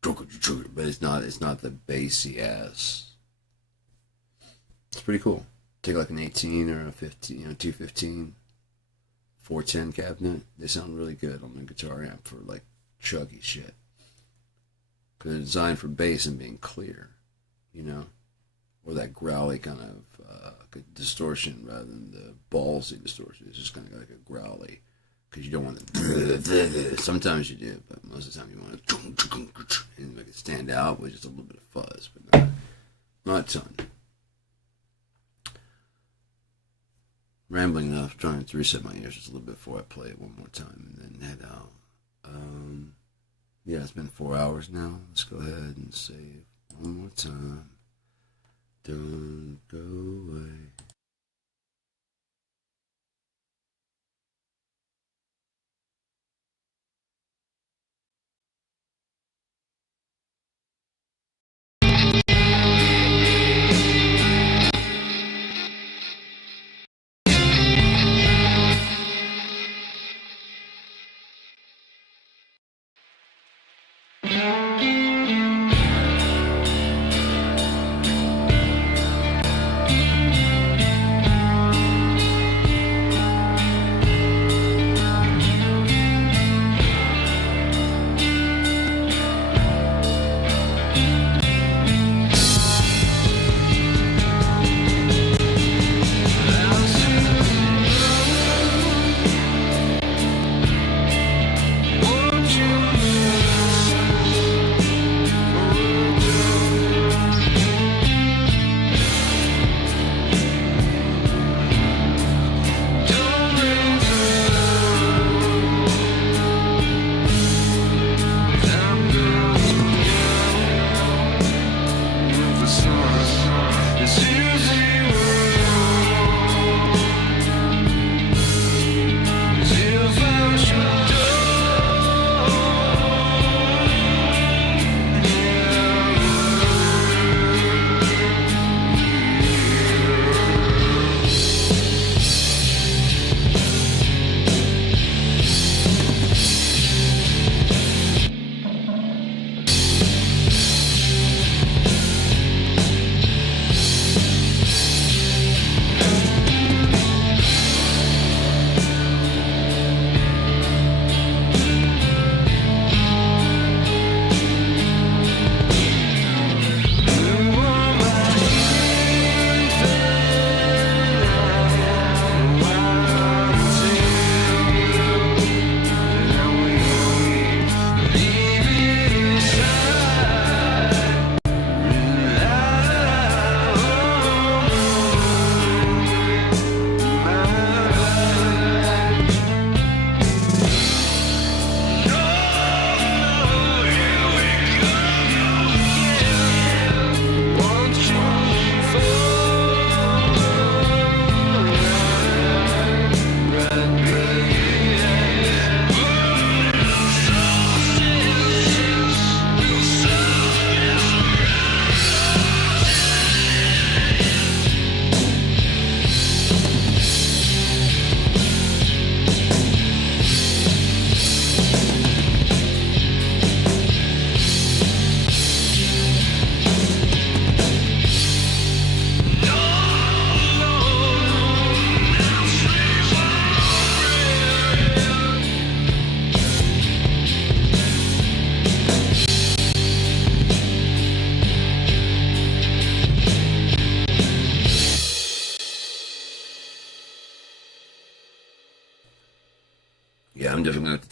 but it's not the bassy ass. It's pretty cool. Take like an 18 or a 15, you know, 215, 410 cabinet. They sound really good on the guitar amp for like chuggy shit. Because they're designed for bass and being clear, you know, or that growly kind of distortion rather than the ballsy distortion. It's just kind of like a growly, because you don't want to. Sometimes you do, but most of the time you want to and make it stand out with just a little bit of fuzz, but not a ton. Rambling enough, trying to reset my ears just a little bit before I play it one more time and then head out. Yeah, it's been 4 hours now. Let's go ahead and save one more time. Don't go away.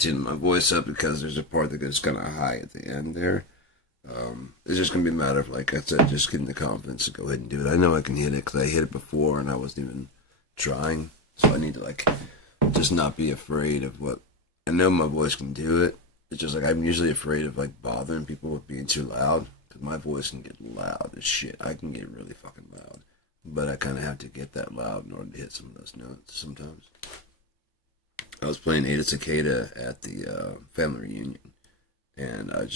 tune my voice up because there's a part that goes kind of high at the end there. It's just gonna be a matter of, like I said, just getting the confidence to go ahead and do it. I know I can hit it because I hit it before and I wasn't even trying, so I need to like just not be afraid of what. I know my voice can do it. It's just like I'm usually afraid of like bothering people with being too loud because my voice can get loud as shit. I can get really fucking loud, but I kind of have to get that loud in order to hit some of those notes sometimes. I was playing Ada Cicada at the family reunion, and I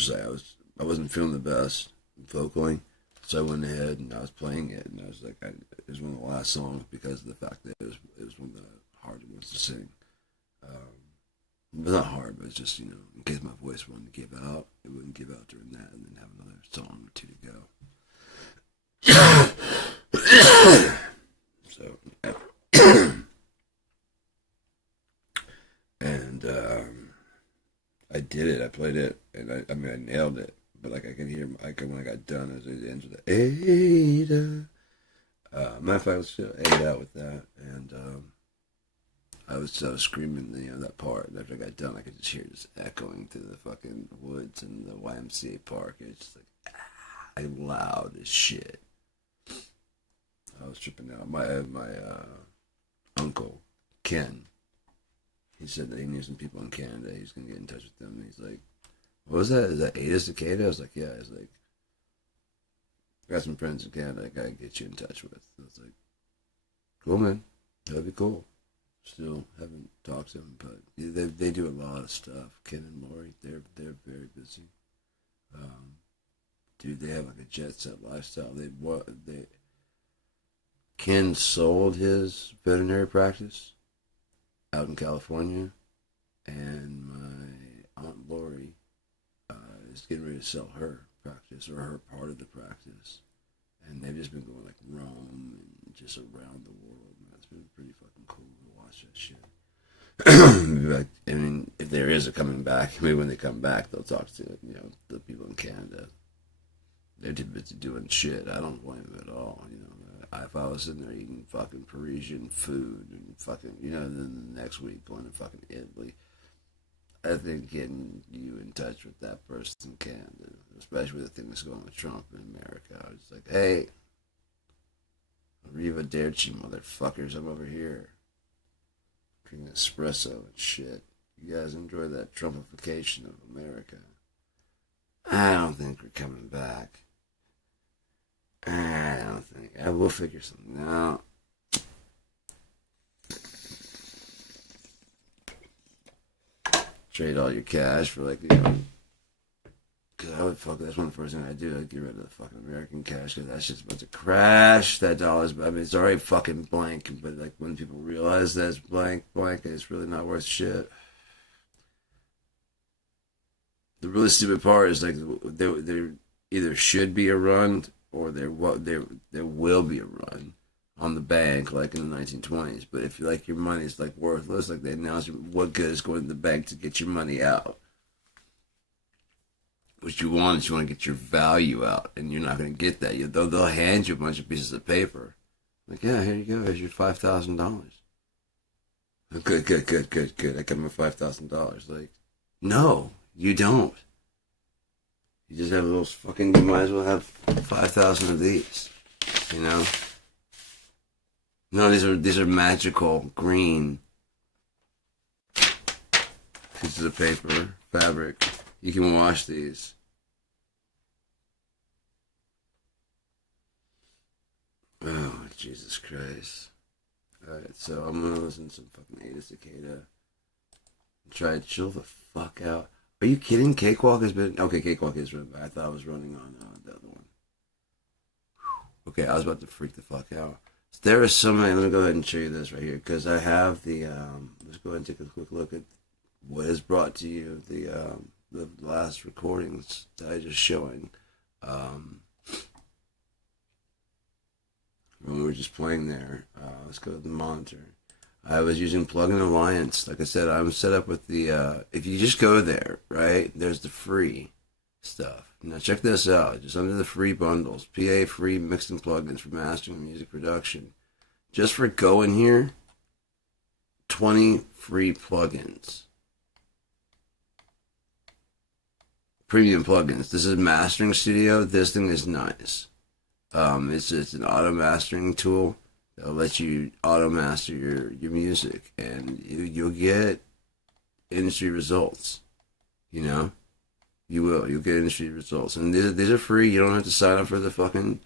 wasn't feeling the best vocally, so I went ahead and I was playing it, and I was like, it was one of the last songs because of the fact that it was one of the harder ones to sing. But not hard, but it's just, in case my voice wanted to give out, it wouldn't give out during that, and then have another song or two to go. So, yeah. And I did it. I played it, and I nailed it. But like I can hear, like when I got done, as it ends with the Ada. Matter of fact, let's just Ada out with that, and I was screaming, that part. And after I got done, I could just hear it just echoing through the fucking woods and the YMCA park. It's just like, I'm loud as shit. I was tripping out. My uncle Ken, he said that he knew some people in Canada. He's gonna get in touch with them. And he's like, "What was that? Is that Ada Cicada?" I was like, "Yeah." He's like, "I got some friends in Canada. I gotta get you in touch with." I was like, "Cool, man. That'd be cool." Still haven't talked to them, but they do a lot of stuff. Ken and Lori, they're very busy. Dude, they have like a jet set lifestyle. Ken sold his veterinary practice out in California, and my Aunt Lori is getting ready to sell her practice, or her part of the practice. And they've just been going like Rome and just around the world. Man, it's been pretty fucking cool to watch that shit. I mean, if there is a coming back, maybe when they come back, they'll talk to the people in Canada. They're too busy doing shit. I don't blame them at all. If I was sitting there eating fucking Parisian food and fucking, then the next week going to fucking Italy, I think getting you in touch with that person can, especially with the thing that's going on with Trump in America. I was like, hey, arrivederci, motherfuckers, I'm over here drinking espresso and shit. You guys enjoy that Trumpification of America. I don't think we're coming back. I don't think. I will figure something out. Trade all your cash for like, cause I would that's one of the first things I do. I'd get rid of the fucking American cash, cause that's just about to crash. That dollar's, it's already fucking blank, but like when people realize that it's blank, it's really not worth shit. The really stupid part is like there either should be a run or there will be a run on the bank like in the 1920s. But if like your money's like worthless, like they announce, what good is going to the bank to get your money out? What you want is you want to get your value out, and you're not going to get that. They'll hand you a bunch of pieces of paper, like, yeah, here you go, here's your $5,000. Good. I got my $5,000. Like, no, you don't. You just have those fucking. You might as well have 5,000 of these. No, these are magical green pieces of paper, fabric. You can wash these. Oh, Jesus Christ. Alright, so I'm gonna listen to some fucking Ada Cicada. Try to chill the fuck out. Are you kidding? Cakewalk has been... Okay, Cakewalk is running, but I thought I was running on the other one. Okay, I was about to freak the fuck out. So there is so many... Let me go ahead and show you this right here, because I have the... let's go ahead and take a quick look at what is brought to you, the last recordings that I just showing. When we were just playing there. Let's go to the monitor. I was using Plugin Alliance. Like I said, I'm set up with the, if you just go there, right, there's the free stuff. Now check this out. Just under the free bundles, PA free mixing plugins for mastering and music production. Just for going here, 20 free plugins. premium plugins. This is Mastering Studio. This thing is nice. It's an auto mastering tool that'll let you auto master your music, and you'll get industry results. You know, you'll get industry results, and these are free. You don't have to sign up for the fucking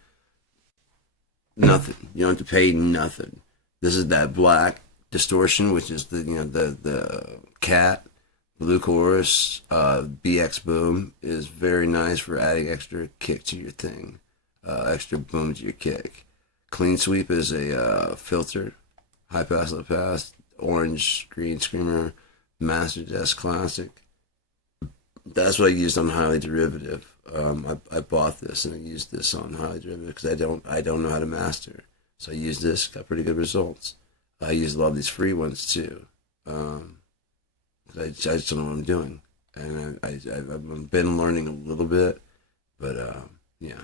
nothing. You don't have to pay nothing. This is that black distortion, which is the cat. Blue chorus, BX boom is very nice for adding extra kick to your thing, extra boom to your kick. Clean sweep is a filter, high pass, low pass, orange, green screamer, master desk classic. That's what I used on Highly Derivative. I bought this and I used this on Highly Derivative because I don't know how to master, so I used this, got pretty good results. I use a lot of these free ones too. I just don't know what I'm doing, and I've been learning a little bit, but yeah.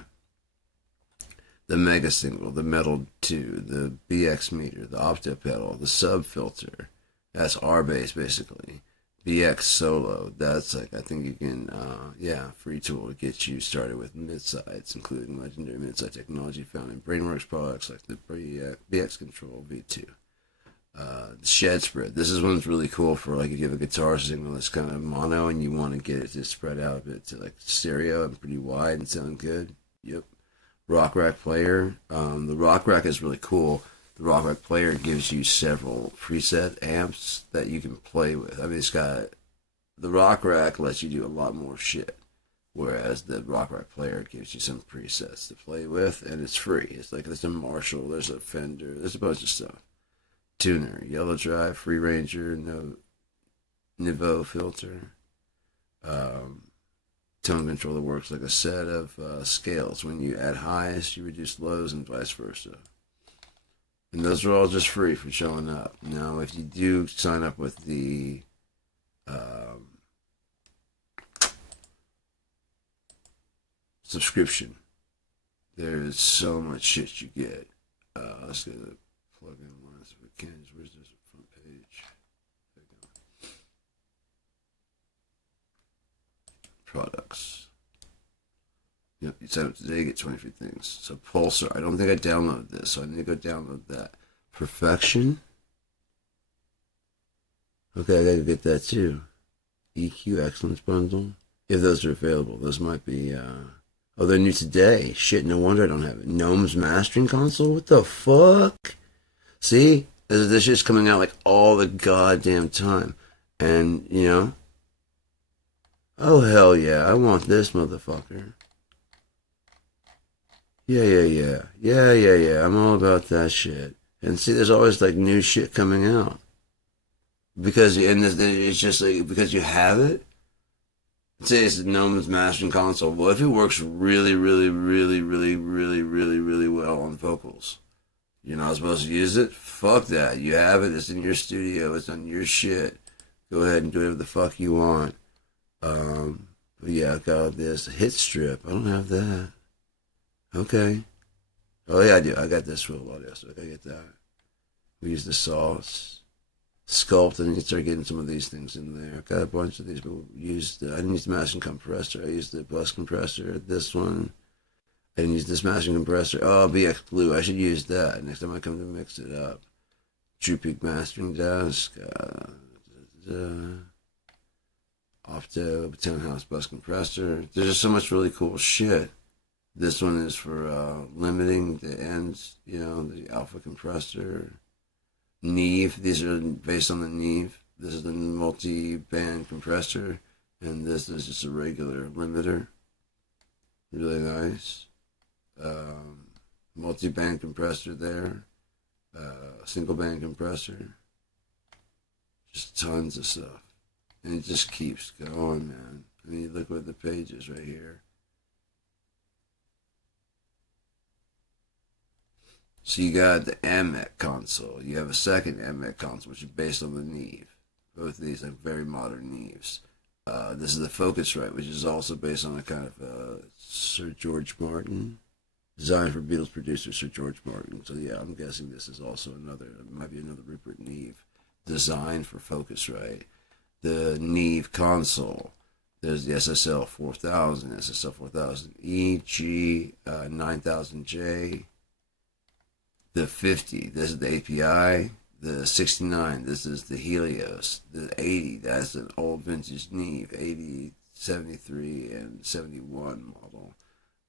The Mega Single, the Metal 2, the BX meter, the Opto pedal, the sub filter, that's R bass basically. BX solo, that's like, I think you can, free tool to get you started with mid-sides, including legendary mid-side technology found in Brainworks products like the BX Control V2. Shed spread. This is one's really cool for like if you have a guitar signal that's kind of mono and you want to get it to spread out a bit to like stereo and pretty wide and sound good. Yep. Rock Rack player. The Rock Rack is really cool. The Rock Rack player gives you several preset amps that you can play with. I mean, the Rock Rack lets you do a lot more shit, whereas the Rock Rack player gives you some presets to play with, and it's free. It's like there's a Marshall, there's a Fender, there's a bunch of stuff. Tuner, Yellow Drive, Free Ranger, Niveau filter, tone controller works like a set of scales. When you add highs, you reduce lows, and vice versa. And those are all just free for showing up. Now, if you do sign up with the subscription, there's so much shit you get. Let's get the plug-in lines if we can. Where's this front page? Products. Yep, you sign up today, get 20 free things. So Pulsar, I don't think I downloaded this, so I need to go download that. Perfection. Okay, I gotta get that too. EQ Excellence Bundle. If those are available, those might be, oh, they're new today. Shit, no wonder I don't have it. Gnome's Mastering Console? What the fuck? See? This shit's coming out like all the goddamn time. And, you know? Oh, hell yeah. I want this motherfucker. Yeah. I'm all about that shit. And see, there's always like new shit coming out. It's just like, because you have it. Say it's Gnome's Mastering Console. Well, if it works really well on vocals, you're not supposed to use it? Fuck that. You have it. It's in your studio. It's on your shit. Go ahead and do whatever the fuck you want. But yeah, I got this hit strip. I don't have that. Okay. Oh yeah, I do. I got this real audio, so I gotta get that. We use the sauce. Sculpt, and you start getting some of these things in there. I got a bunch of these, but I didn't use the mastering compressor. I used the bus compressor. This one. I didn't use this mastering compressor. Oh, BX Blue. I should use that next time I come to mix it up. True Peak Mastering Desk. Opto Townhouse Bus Compressor. There's just so much really cool shit. This one is for limiting the ends, the alpha compressor. Neve, these are based on the Neve. This is the multi-band compressor, and this is just a regular limiter. Really nice. Multi-band compressor there. Single band compressor. Just tons of stuff. And it just keeps going, man. I mean, look at the pages right here. So you got the AMEC console. You have a second AMEC console, which is based on the Neve. Both of these are very modern Neves. This is the Focusrite, which is also based on a kind of Sir George Martin. Designed for Beatles producer Sir George Martin. So yeah, I'm guessing this is also might be another Rupert Neve. Designed for Focusrite. The Neve console. There's the SSL 4000, SSL 4000E, G, 9000J, the 50, this is the API, the 69, this is the Helios, the 80, that's an old vintage Neve, 80, 73, and 71 model.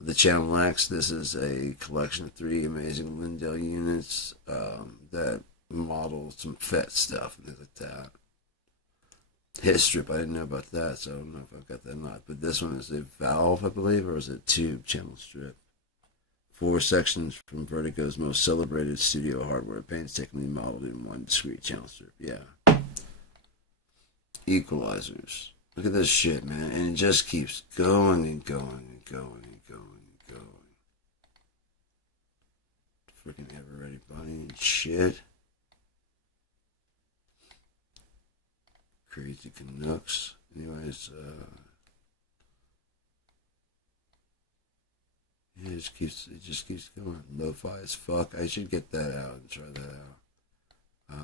The Channel X, this is a collection of 3 amazing Lindell units that model some FET stuff and things like that. Hit strip, I didn't know about that, so I don't know if I've got that or not. But this one is a valve, I believe, or is it a tube channel strip? 4 sections from Vertigo's most celebrated studio hardware, painstakingly modeled in one discrete channel strip. Yeah. Equalizers. Look at this shit, man. And it just keeps going and going and going and going and going. Freaking Ever Ready Bunny and shit. Crazy Canucks. Anyways, yeah, it just keeps going. Lo-fi as fuck. I should get that out and try that out.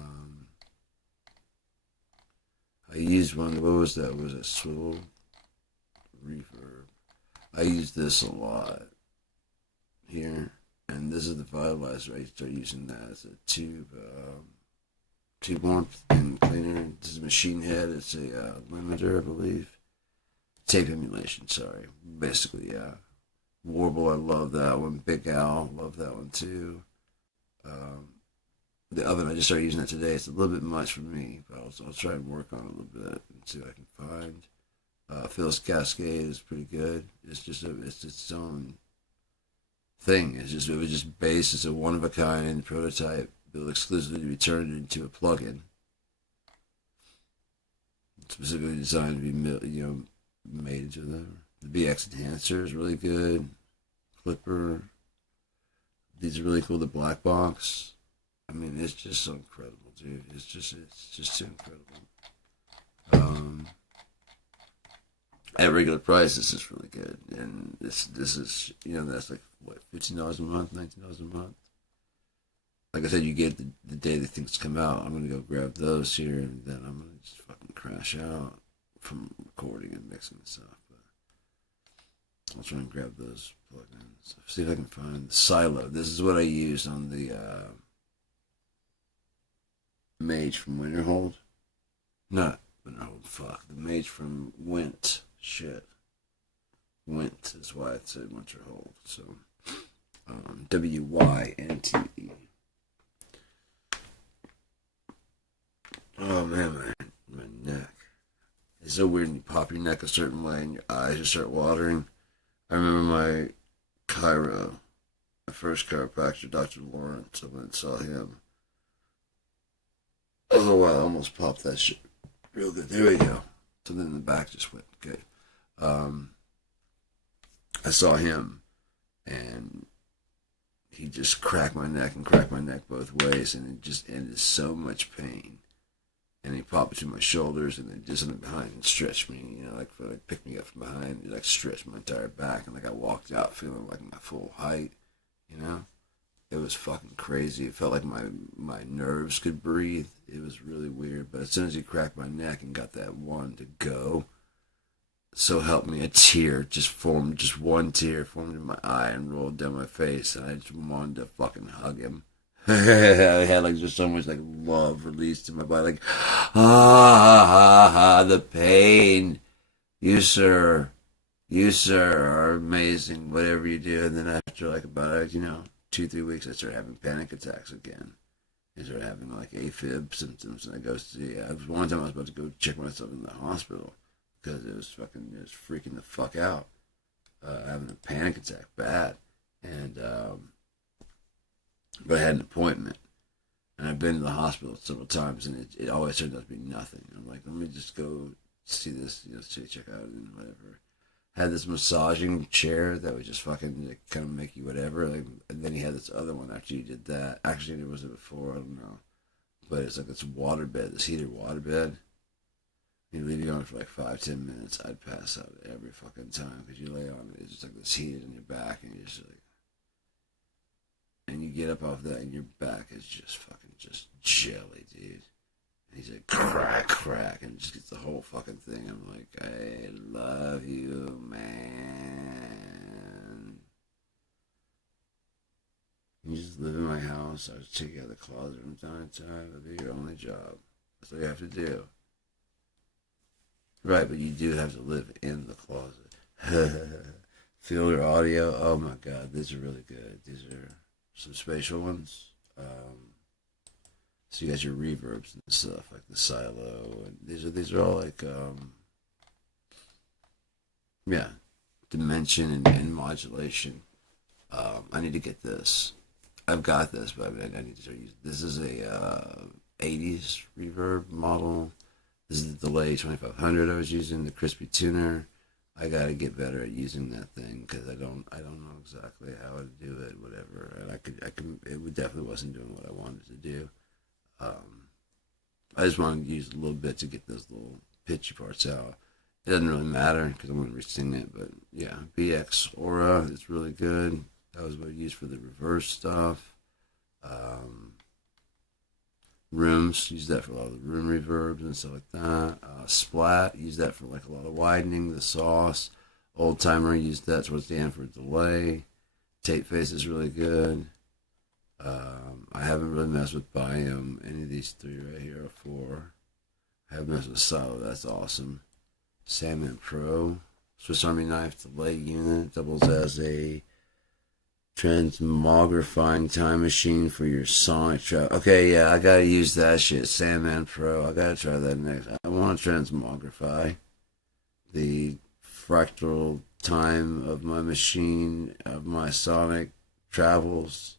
I used one. What was that? Was it Swivel Reverb? I use this a lot here, and this is the vitalizer. I start using that as a tube warmth and cleaner. This is a machine head. It's a limiter, I believe. Tape emulation. Sorry. Basically, yeah. Warble, I love that one. Big Al, love that one too. The oven, I just started using that today. It's a little bit much for me, but I'll try and work on it a little bit and see what I can find. Phil's Cascade is pretty good. It's its own thing. It was just based. It's a one of a kind prototype built exclusively to be turned into a plugin, specifically designed to be made into the BX enhancer is really good. Clipper. These are really cool. The black box. I mean, it's just so incredible, dude. It's just so incredible. At regular price, this is really good, and this is that's like what, $15 a month, $19 a month. Like I said, you get the day that things come out. I'm gonna go grab those here, and then I'm gonna just fucking crash out from recording and mixing and stuff. But I'll try and grab those plugins. See if I can find the Silo. This is what I use on the Mage from Winterhold. Not Winterhold, fuck. The Mage from Wint. Shit. Wint is why it said Winterhold. So, W-Y-N-T-E. Oh man, my neck. It's so weird when you pop your neck a certain way and your eyes just start watering. I remember my first chiropractor, Dr. Lawrence. I went and saw him. Oh wow, I almost popped that shit real good. There we go. Something in the back just went good. I saw him, and he just cracked my neck both ways, and it just ended so much pain. And he popped between my shoulders, and then did something behind and stretched me, like picked me up from behind, and like stretched my entire back, and like I walked out feeling like my full height, It was fucking crazy. It felt like my nerves could breathe. It was really weird. But as soon as he cracked my neck and got that one to go, so help me, a tear just one tear formed in my eye and rolled down my face, and I just wanted to fucking hug him. I had like just so much like love released in my body, like the pain. You sir are amazing. Whatever you do, and then after like about 2-3 weeks, I started having panic attacks again. I started having like AFib symptoms, and I go see. One time I was about to go check myself in the hospital because it was freaking the fuck out, having a panic attack, bad, and but I had an appointment, and I've been to the hospital several times, and it always turned out to be nothing. I'm like, let me just go see this, check out and whatever. Had this massaging chair that would just fucking kind of make you whatever. And then he had this other one after you did that. Actually, it wasn't before, I don't know. But it's like this waterbed, this heated waterbed. You leave you on it for like 5-10 minutes. I'd pass out every fucking time because you lay on it. It's just like this heated in your back, and you're just like, and you get up off that, and your back is just fucking just jelly, dude. He's like, crack, crack, and just gets the whole fucking thing. I'm like, I love you, man. You just live in my house. I'll just take you out of the closet from time to time. It'll be your only job. That's all you have to do. Right, but you do have to live in the closet. Feel your audio. Oh my god, these are really good. These are some spatial ones. So you got your reverbs and stuff like the silo, and these are all like yeah, dimension and modulation. I need to get this. I've got this, but I need to start using. This is a 80s reverb model. This is the delay 2500 I was using, the crispy tuner. I gotta get better at using that thing because I don't know exactly how to do it, whatever. And I could it definitely wasn't doing what I wanted to do. I just wanted to use a little bit to get those little pitchy parts out. It doesn't really matter because I'm going to re-sing it, but yeah, BX Aura is really good. That was what I used for the reverse stuff. Rooms, use that for a lot of the room reverbs and stuff like that. Splat, use that for like a lot of widening, the sauce. Old Timer, use that towards the end for delay. Tape Face is really good. I haven't really messed with Biome, any of these three right here or four. I haven't messed with Silo, that's awesome. Sandman Pro, Swiss Army Knife Delay Unit, doubles as a transmogrifying time machine for your sonic track. Okay, yeah, I gotta use that shit. Sandman Pro, I gotta try that next. I want to transmogrify the fractal time of my machine, of my sonic travels.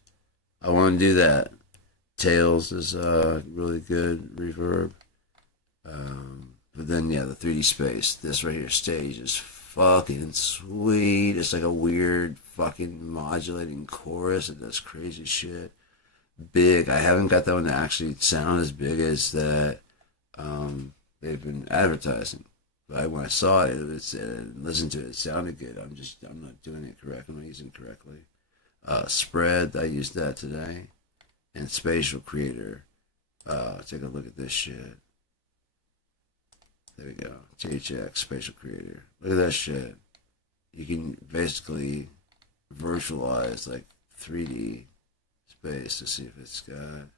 I want to do that. Tails is really good reverb. But then, yeah, the 3D space. This right here, stage, is fucking sweet. It's like a weird fucking modulating chorus. It does crazy shit. Big. I haven't got that one to actually sound as big as that they've been advertising. But when I saw it, listened to it, it sounded good. I'm not doing it correct. I'm not using it correctly. Spread, I used that today. And Spatial Creator. Take a look at this shit. There we go. THX Spatial Creator. Look at that shit. You can basically virtualize like 3D space to see if it's got.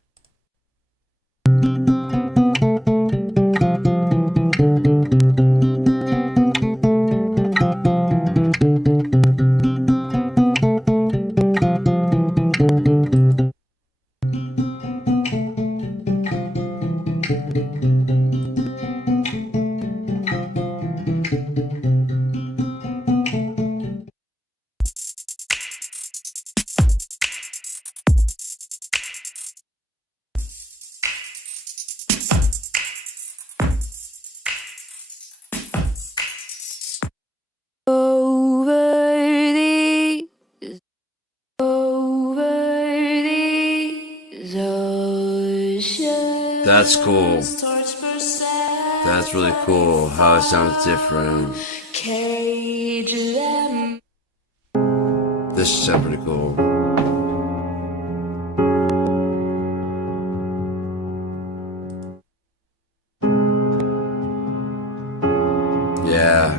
That's cool. That's really cool how it sounds different. This sounds pretty cool. Yeah.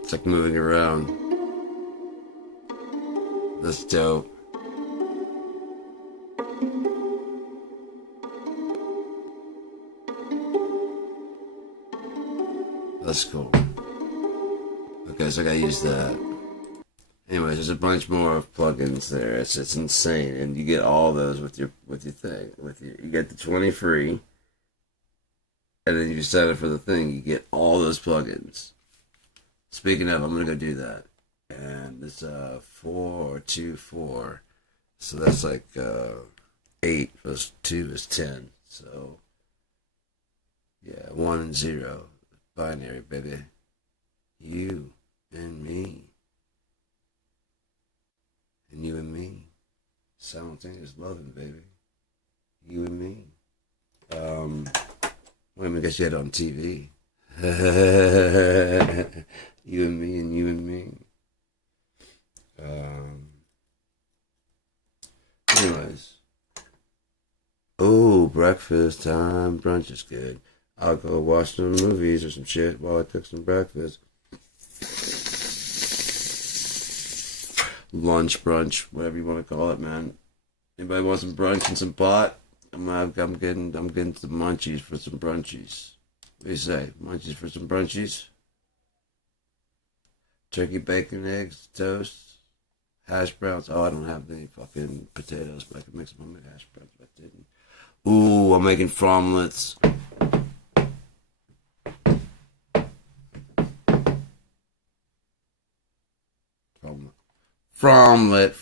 It's like moving around. That's dope. That's cool. Okay, so I gotta use that. Anyways, there's a bunch more of plugins there. It's insane, and you get all those with your thing. You get the 20 free, and then you sign up for the thing. You get all those plugins. Speaking of, I'm gonna go do that, and it's 424, so that's like 8 plus 2 is 10. So yeah, 1 and 0, binary, baby. You and me. And you and me. Simultaneous loving, baby. You and me. Wait, I guess you had it on TV. You and me and you and me. Anyways. Oh, breakfast time. Brunch is good. I'll go watch some movies or some shit while I cook some breakfast. Lunch, brunch, whatever you want to call it, man. Anybody want some brunch and some pot? I'm getting some munchies for some brunchies. What do you say? Munchies for some brunchies? Turkey, bacon, eggs, toast, hash browns. Oh, I don't have any fucking potatoes, but I could make some hash browns if I didn't. Ooh, I'm making fromlets. Fromlet.